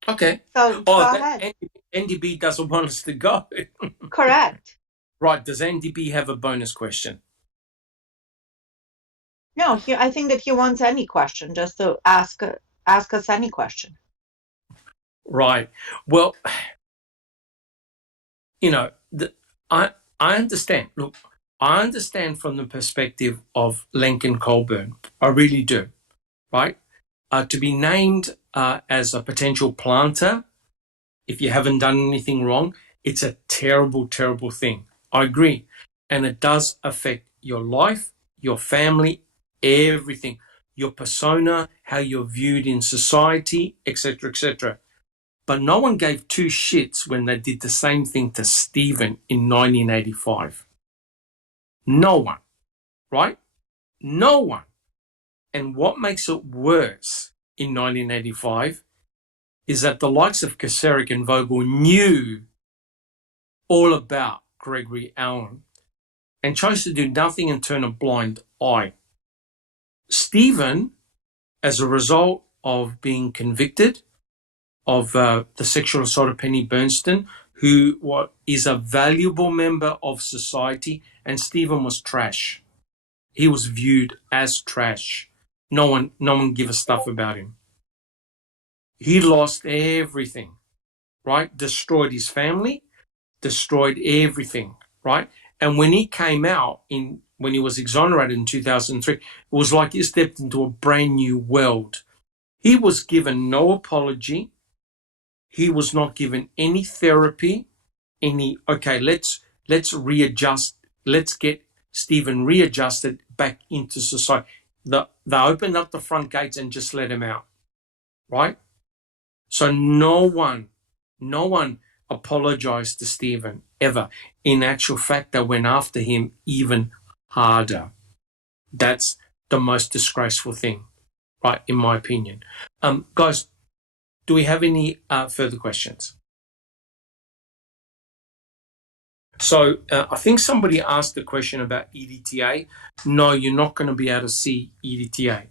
Okay. So go ahead. Andy B doesn't want us to go. Correct. Right. Does Andy B have a bonus question? No, I think that he wants any question, just to ask us any question. Right. Well, I understand. Look, I understand from the perspective of Lincoln Colburn. I really do. Right. To be named as a potential planter, if you haven't done anything wrong, it's a terrible, terrible thing. I agree. And it does affect your life, your family, everything, your persona, how you're viewed in society, etc., etc. But no one gave two shits when they did the same thing to Stephen in 1985. No one, right? No one. And what makes it worse in 1985 is that the likes of Kacerik and Vogel knew all about Gregory Allen and chose to do nothing and turn a blind eye. Stephen, as a result of being convicted of the sexual assault of Penny Bernstein, who is a valuable member of society, and Stephen was trash. He was viewed as trash. No one gave a stuff about him. He lost everything, right? Destroyed his family, destroyed everything, right? And when he came out when he was exonerated in 2003, it was like he stepped into a brand new world. He was given no apology. He was not given any therapy, let's readjust, let's get Stephen readjusted back into society. They opened up the front gates and just let him out, right? So no one apologized to Stephen ever. In actual fact, they went after him even harder. That's the most disgraceful thing, right, in my opinion. Guys, do we have any further questions? So I think somebody asked a question about EDTA. No, you're not going to be able to see EDTA.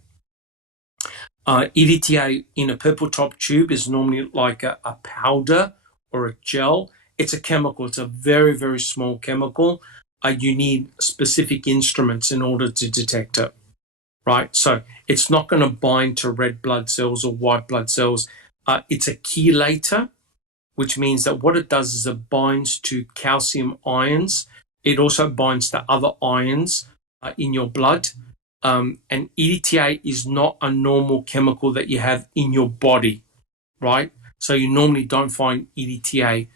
EDTA in a purple top tube is normally like a powder or a gel, It's a chemical. It's a very, very small chemical. You need specific instruments in order to detect it, right? So it's not going to bind to red blood cells or white blood cells. It's a chelator, which means that what it does is it binds to calcium ions. It also binds to other ions in your blood. And EDTA is not a normal chemical that you have in your body, right? So you normally don't find EDTA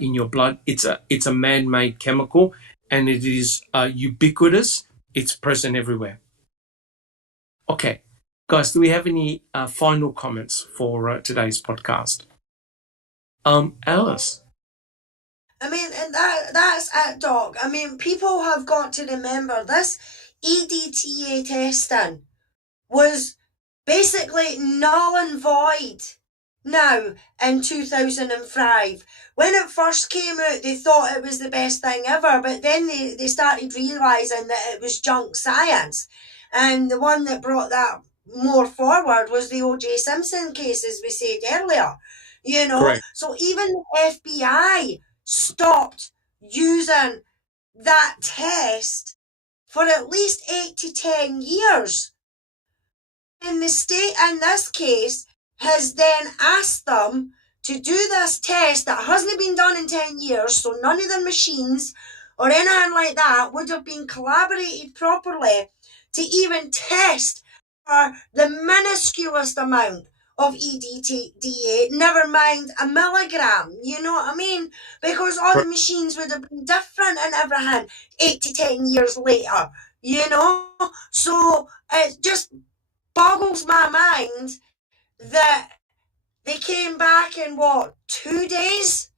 in your blood. It's a man-made chemical, and it is ubiquitous. It's present everywhere. Okay, guys, do we have any final comments for today's podcast? Alice. I mean, and that's it, Doc. I mean, people have got to remember this EDTA testing was basically null and void now in 2005. When it first came out, they thought it was the best thing ever, but then they started realising that it was junk science. And the one that brought that more forward was the O.J. Simpson case, as we said earlier. You know, Correct. so even the FBI stopped using that test for at least 8 to 10 years. And the state in this case has then asked them to do this test that hasn't been done in 10 years, so none of the machines or anything like that would have been collaborated properly to even test for the minusculest amount of EDTA, never mind a milligram, you know what I mean? Because all the machines would have been different and everything 8 to 10 years later, you know? So it just boggles my mind that they came back in, what, 2 days?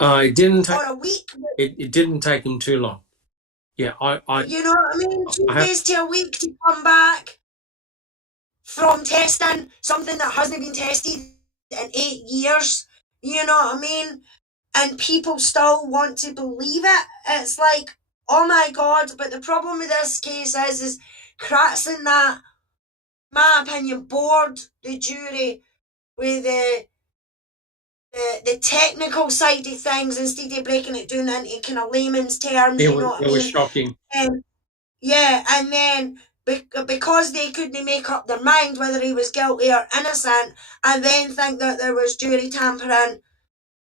It didn't take, or a week? it didn't take him too long. Yeah, You know what I mean? 2 I have- days to a week to come back from testing something that hasn't been tested in 8 years. You know what I mean? And people still want to believe it. It's like, oh my God. But the problem with this case is Kratzen that, my opinion, bored the jury with the technical side of things instead of breaking it down into kind of layman's terms. You know what I mean? It was shocking. Yeah, and then because they couldn't make up their mind whether he was guilty or innocent, and then think that there was jury tampering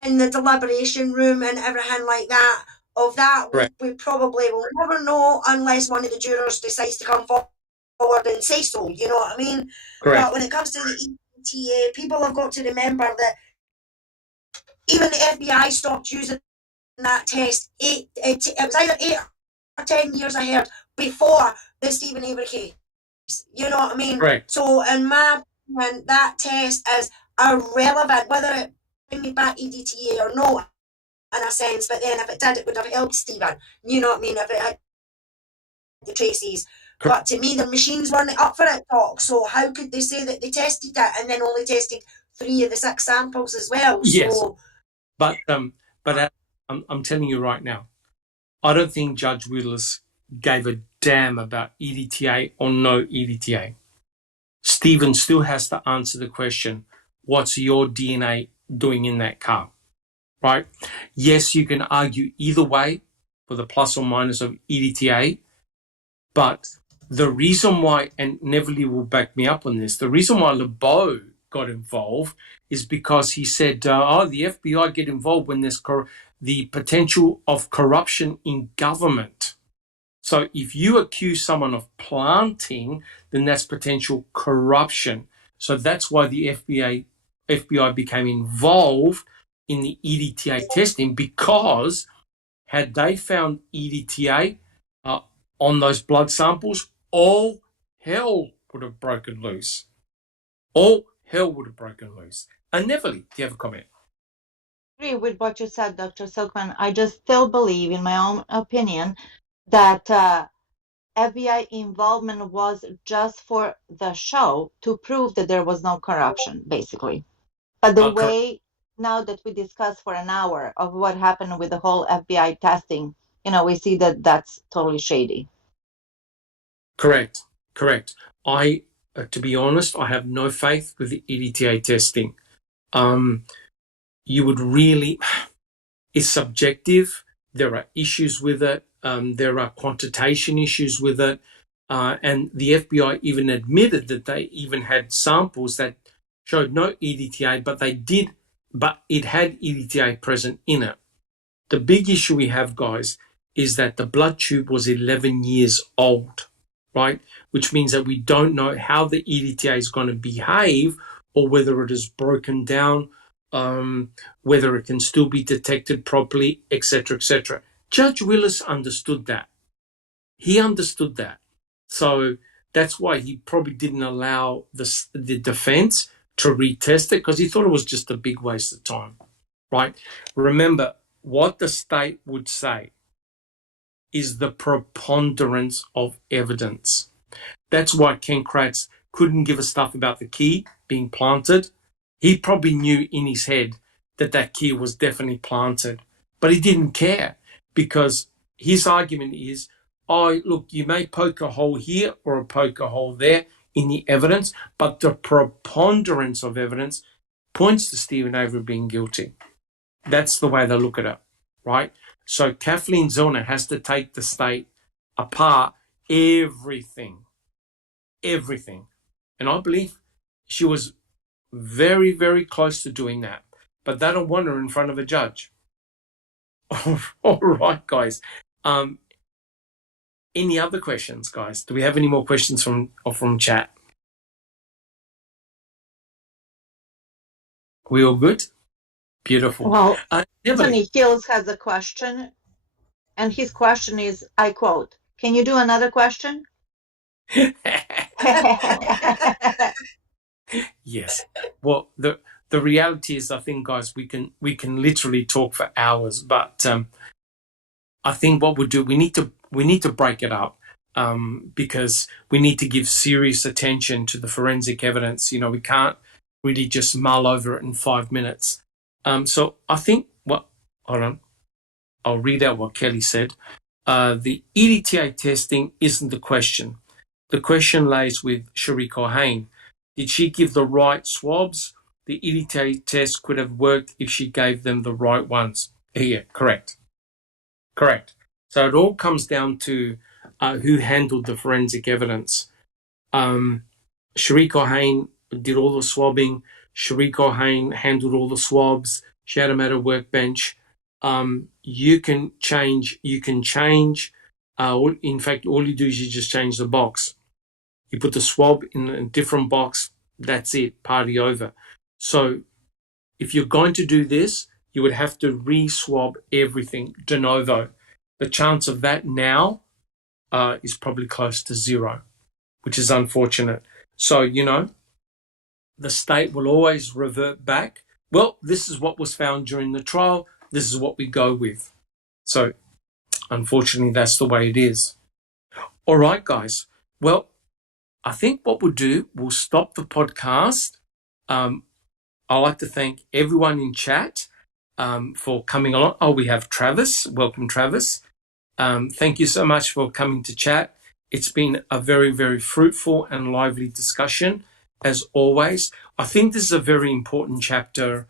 in the deliberation room and everything like that, of that we probably will never know unless one of the jurors decides to come forward and say so, you know what I mean? Correct. But when it comes to the EDTA, people have got to remember that even the FBI stopped using that test. It was either 8 or 10 years ahead before the Stephen Avery case. You know what I mean? Correct. So in my opinion, that test is irrelevant, whether it bring me back EDTA or not, in a sense. But then if it did, it would have helped Stephen. You know what I mean? If it had the traces. But to me, the machines weren't up for it, Doc. So how could they say that they tested it and then only tested 3 of the 6 samples as well? Yes. So, But I'm telling you right now, I don't think Judge Willis gave a damn about EDTA or no EDTA. Stephen still has to answer the question, what's your DNA doing in that car? Right? Yes, you can argue either way for the plus or minus of EDTA, but the reason why, and Neverly will back me up on this, the reason why LeBeau got involved is because he said, the FBI get involved when there's the potential of corruption in government. So if you accuse someone of planting, then that's potential corruption. So that's why the FBI became involved in the EDTA testing, because had they found EDTA on those blood samples, all hell would have broken loose. All hell would have broken loose. And Neverly, do you have a comment? I agree with what you said, Dr. Silkman. I just still believe, in my own opinion, that FBI involvement was just for the show to prove that there was no corruption, basically. But the way now that we discussed for an hour of what happened with the whole FBI testing, we see that that's totally shady. Correct. I, to be honest, I have no faith with the EDTA testing. You would really, It's subjective. There are issues with it. There are quantitation issues with it. And the FBI even admitted that they even had samples that showed no EDTA, but it had EDTA present in it. The big issue we have, guys, is that the blood tube was 11 years old, right? Which means that we don't know how the EDTA is going to behave, or whether it is broken down, whether it can still be detected properly, etc., etc. Judge Willis understood that. He understood that. So that's why he probably didn't allow the defense to retest it, because he thought it was just a big waste of time, right? Remember, what the state would say is the preponderance of evidence. That's why Ken Kratz couldn't give a stuff about the key being planted. He probably knew in his head that that key was definitely planted, but he didn't care, because his argument is, oh, look, you may poke a hole here or poke a hole there in the evidence, but the preponderance of evidence points to Stephen Avery being guilty. That's the way they look at it, right? So Kathleen Zellner has to take the state apart, everything. And I believe she was very, very close to doing that. But they don't want her in front of a judge. All right, guys. Any other questions, guys? Do we have any more questions from chat? We all good? Beautiful. Well, Emily. Anthony Hills has a question, and his question is, I quote, "Can you do another question?" Yes. Well, the reality is, I think, guys, we can literally talk for hours, but I think what we'll do, we need to break it up, because we need to give serious attention to the forensic evidence. You know, we can't really just mull over it in 5 minutes. So I think hold on, I'll read out what Kelly said. The EDTA testing isn't the question. The question lays with Cherie Cohen. Did she give the right swabs? The EDTA test could have worked if she gave them the right ones. Yeah, correct. So it all comes down to who handled the forensic evidence. Cherie Cohen did all the swabbing. Cherie Cohen handled all the swabs. She had them at her workbench. You can change. In fact, all you do is you just change the box. You put the swab in a different box. That's it. Party over. So if you're going to do this, you would have to re-swab everything de novo. The chance of that now is probably close to zero, which is unfortunate. So, you know, the state will always revert back. Well, this is what was found during the trial. This is what we go with. So, unfortunately, that's the way it is. All right, guys. Well, I think what we'll do, we'll stop the podcast. I'd like to thank everyone in chat for coming along. Oh, we have Travis. Welcome, Travis. Thank you so much for coming to chat. It's been a very, very fruitful and lively discussion, as always. I think this is a very important chapter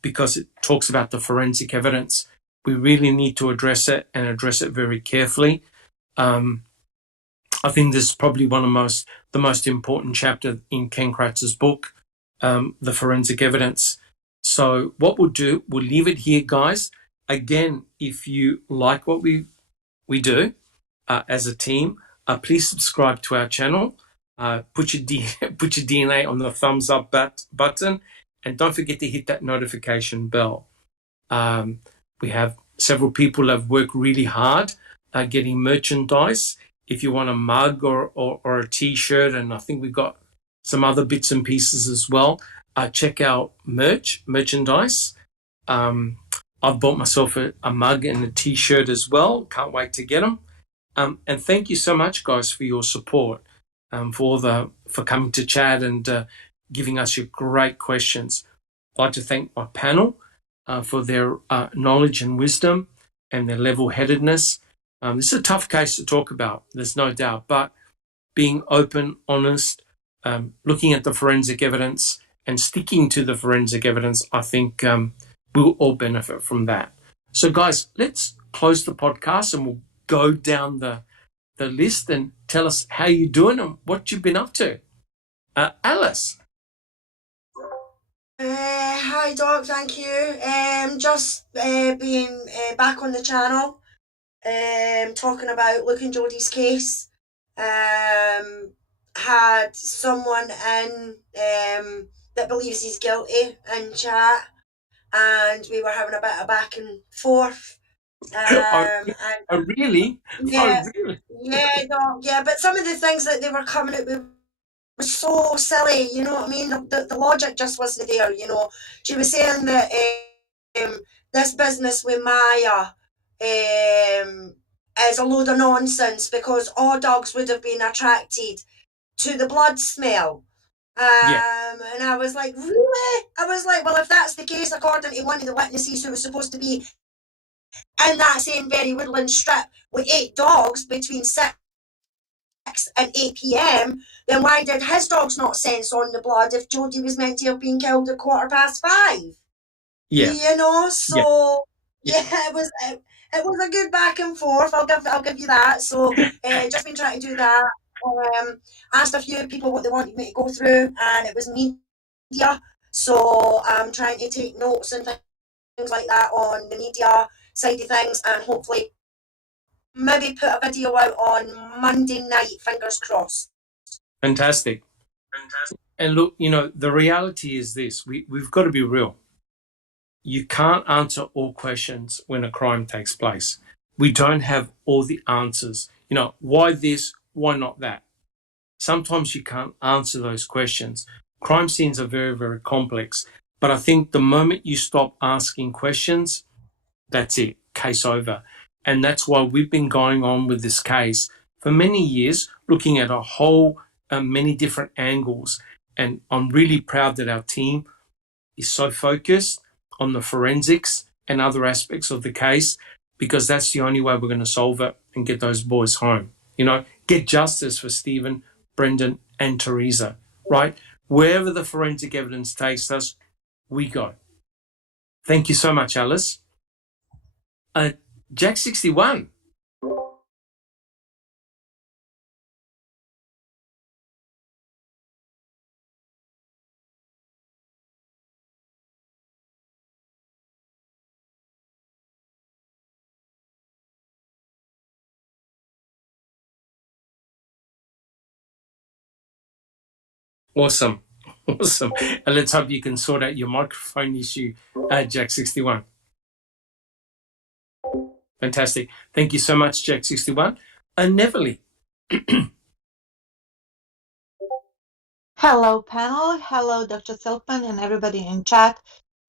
because it talks about the forensic evidence. We really need to address it and address it very carefully. I think this is probably one of the most important chapter in Ken Kratz's book, the forensic evidence. So what we'll do, we'll leave it here, guys. Again, if you like what we do as a team, please subscribe to our channel. Put your DNA on the thumbs up button, and don't forget to hit that notification bell. We have several people that have worked really hard getting merchandise. If you want a mug or a T-shirt, and I think we've got some other bits and pieces as well, check out merchandise. I've bought myself a mug and a T-shirt as well. Can't wait to get them. And thank you so much, guys, for your support, for coming to chat and giving us your great questions. I'd like to thank my panel for their knowledge and wisdom and their level-headedness. This is a tough case to talk about, there's no doubt, but being open, honest, looking at the forensic evidence and sticking to the forensic evidence, I think we'll all benefit from that. So, guys, let's close the podcast and we'll go down the list and tell us how you're doing and what you've been up to. Alice. Hi, Doc. Thank you. Just being back on the channel, talking about Luke and Jodie's case. Had someone in that believes he's guilty in chat, and we were having a bit of back and forth. And Really? yeah, Oh, really? yeah, Doc. Yeah, but some of the things that they were coming out with was so silly, you know what I mean? The logic just wasn't there, you know. She was saying that this business with Maya is a load of nonsense because all dogs would have been attracted to the blood smell. Yeah. And I was like, really? I was like, well, if that's the case, according to one of the witnesses who was supposed to be in that same very woodland strip with 8 dogs between 6 and 8 p.m, then why did his dogs not sense on the blood if Jodie was meant to have been killed at 5:15? Yeah. You know, so Yeah. it was a good back and forth. I'll give you that. So just been trying to do that. Asked a few people what they wanted me to go through, and it was media. So I'm trying to take notes and things like that on the media side of things, and hopefully maybe put a video out on Monday night, fingers crossed. Fantastic. And look, you know, the reality is this. We've got to be real. You can't answer all questions when a crime takes place. We don't have all the answers. You know, why this, why not that? Sometimes you can't answer those questions. Crime scenes are very, very complex. But I think the moment you stop asking questions, that's it, case over. And that's why we've been going on with this case for many years, looking at a whole many different angles. And I'm really proud that our team is so focused on the forensics and other aspects of the case, because that's the only way we're going to solve it and get those boys home. You know, get justice for Stephen, Brendan, and Teresa, right? Wherever the forensic evidence takes us, we go. Thank you so much, Alice. Jack 61. Awesome. Awesome. And let's hope you can sort out your microphone issue, Jack 61. Fantastic. Thank you so much, Jack 61. Neverly. Hello, panel. Hello, Dr. Silkman and everybody in chat.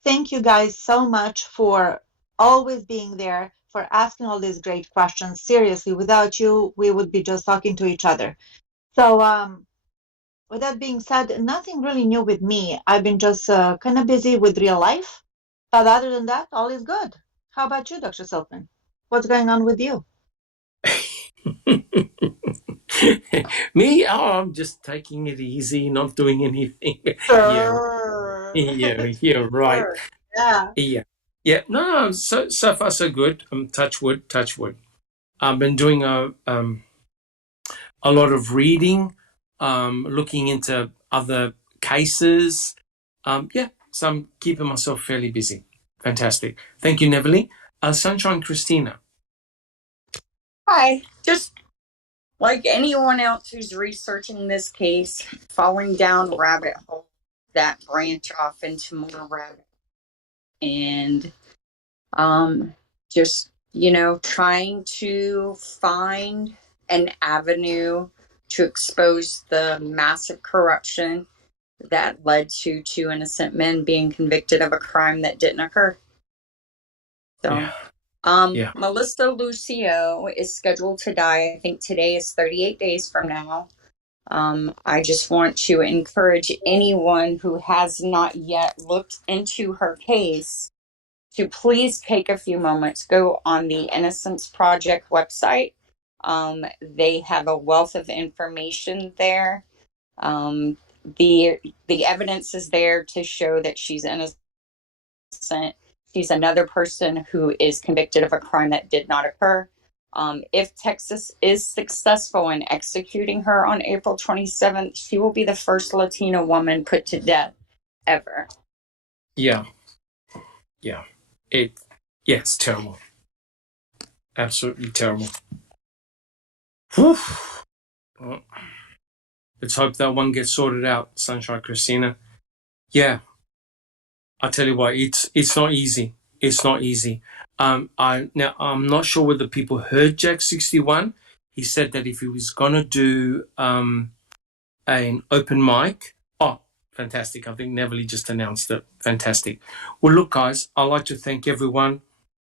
Thank you guys so much for always being there, for asking all these great questions. Seriously, without you, we would be just talking to each other. So, with that being said, nothing really new with me. I've been just kind of busy with real life. But other than that, all is good. How about you, Dr. Silkman? What's going on with you? Me? Oh, I'm just taking it easy, not doing anything. Sure. Yeah, right. Sure. Yeah. Yeah. No, so far so good. Touch wood. I've been doing a lot of reading, looking into other cases. So I'm keeping myself fairly busy. Fantastic. Thank you, Neverly. Sunshine Christina. Hi. Just like anyone else who's researching this case, falling down rabbit holes that branch off into more rabbit. And just, trying to find an avenue to expose the massive corruption that led to 2 innocent men being convicted of a crime that didn't occur. So, Melissa Lucio is scheduled to die. I think today is 38 days from now. I just want to encourage anyone who has not yet looked into her case to please take a few moments, go on the Innocence Project website. They have a wealth of information there. The evidence is there to show that she's innocent. She's another person who is convicted of a crime that did not occur. If Texas is successful in executing her on April 27th, she will be the first Latina woman put to death ever. Yeah. It's terrible. Absolutely terrible. Whew. Well, let's hope that one gets sorted out, Sunshine Christina. Yeah, I tell you what, it's not easy. It's not easy. I'm not sure whether people heard Jack 61. He said that if he was gonna do an open mic. Oh, fantastic! I think Neville just announced it. Fantastic. Well, look, guys, I'd like to thank everyone.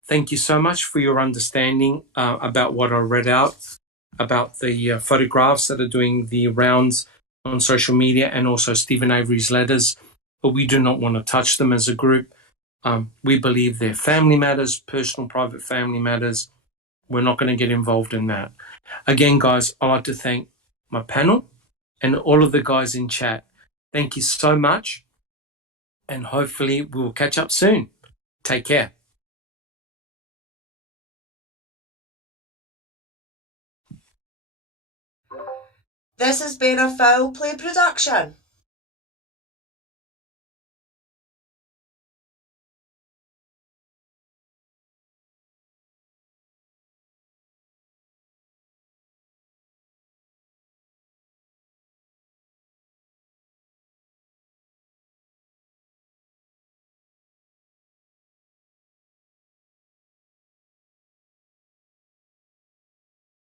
Thank you so much for your understanding about what I read out, about the photographs that are doing the rounds on social media, and also Stephen Avery's letters. But we do not want to touch them as a group. We believe they're family matters, personal, private family matters. We're not going to get involved in that. Again, guys, I'd like to thank my panel and all of the guys in chat. Thank you so much. And hopefully we'll catch up soon. Take care. This has been a Foul Play production.